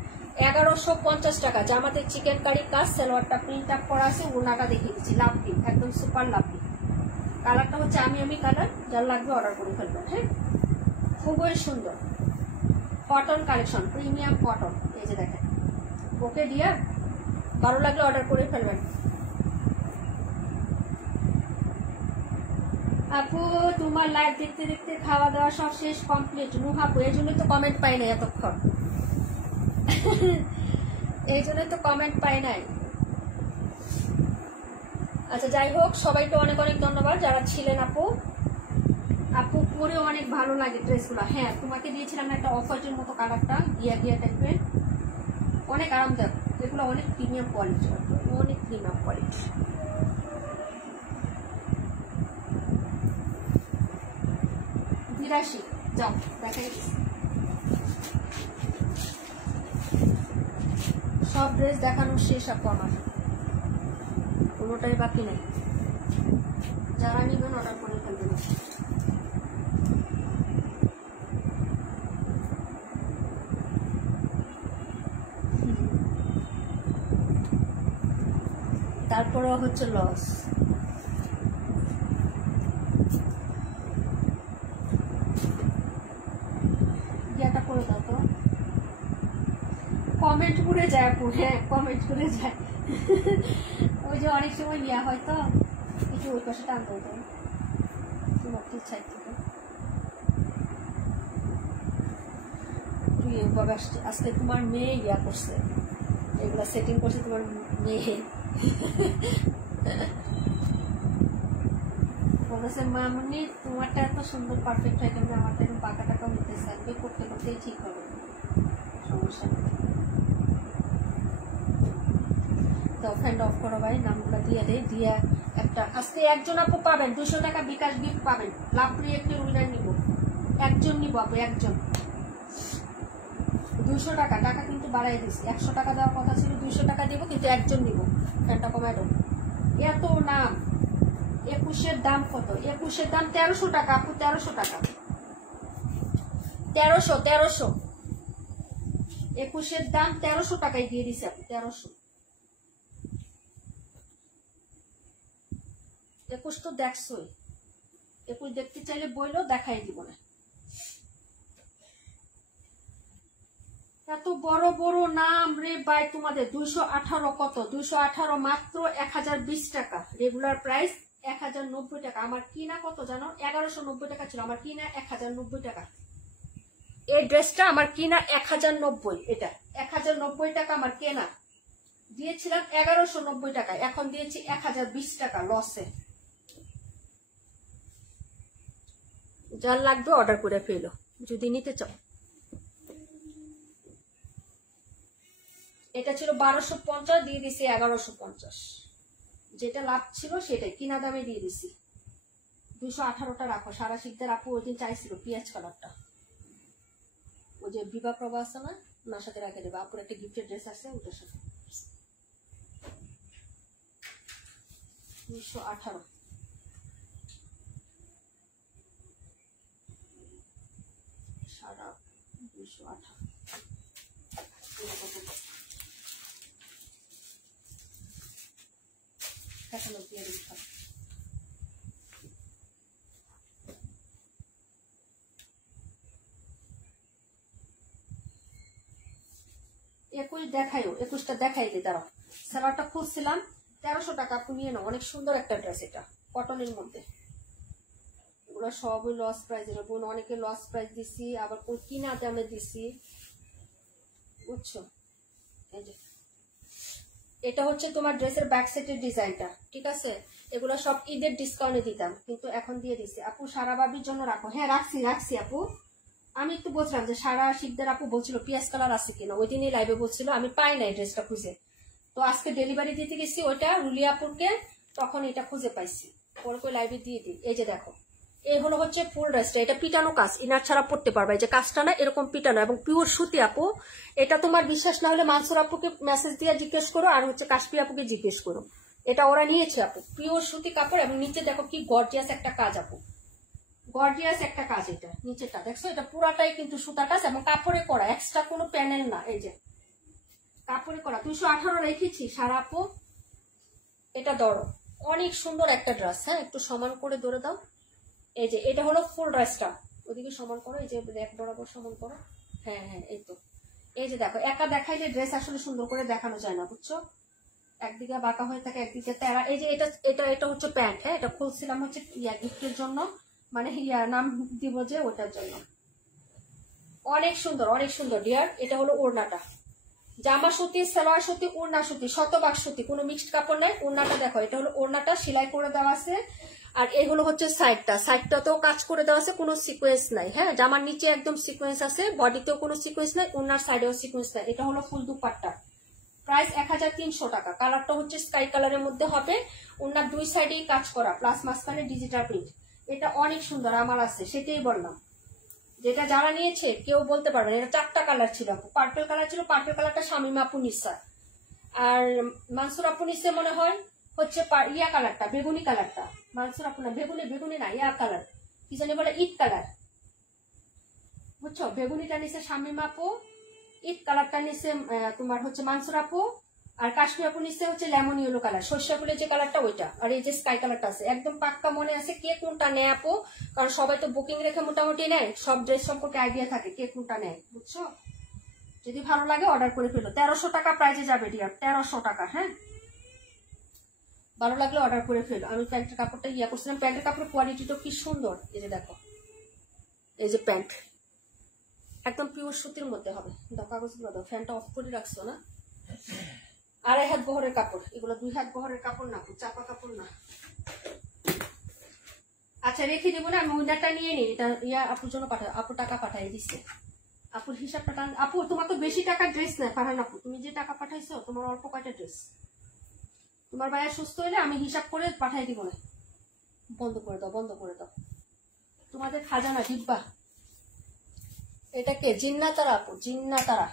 1150 টাকা, জামাতে চিকেন কারি কাজ, সেলোয়ারটা প্রিন্ট আপ করা আছে, ওনাটা দেখিয়ে দিচ্ছি, লাভলি একদম সুপার লাভলি। কালারটা হচ্ছে আমি কালার, যার লাগবে অর্ডার করে ফেলবেন। হ্যাঁ খুবই সুন্দর কটন কালেকশন, প্রিমিয়াম কটন। এই যে দেখেন, ওকে ডিয়ার, ভালো লাগলে অর্ডার করে ফেলবেন। আপু তোমার লাইভ দেখতে দেখতে খাওয়া দাওয়া সব শেষ কমপ্লিট? নুহাপু এই জন্যই তো কমেন্ট পাই নাই এতক্ষণ, এই জন্যই তো কমেন্ট পাই নাই। আচ্ছা যাই হোক, সবাইকে অনেক অনেক ধন্যবাদ যারা ছিলেন। আপু আপু পরেও অনেক ভালো লাগে ড্রেসগুলো। হ্যাঁ তোমাকে দিয়েছিলাম একটা অফ হোয়াইটের মতো কালারটা, গিয়া গিয়া টাইপের, অনেক আরামদায়ক, এগুলো অনেক প্রিমিয়াম কোয়ালিটি, অনেক প্রিমিয়াম কোয়ালিটি। বিরাশি যাও দেখাই, সব ড্রেস দেখানোর শেষ আপু, আমার কোনোটাই বাকি নেই। যারা নিবেন অর্ডার করে ফেলবেন। তারপরে হচ্ছে লস। ইয়েটা করে দাও তো, কমেন্ট করে যায় আপু। হ্যাঁ কমেন্ট করে যায়, ওই যে অনেক সময় ইয়া হয় তো, একটু ওই পাশে টান দেয় তোমার ইচ্ছা থেকে। তুই এইভাবে আজকে তোমার মেয়ে ইয়া করছে, এগুলা সেটিং করছে তোমার মেয়ে। বলেছে মামনি তোমারটা এত সুন্দর পারফেক্ট হয় কেন, আমারটা একটু পাকা টাকা হইতেছে, আমি করতে করতেই ঠিক হবে, সমস্যা নেই। তো ফ্যান্ড অফ করো ভাই, নামগুলো দিয়ে দেয়, দিয়ে একটা আজকে একজন আপু পাবেন 200 টাকা বিকাশ গিফট পাবেন। লাভপ্রিয় একটি উইনার নিব, একজন নিব আপু, একজন 200 টাকা, টাকা কিন্তু বাড়াই দিচ্ছি, 100 টাকা দেওয়ার কথা ছিল, 200 টাকা দিব, কিন্তু একজন নিব। ফ্যানটা কমাই দেবো। এত নাম, 21-এর দাম কত? 21-এর দাম 1300 টাকা আপু, 1300 টাকা, 1300 21-এর দাম 1300 টাকায় দিয়ে দিছে আপু, 1300। 21 তো দেখছোই, 21 দেখতে চাইলে বইলেও দেখাই দিব না। এত বড় বড় নাম রে ভাই তোমাদের। 218 কত? 218 মাত্র 1020 টাকা, রেগুলার প্রাইস 1090 টাকা। আমার কিনা কত জানো? 1190 টাকা ছিল, আমার কিনা 1090 টাকা। এই ড্রেসটা আমার কিনা 1090, এটা 1090 টাকা আমার কেনা, দিয়েছিলাম 1190 টাকা, এখন দিয়েছি 1020 টাকা লসে। যার লাগবে অর্ডার করে ফেলো যদি নিতে চাও। এটা ছিল 1250, দিয়ে দিছি 1150, যেটা লাভ ছিল সেটাই কিনা দামে দিয়ে দিছি। 218টা রাখো, সারা শিখদের আপু ওই দিন চাইছিল পিঁয়াজ কালারটা, ওই যে বিবাহ প্রভা আছে না, ওনার সাথে রেখে দেবো। আপুর একটা গিফটের ড্রেস আছে ওটার সাথে। 218 সারা 218 দিয়ে দিচ্ছি। একুশ দেখাইও, 21টা দেখাই দিই, দাঁড়াও। সালোয়ারটা খুঁজছিলাম, 1300 টাকা আপনি নিয়ে নাও, অনেক সুন্দর একটা ড্রেস, এটা কটনের মধ্যে। ওরা সবই লস প্রাইজের বোন, অনেকে লস প্রাইস দিছি, আবার কোন কিনা দামে দিছি, বুঝছো। এই যে এটা হচ্ছে তোমার ড্রেসের ব্যাক সাইডের ডিজাইনটা, ঠিক আছে। এগুলো সব ঈদের ডিসকাউন্টে দিতাম, কিন্তু এখন দিয়ে দিছি। আপু সারা বাবির জন্য রাখো। হ্যাঁ রাখছি আপু। আমি একটু বলছিলাম যে সারা শিখদের আপু বলছিল পিয়াজ কালার আছে কিনা, ওই দিনই লাইভে বলছিল, আমি পাই নাই ড্রেসটা খুঁজে। তো আজকে ডেলিভারি দিতে গেছি, ওইটা রুলিয়াপুরকে তখন এটা খুঁজে পাইছি, পরে কই লাইভে দিয়ে দিই। এই যে দেখো, এই হলো হচ্ছে ফুল ড্রেসটা, এটা পিটানো কাজ, ইনার ছাড়া পড়তে পারবে। এই যে কাজটা না এরকম পিটানো এবং পিওর সুতি আপু। এটা তোমার বিশ্বাস না হলে মানসুর আপুকে মেসেজ দিয়ে জিজ্ঞেস করো, আর হচ্ছে কাশ্মীর আপুকে জিজ্ঞেস করো, এটা ওরা নিয়েছে আপু। পিওর সুতি কাপড় এবং নিচে দেখো কি গর্জিয়াস একটা কাজ আপু, গর্জিয়াস একটা কাজ। এটা নিচেটা দেখছো, এটা পুরাটাই কিন্তু সুতা কাজ এবং কাপড়ে করা, এক্সট্রা কোনো প্যানেল না। এই যে কাপড়ে করা, 218 রেখেছি সারা আপু। এটা ধরো অনেক সুন্দর একটা ড্রেস। হ্যাঁ, একটু সমান করে ধরে দাও। এই যে এটা হলো ফুল ড্রেসটা, ওদিকে সমান করো, এই যে এক বরাবর সমান করো। হ্যাঁ হ্যাঁ, এই তো। এই যে দেখো, একা দেখাইলে ড্রেস আসলে সুন্দর করে দেখানো যায় না, বুঝছো? একদিকে বাঁকা হয়ে থাকে, একদিকে তেরা। এই যে এটা এটা এটা হচ্ছে প্যান্ট। হ্যাঁ, এটা খুলছিলাম হচ্ছে গিফটের জন্য, মানে নাম দিব যে ওটার জন্য। অনেক সুন্দর, অনেক সুন্দর ডিয়ার। এটা হলো ওড়নাটা, জামা সুতি, সালোয়ার সুতি, ওড়না সুতি, শতভাগ সুতি, কোনো মিক্সড কাপড় নাই। ওড়নাটা দেখো, এটা হলো ওড়নাটা, সেলাই করে দেওয়া আছে। আর এই হলো হচ্ছে সাইডটা, সাইডটাতেও কাজ করে দেওয়া আছে, কোনো সিকোয়েন্স নাই। হ্যাঁ, জামার নিচে একদম সিকোয়েন্স আছে, বডিতেও কোনো সিকোয়েন্স নাই, ওড়নার সাইডেও সিকোয়েন্স নাই। এটা হলো ফুল দুপাট্টা, প্রাইস 1300 টাকা। কালারটা হচ্ছে স্কাই কালারের মধ্যে হবে, ওড়নার দুই সাইডেই কাজ করা, প্লাস মাঝখানে ডিজিটাল প্রিন্ট। এটা অনেক সুন্দর, আমার আছে, সেটাই বললাম। যেটা যারা নিয়েছে কেউ বলতে পারবে না। এটা 4টা কালার ছিল, পার্পল কালার ছিল, পার্পল কালারটা শামিমা আপু নিসা, আর মানসুর আপু নিসে মনে হয় হচ্ছে ইয়া কালারটা, বেগুনি কালারটা। মানসুর আপু না, বেগুনি, বেগুনি না, ইয়া কালার কি জানি বলে, ইট কালার, বুঝছো? বেগুনিটা নিচে শামিমা আপু, ইট কালারটা নিচে তোমার হচ্ছে মানসুর আপু, আর কাশ্মীর আপু নিচে হচ্ছে লেমন ইয়েলো কালার, সর্ষে ফুলের যে কালারটা ওইটা, আর এই যে স্কাই কালারটা আছে। একদম পাক্কা মনে আছে কে কোনটা নেয় আপু, কারণ সবাই তো বুকিং রেখে মোটামুটি নেয়, সব ড্রেস সম্পর্কে আইডিয়া থাকে কে কোনটা নেয়, বুঝছো? যদি ভালো লাগে অর্ডার করে ফেলো। 1300 টাকা প্রাইজে যাবে ডিয়ার, 1300 টাকা। হ্যাঁ, ভালো লাগলে অর্ডার করে ফেলো। আমি প্যান্টের কাপড়টা ইয়া করছিলাম, প্যান্টের কাপড়ের কোয়ালিটিটা কি সুন্দর। এই যে দেখো, এই যে প্যান্ট একদম পিওর সুতির মধ্যে হবে। দাও কাগজগুলো দাও, ফ্যানটা অফ করে রাখছো না। 2.5 হাত বহরের কাপড়, এগুলো 2 হাত বহরের কাপড় না, চাপা কাপড় না। আচ্ছা রেখে দেবো না, আমি উইনারটা নিয়ে নিই। এটা ইয়া আপুর জন্য পাঠাই, আপু টাকা পাঠাই দিচ্ছে। আপুর হিসাবটা টান। আপু তোমার তো বেশি টাকার ড্রেস নেই ফারহান আপু, তুমি যে টাকা পাঠাইছো তোমার অল্প কয়টা ড্রেস। তোমার ভাইয়া সুস্থ হইলে আমি হিসাব করে পাঠাই দিব না। বন্ধ করে দাও, বন্ধ করে দাও, তোমাদের খাজানা ডিব্বা। এটাকে জিন্নাতারা আপু, জিন্নাতারা।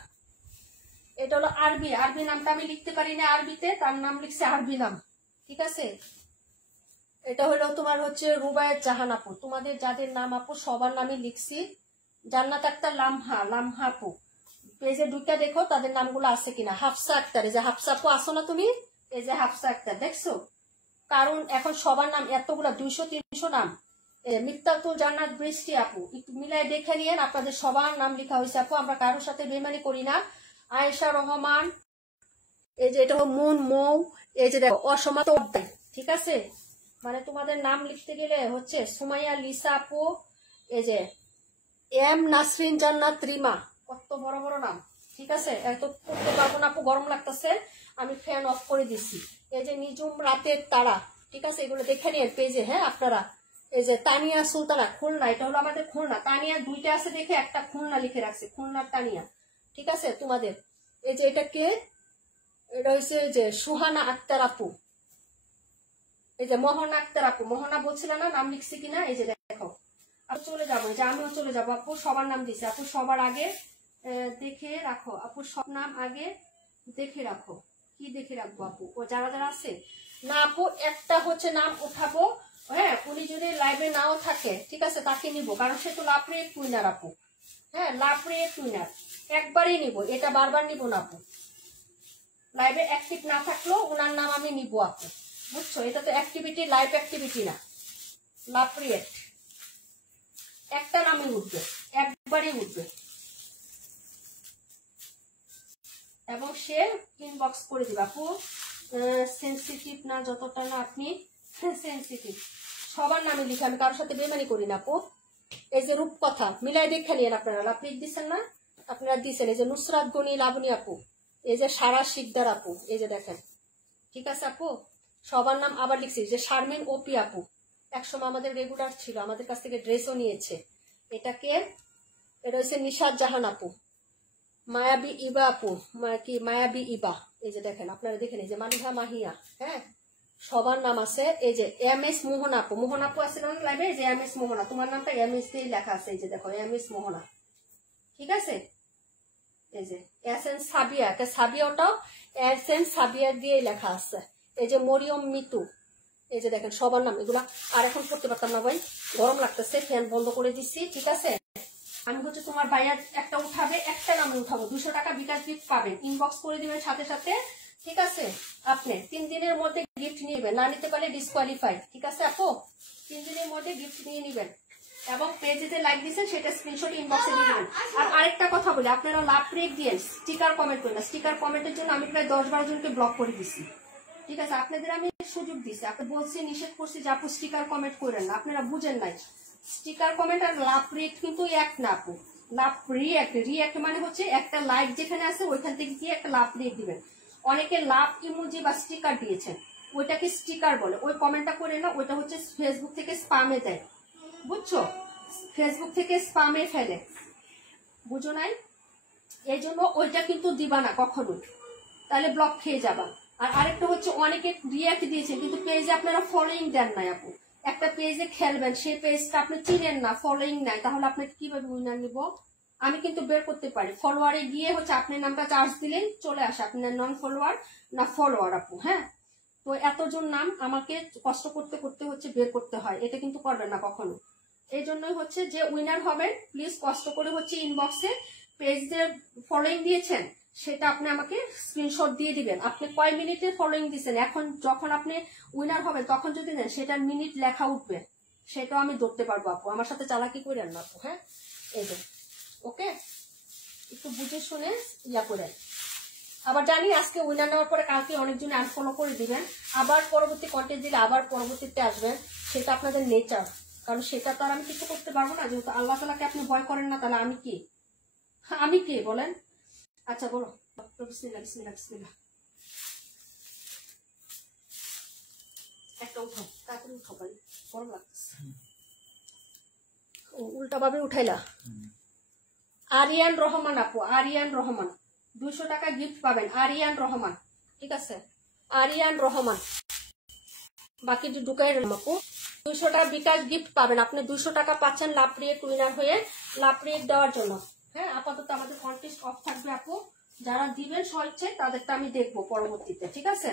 এটা হলো আরবি, আরবি নামটা আমি লিখতে পারি না আরবিতে, তার নাম লিখছে আরবি নাম, ঠিক আছে? এটা হলো তোমার হচ্ছে রুবায়েত জাহান আপু, তোমাদের যাদের নাম আপু সবার নামই লিখছি। জান্নাত আক্তার লামহা, লামহা আপু পেজে ঢুকে দেখো তাদের নামগুলো আছে কিনা। হাফসা আক্তার, এই যে হাফসা আপু আসো না তুমি, এই যে হাফসা আক্তার দেখছো? কারণ এখন সবার নাম এতগুলা 200-300 নাম। মিফতাতুল জান্নাত বৃষ্টি আপু, একটু মিলাই দেখে নিয়েন, আপনাদের সবার নাম লেখা হয়েছে আপু, আমরা কারোর সাথে বেমানি করি না। আয়েশা রহমান, এই যে এটা মুন মৌ, এই যে দেখো অসমাত, ঠিক আছে? মানে তোমাদের নাম লিখতে গেলে হচ্ছে সুমাইয়া লিসা আপু, এই যে এম নাসরিন জান্নাত রিমা, কত বড় বড় নাম, ঠিক আছে? এত করতে পারবো না আপু, গরম লাগতেছে, আমি ফ্যান অফ করে দিছি। এই যে নিজুম রাতের তারা, ঠিক আছে? এগুলো দেখে নিন পেজে। হ্যাঁ আপনারা, এই যে তানিয়া সুলতানা খুলনা, এটা হলো আমাদের খুলনা। তানিয়া 2টা আছে দেখে একটা খুলনা লিখে রাখছে, খুলনার তানিয়া, ঠিক আছে? তোমাদের এই যে এটা কে, এটা হচ্ছে যে সুহানা আক্তার আপু, এই যে মোহনা আক্তার আপু, মোহনা বলছিল না নাম লিখছি কিনা, এই যে দেখো। আপু চলে যাবো, এই যে আমিও চলে যাবো আপু, সবার নাম দিছে আপু, সবার আগে দেখে রাখো আপু, সব নাম আগে দেখে রাখো। কি দেখে রাখবো আপু, ও যারা যারা আছে না আপু, একটা হচ্ছে নাম উঠাবো। হ্যাঁ, উনি যদি লাইভে নাও থাকে ঠিক আছে, তাকে নিব, কারণ সে তো লাভ রেট উইনার আপু। হ্যাঁ, লাভ রেট উইনার, একবারই নিব, এটা বারবার নিব না আপু। লাইভে অ্যাক্টিভ না থাকলেও ওনার নাম আমি নিব আপু, বুঝছো? এটা তো অ্যাক্টিভিটি, লাইভ অ্যাক্টিভিটি না, লাভ রেট। একটা নামই উঠবে, একবারই উঠবে, এবং সে ইনবক্স করে দিবে আপু। সেন্সিটিভ না, যতটা না আপনি সেন্সিটিভ, সবার নামে লিখে, আমি কারোর সাথে বেমানি করি না আপু। এই যে রূপকথা মিলাই দেখে নিন আপনারা, আপনি দিচ্ছেন না, আপনারা দিচ্ছেন। এই যে নুসরাত গনি লাবণী আপু, এই যে সারা শিকদার আপু, এই যে দেখেন, ঠিক আছে আপু? সবার নাম আবার লিখছি। যে শারমিন ওপি আপু, একসময় আমাদের রেগুলার ছিল, আমাদের কাছ থেকে ড্রেসও নিয়েছে। এটাকে, এটা হচ্ছে নিশাদ জাহান আপু, মায়াবী ইবা আপু, কি মায়াবী ইবা, এই যে দেখেন আপনারা দেখেন, এই যে মানিহা মাহিয়া। হ্যাঁ, সবার নাম আছে। এই যে MS মোহনা আপু, মোহনা আপু আছে না লাইভে? যে MS মোহনা, তোমার নামটা MS দিয়ে লেখা আছে। এই যে দেখো MS মোহনা, ঠিক আছে। এই যে এসএন সাবিয়া, সাবিয়াটাও এসএন সাবিয়া দিয়ে লেখা আছে। এই যে মরিয়ম মিতু, এই যে দেখেন সবার নাম এগুলা। আর এখন করতে পারতাম না ভাই, গরম লাগতেছে, ফ্যান বন্ধ করে দিচ্ছি, ঠিক আছে। আমি হচ্ছে তোমার বাইয়ার একটা উঠাবে, একটা নামে উঠাবো, 200 টাকা বিকাশ গিফট পাবেন, ইনবক্স করে দিবেন সাথে সাথে, ঠিক আছে। আপনি 3 দিনের মধ্যে গিফট নিবেন, না নিতে পারলে ডিসকোয়ালিফাই, ঠিক আছে আপু। 3 দিনের মধ্যে গিফট নিয়ে নিবেন এবং পেজে যে লাইক দিচ্ছেন সেটা স্ক্রিনশট ইনবক্সে দিয়ে দিবেন। আর আরেকটা কথা বলি, আপনারা লাভ ব্রেক দিয়ে স্টিকার কমেন্ট করেন না। স্টিকার কমেন্টের জন্য আমি প্রায় 10-12 জনকে ব্লক করে দিছি, ঠিক আছে। আপনাদের আমি সুযোগ দিচ্ছি, আপনি বলছি নিষেধ করছি যে আপু স্টিকার কমেন্ট করেন না, আপনারা বুঝেন নাই। স্টিকার কমেন্ট আর লাভ রিয়েক্ট কিন্তু এক না আপু। লাভ রিয়েক্ট, রিয়েক্ট মানে হচ্ছে একটা লাইক যেখানে আছে ওইখান থেকে গিয়ে একটা লাভ রিয়েক্ট দিবেন। অনেকে লাভ ইমোজি বা স্টিকার দিয়েছেন, ওইটাকে স্টিকার বলে, ওই কমেন্টটা করে না, ওইটা হচ্ছে ফেসবুক থেকে স্পামে দেয়, বুঝছো, ফেসবুক থেকে স্পামে ফেলে, বুঝো নাই? এই জন্য ওইটা কিন্তু দিবা না কখনোই, তাহলে ব্লক খেয়ে যাবা। আর আরেকটা হচ্ছে অনেকে রিয়াক্ট দিয়েছেন কিন্তু পেজে আপনারা ফলোইং দেন নাই আপু। একটা পেজে খেলবেন, সেই পেজটা আপনি চিনেন না, ফলোইং নাই, তাহলে আপনি কিভাবে উইনার নিব? আমি কিন্তু বের করতে পারি। ফলোয়ারে গিয়ে হচ্ছে আপনি নামটা চার্জ দিলেই চলে আসে আপনার নন ফলোয়ার না ফলোয়ার আপু। হ্যাঁ, তো এতজন নাম আমাকে কষ্ট করতে করতে হচ্ছে বের করতে হয়, এটা কিন্তু করবেন না কখনো। এই জন্যই হচ্ছে যে উইনার হবেন প্লিজ কষ্ট করে হচ্ছে ইনবক্সে পেজ যে ফলোইং দিয়েছেন সেটা আপনি আমাকে স্ক্রিনশট দিয়ে দিবেন। আপনি কয় মিনিটে ফলোইং দিচ্ছেন, এখন যখন আপনি উইনার হবেন তখন যদি নেন সেটার মিনিট লেখা উঠবে, সেটাও আমি ধরতে পারবো আপু। আমার সাথে চালাকি করেন না আপু। হ্যাঁ, এই যে ওকে, একটু বুঝে শুনে ইয়া করেন। আবার জানি আজকে উইনার নেওয়ার পরে কালকে অনেকজনে আনফলো করে দিবেন, আবার পরবর্তী কন্টেন্ট দিলে আবার পরবর্তীতে আসবেন, সেটা আপনাদের নেচার। কারণ সেটা তো আর আমি কিছু করতে পারবো না, যেহেতু আল্লাহ তাআলাকে আপনি ভয় করেন না, তাহলে আমি কি, আমি কে বলেন? আচ্ছা বলো, বিসমিল্লাহ বিসমিল্লাহ বিসমিল্লাহ। একটা উঠাও, তাড়াতাড়ি উঠাও ভাই, গরম লাগতেছে। উল্টা ভাবে উঠাইলা। আরিয়ান রহমান আপু, আরিয়ান রহমান 200 টাকা গিফট পাবেন। আরিয়ান রহমান, ঠিক আছে, আরিয়ান রহমান। বাকি যে ঢুকাই আপু 200 টাকা বিকাশ গিফট পাবেন। আপনি 200 টাকা পাচ্ছেন লাভ রিয়েক্ট উইনার হয়ে, লাভ রিয়েক্ট দেওয়ার জন্য। হ্যাঁ, আপাতত আমাদের কন্টেস্ট অফ থাকবে আপু, যারা দিবেন স্বইচ্ছে তাদেরটা আমি দেখবো পরবর্তীতে, ঠিক আছে।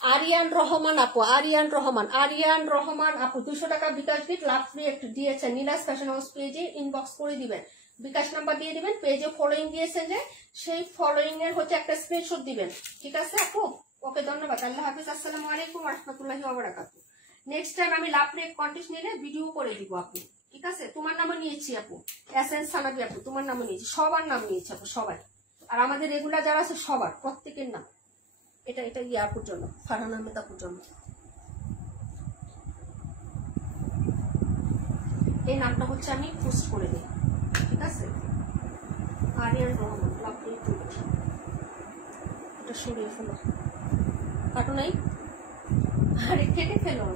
আরিয়ান রহমান আপু, আরিয়ান রহমান, আরিয়ান রহমান আপু 200 টাকা বিকাশ গিফট লাভ রিয়েক্ট দিয়েছেন। নীলাস ফ্যাশন হাউস পেজে ইনবক্স করে দিবেন, বিকাশ নাম্বার দিয়ে দিবেন, পেজে ফলোইং দিয়েছেন যে সেই ফলোইং এর হচ্ছে একটা স্ক্রিনশট দিবেন, ঠিক আছে আপু। ওকে, ধন্যবাদ, আল্লাহ হাফিজ, আসসালামু আলাইকুম ওয়া রাহমাতুল্লাহি ওয়া বারাকাতুহু। নেক্সট টাইম আমি লাভ রিয়েক্ট কন্টেস্ট নিলে ভিডিও করে দিব আপু, ঠিক আছে। তোমার নামও নিয়েছি আপু, এসএন সানাবি আপু তোমার নামও নিয়েছি, সবার নাম নিয়েছি আপু, সবাই। আর আমাদের রেগুলার যারা আছে সবার প্রত্যেকের নাম। এটা এটা ইয়াপুর জন্য, ফারহান আহমেদ আপুর জন্য। এই নামটা হচ্ছে আমি পোস্ট করে দিই, ঠিক আছে। আরিয়ান রহমান লাভ রিয়েক্ট, এটা সরিয়ে ফেলো, কাটো নাই, আরে কেটে ফেলো।